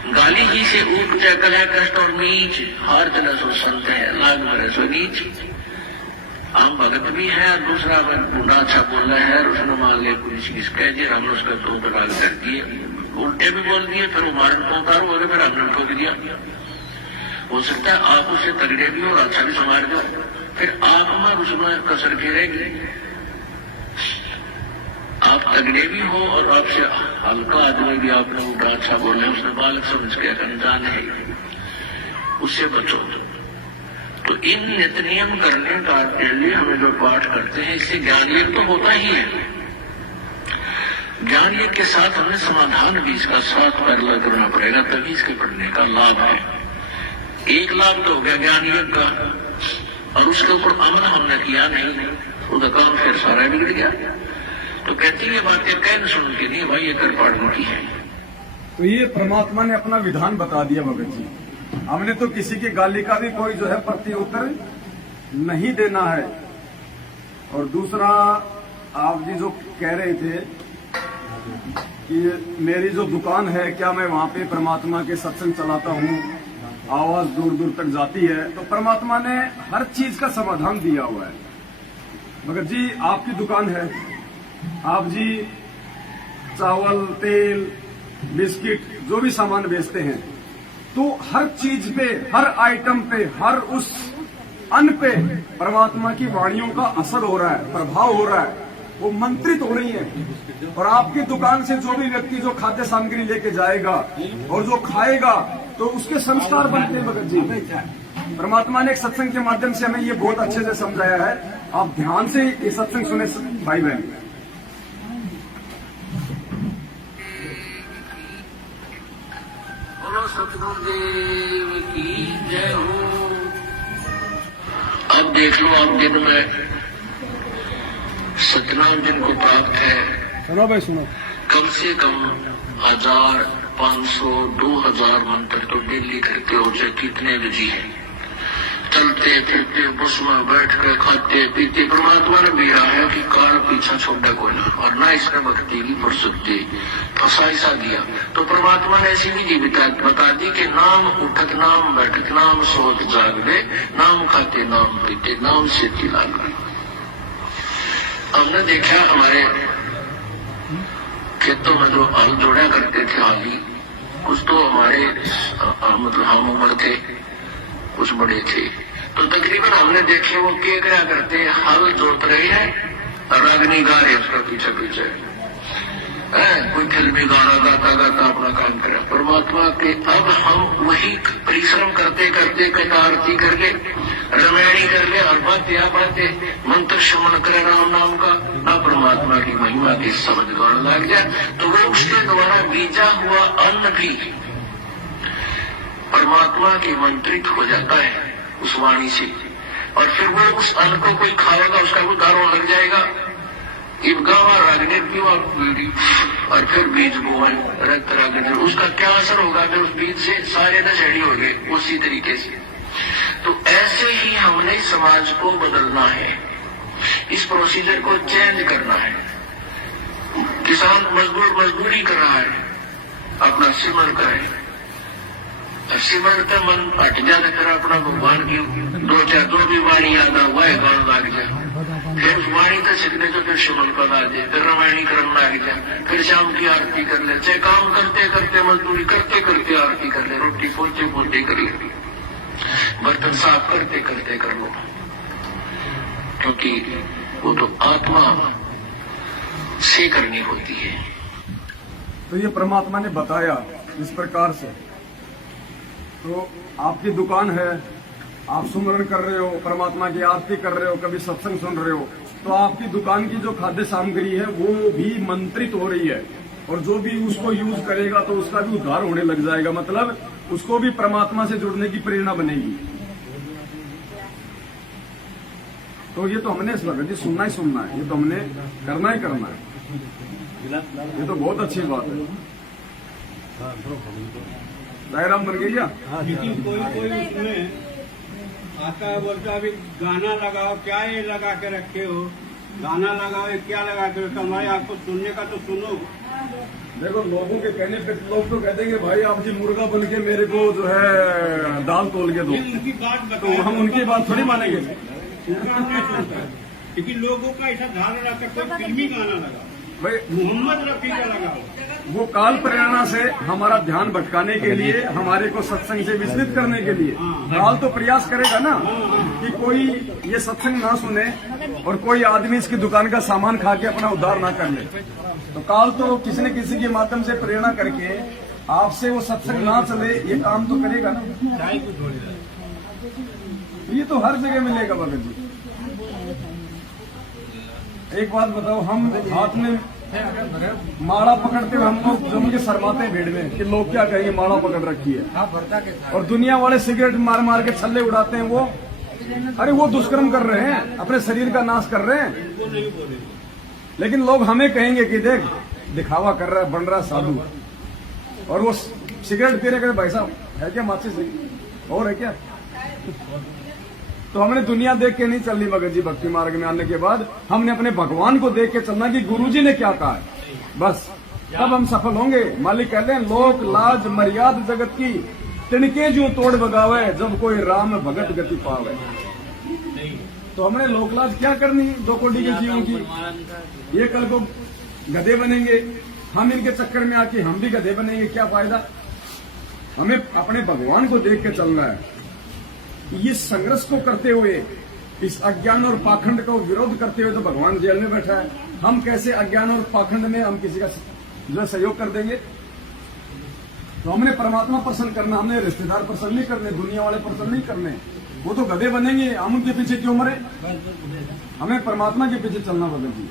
गाली ही से ऊट कलह कष्ट और नीच, हार तना सो संत है, लाग मरे सो नीच। हम भगत भी है और दूसरा बूढ़ा अच्छा बोल रहा है, उसने मान लिया कुछ चीज कह दिया, हमने उसका दो बराग कर दिए, उल्टे भी बोल दिए, फिर वो मारन को उतारू हो गए, फिर हमने ठोक दिया। हो सकता है आप उससे तगड़े भी हो और अच्छा भी संभाल दो, फिर आप में उसमें कसर गिरेगी। आप तगड़े भी हो और आपसे हल्का आदमी भी आपने उल्टा अच्छा बोला, उसने बालक समझ के अनजान है, उससे बचो। तो इन नित नियम करने का के लिए हमें जो पाठ करते हैं, इससे ज्ञान योग तो होता ही है। ज्ञान योग के साथ हमें समाधान भी इसका साथ पैरेलल करना पड़ेगा, तभी इसके पढ़ने का लाभ है। एक लाभ तो हो गया ज्ञान योग का, और उसके ऊपर अमल हमने किया नहीं, उसका काम फिर सारा बिगड़ गया। तो कहती है बातें कहने सुन के नहीं भाई, ये कर पाड़ने की है। तो ये परमात्मा ने अपना विधान बता दिया भगत जी। हमने तो किसी की गाली का भी कोई जो है प्रत्युत्तर नहीं देना है। और दूसरा, आप जी जो कह रहे थे कि मेरी जो दुकान है, क्या मैं वहां पे परमात्मा के सत्संग चलाता हूँ, आवाज दूर दूर तक जाती है, तो परमात्मा ने हर चीज का समाधान दिया हुआ है। भगत जी आपकी दुकान है, आप जी चावल, तेल, बिस्किट जो भी सामान बेचते हैं, तो हर चीज पे, हर आइटम पे, हर उस अन्न पे परमात्मा की वाणियों का असर हो रहा है, प्रभाव हो रहा है, वो मंत्रित हो रही है। और आपकी दुकान से जो भी व्यक्ति जो खाद्य सामग्री लेके जाएगा और जो खाएगा, तो उसके संस्कार बनते हैं। भगत जी परमात्मा ने एक सत्संग के माध्यम से हमें ये बहुत अच्छे से समझाया है, आप ध्यान से ये सत्संग सुने भाई बहन। सतगुरुदेव की जय हो। अब देख लो, आप दिन में सतनाम जिनको प्राप्त है, सुनो भाई सुनो, कम से कम 1000, 500, 2000 मंत्र तो डेली करते हो, चाहे कितने भी है। चलते फिरते बस में बैठ कर खाते पीते, परमात्मा ने भी रहा है कि काल पीछा छोड़ा कोई ना, और ना इसमें भक्ति की फुर्सती फसाइसा दिया। तो परमात्मा ने ऐसी विधि बता दी कि नाम उठत नाम बैठक नाम सोत जागने, नाम खाते नाम पीते नाम से तिलाग। हमने देखा हमारे खेतों में जो हल जोड़ा करते थे हाली, कुछ तो हमारे मतलब हम उम्र थे, कुछ बड़े थे, तो तकरीबन हमने देखे वो क्या करते हैं, हल जोत रहे हैं और रागनी गा रहे उसका पीछे पीछे, कोई फिल्मी गाना गाता गाता अपना काम करे। परमात्मा के अब हम वही परिश्रम करते करते कथा आरती कर ले, रामायणी कर ले, और बातें मंत्र श्रवण करे राम नाम का, ना परमात्मा की महिमा की समझ गौर लग जाए, तो वो उसके द्वारा बीजा हुआ अन्न भी परमात्मा के मंत्रित हो जाता है उस वाणी से, और फिर वो उस अन्न को कोई खाएगा, उसका वो दारों लग जाएगा। गावा रागने पीवा पीढ़ी, और फिर बीज बोवन रक्त रागने, उसका क्या असर होगा, फिर उस बीज से सारे नशेड़ी हो गए उसी तरीके से। तो ऐसे ही हमने समाज को बदलना है, इस प्रोसीजर को चेंज करना है। किसान मजदूरी कर रहा है, अपना सिमरन करे, सिमरन का मन हट जाने कर अपना भगवान की दो भी वाणी याद हुआ है गान लग जाए, फिर उस वाणी का सीखने को फिर शिमल पद आ जाए, फिर रामायणी क्रम लग जाए, फिर शाम की आरती कर ले, चाहे काम करते करते मजदूरी करते करते आरती कर ले, रोटी पोते पोते करिए, बर्तन साफ करते करते कर लो, क्योंकि वो तो आत्मा से करनी होती है। तो ये परमात्मा ने बताया इस प्रकार से। तो आपकी दुकान है, आप सुमरण कर रहे हो, परमात्मा की आरती कर रहे हो, कभी सत्संग सुन रहे हो, तो आपकी दुकान की जो खाद्य सामग्री है वो भी मंत्रित हो रही है, और जो भी उसको यूज करेगा तो उसका भी उद्धार होने लग जाएगा, मतलब उसको भी परमात्मा से जुड़ने की प्रेरणा बनेगी। तो ये तो हमने भगत जी सुनना ही सुनना है, ये तो हमने करना ही करना है, ये तो बहुत अच्छी बात है। डायराम बन गई क्या? कोई उसमें आता है, बोलता अभी गाना लगाओ, क्या ये लगा के रखे हो, गाना लगाओ, क्या लगा के रखा, हमारे आपको सुनने का तो सुनो, देखो लोगों के कहने पे लोग तो कहते हैं कि भाई आप जी मुर्गा बन के मेरे को जो है दाल तोल के दो, उनकी बात तो बताओ, हम उनकी बात थोड़ी मानेंगे। क्योंकि लोगों का ऐसा धारणा रखा कोई फिल्मी गाना लगा, भाई मोहम्मद रफी का लगा, वो काल प्रेरणा से हमारा ध्यान भटकाने के लिए, हमारे को सत्संग से विचलित करने के लिए काल तो प्रयास करेगा ना कि कोई ये सत्संग ना सुने और कोई आदमी इसकी दुकान का सामान खा के अपना उद्धार ना कर ले। तो काल तो किसी न किसी के माध्यम से प्रेरणा करके आपसे वो सत्संग ना चले, ये काम तो करेगा ना। ये तो हर जगह मिलेगा भगत जी। एक बात बताओ, हम हाथ में माला पकड़ते हुए हम लोग जम के शर्माते हैं भीड़ में कि लोग क्या कहेंगे, माला पकड़ रखी है। और दुनिया वाले सिगरेट मार मार के छल्ले उड़ाते हैं। वो अरे वो दुष्कर्म कर रहे हैं, अपने शरीर का नाश कर रहे हैं। लेकिन लोग हमें कहेंगे कि देख दिखावा कर रहा है, बन रहा है साधु, और वो सिगरेट पी रहे कहते भाई साहब है क्या माचिस है और है क्या। तो हमने दुनिया देख के नहीं चलनी भगत जी। भक्ति मार्ग में आने के बाद हमने अपने भगवान को देख के चलना कि गुरुजी ने क्या कहा है, बस तब हम सफल होंगे। मालिक कहते हैं लोक लाज मर्याद जगत की तिनके जो तोड़ बगावे, जब कोई राम भगत गति पावे। तो हमने लोकलाज क्या करनी 2 कोटि के जीवों की। ये कल को गधे बनेंगे, हम इनके चक्कर में आके हम भी गधे बनेंगे, क्या फायदा। हमें अपने भगवान को देख के चलना है। ये संघर्ष को करते हुए, इस अज्ञान और पाखंड का विरोध करते हुए तो भगवान जेल में बैठा है। हम कैसे अज्ञान और पाखंड में हम किसी का जो सहयोग कर देंगे। तो हमने परमात्मा प्रसन्न करना, हमने रिश्तेदार प्रसन्न नहीं करने, दुनिया वाले प्रसन्न नहीं करने। वो तो गधे बनेंगे, हम उनके पीछे क्यों मरे। हमें परमात्मा के पीछे चलना भगत जी।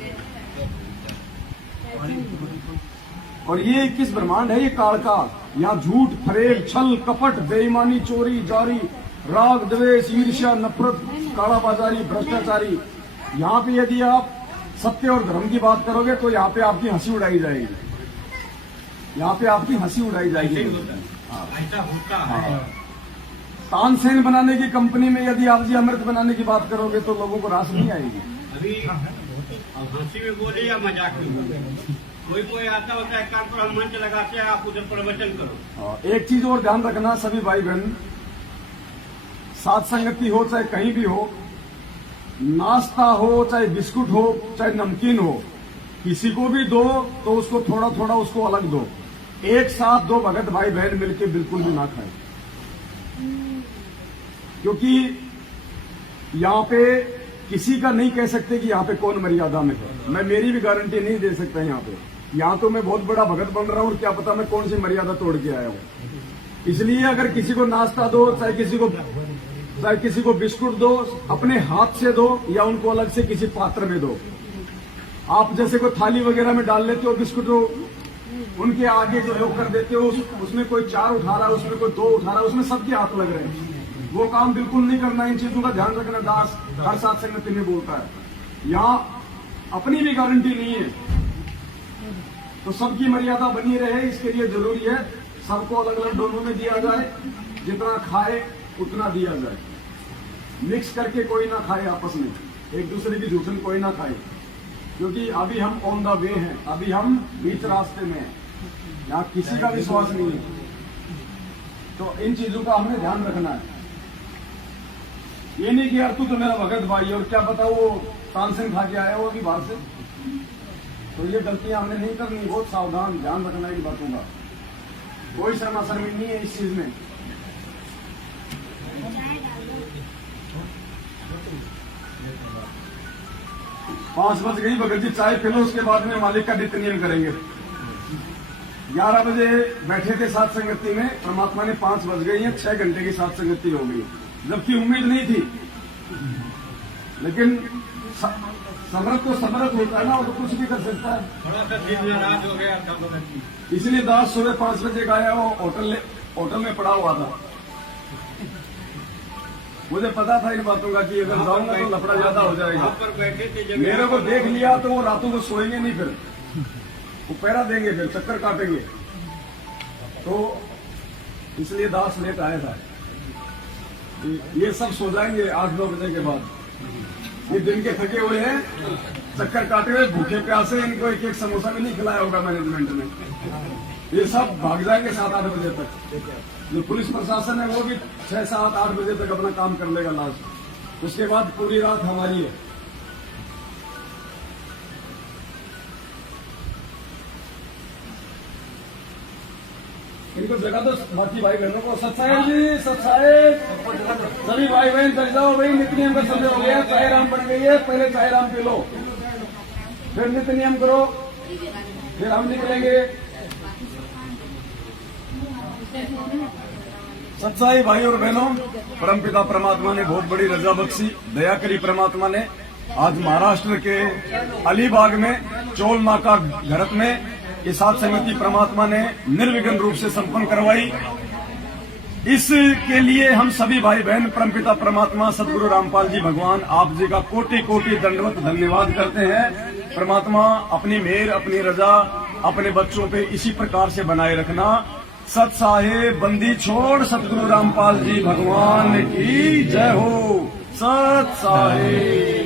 और ये किस ब्रह्मांड है, ये काल का। यहाँ झूठ फरेब छल कपट बेईमानी चोरी जारी राग द्वेष ईर्ष्या नफरत कालाबाजारी भ्रष्टाचारी। यहाँ पे यदि आप सत्य और धर्म की बात करोगे तो यहाँ पे आपकी हंसी उड़ाई जाएगी, यहाँ पे आपकी हंसी उड़ाई जाएगी। ऐसा होता है। तानसेन बनाने की कंपनी में यदि आप जी अमृत बनाने की बात करोगे तो लोगों को रास नहीं आएगी। अभी हंसी में बोले या मजाक में बोले, कोई आता होता है काल पर हम मंच लगाते हैं, आप उधर प्रवचन करो। एक चीज और ध्यान रखना सभी भाई बहन, साथ संगति हो चाहे कहीं भी हो, नाश्ता हो चाहे बिस्कुट हो चाहे नमकीन हो, किसी को भी दो तो उसको थोड़ा थोड़ा उसको अलग दो। एक साथ 2 भगत भाई बहन मिलके बिल्कुल भी ना खाए। क्योंकि यहाँ पे किसी का नहीं कह सकते कि यहाँ पे कौन मर्यादा में है। मैं मेरी भी गारंटी नहीं दे सकता यहाँ पे। यहाँ तो मैं बहुत बड़ा भगत बन रहा हूँ और क्या पता मैं कौन सी मर्यादा तोड़ के आया हूँ। इसलिए अगर किसी को नाश्ता दो चाहे किसी को बिस्कुट दो, अपने हाथ से दो या उनको अलग से किसी पात्र में दो। आप जैसे कोई थाली वगैरह में डाल लेते हो बिस्कुट, उनके आगे जो है कर देते हो, उसमें कोई 4 उठा रहा है, उसमें कोई 2 उठा रहा है, उसमें सबके हाथ लग रहे हैं। वो काम बिल्कुल नहीं करना। इन चीजों का ध्यान रखना। दास हर साथ संगति में बोलता है। यहाँ अपनी भी गारंटी नहीं है, तो सबकी मर्यादा बनी रहे, इसके लिए जरूरी है सबको अलग अलग डोनों में दिया जाए, जितना खाए उतना दिया जाए। मिक्स करके कोई ना खाए आपस में, एक दूसरे की जूठन कोई ना खाए। क्योंकि अभी हम ऑन द वे हैं, अभी हम बीच रास्ते में हैं, यहाँ किसी का विश्वास नहीं है। तो इन चीजों का हमें ध्यान रखना है। ये नहीं कि यार तू तो मेरा भगत भाई है और क्या पता वो तानसेन खा के आया हो अभी बाहर से। तो ये गलतियां हमने नहीं करनी, बहुत सावधान ध्यान रखना इन बातों का। कोई शर्मी नहीं है इस चीज में। पांच बज गई भगत जी, चाय पी लो, उसके बाद में मालिक का नित्य नियम करेंगे। 11 बजे बैठे थे साथ संगति में, परमात्मा ने 5 बज गई है, 6 घंटे की साथ संगति हो गई, जबकि उम्मीद नहीं थी। लेकिन समर्थ तो समर्थ होता है ना, वो तो कुछ भी कर सकता है। थोड़ा सा दिन नाराज हो गया था, इसलिए दास सुबह 5 बजे का आया, वो होटल में पड़ा हुआ था। मुझे पता था इन बातों का कि अगर जाऊंगा तो लफड़ा ज्यादा हो जाएगा। बैठे थे, मेरे को देख लिया तो वो रातों को सोएंगे नहीं, फिर वो पैरा देंगे, फिर चक्कर काटेंगे। तो इसलिए दास लेट आया था। ये सब सो जाएंगे 8-9 बजे के बाद। ये दिन के थके हुए हैं, चक्कर काटे हुए भूखे प्यासे इनको एक एक समोसा भी नहीं खिलाया होगा मैनेजमेंट ने। ये सब भाग जाएंगे 7-8 बजे तक। जो पुलिस प्रशासन है वो भी 6, 7, 8 बजे तक अपना काम कर लेगा लास्ट। उसके बाद पूरी रात हमारी है। इनको जगह दो बाकी भाई बहनों को। सत्साहेब जी, सत्साहेब, सभी भाई बहन चल जाओ भाई, नित्य नियम का समय हो गया। चाय राम बन गई है, पहले चाय राम पी लो, फिर नित्य नियम करो, फिर हम निकलेंगे। सत्साई भाई और बहनों, परमपिता परमात्मा ने बहुत बड़ी रजा बख्शी, दया करी परमात्मा ने। आज महाराष्ट्र के अलीबाग में चोल नाका घरत में ये सात समिति परमात्मा ने निर्विघ्न रूप से संपन्न करवाई। इसके लिए हम सभी भाई बहन परमपिता परमात्मा सदगुरु रामपाल जी भगवान आप जी का कोटि कोटि दंडवत धन्यवाद करते हैं। परमात्मा अपनी मेहर, अपनी रजा अपने बच्चों पे इसी प्रकार से बनाए रखना। सत साहेब बंदी छोड़ सदगुरु रामपाल जी भगवान की जय हो। सत साहेब।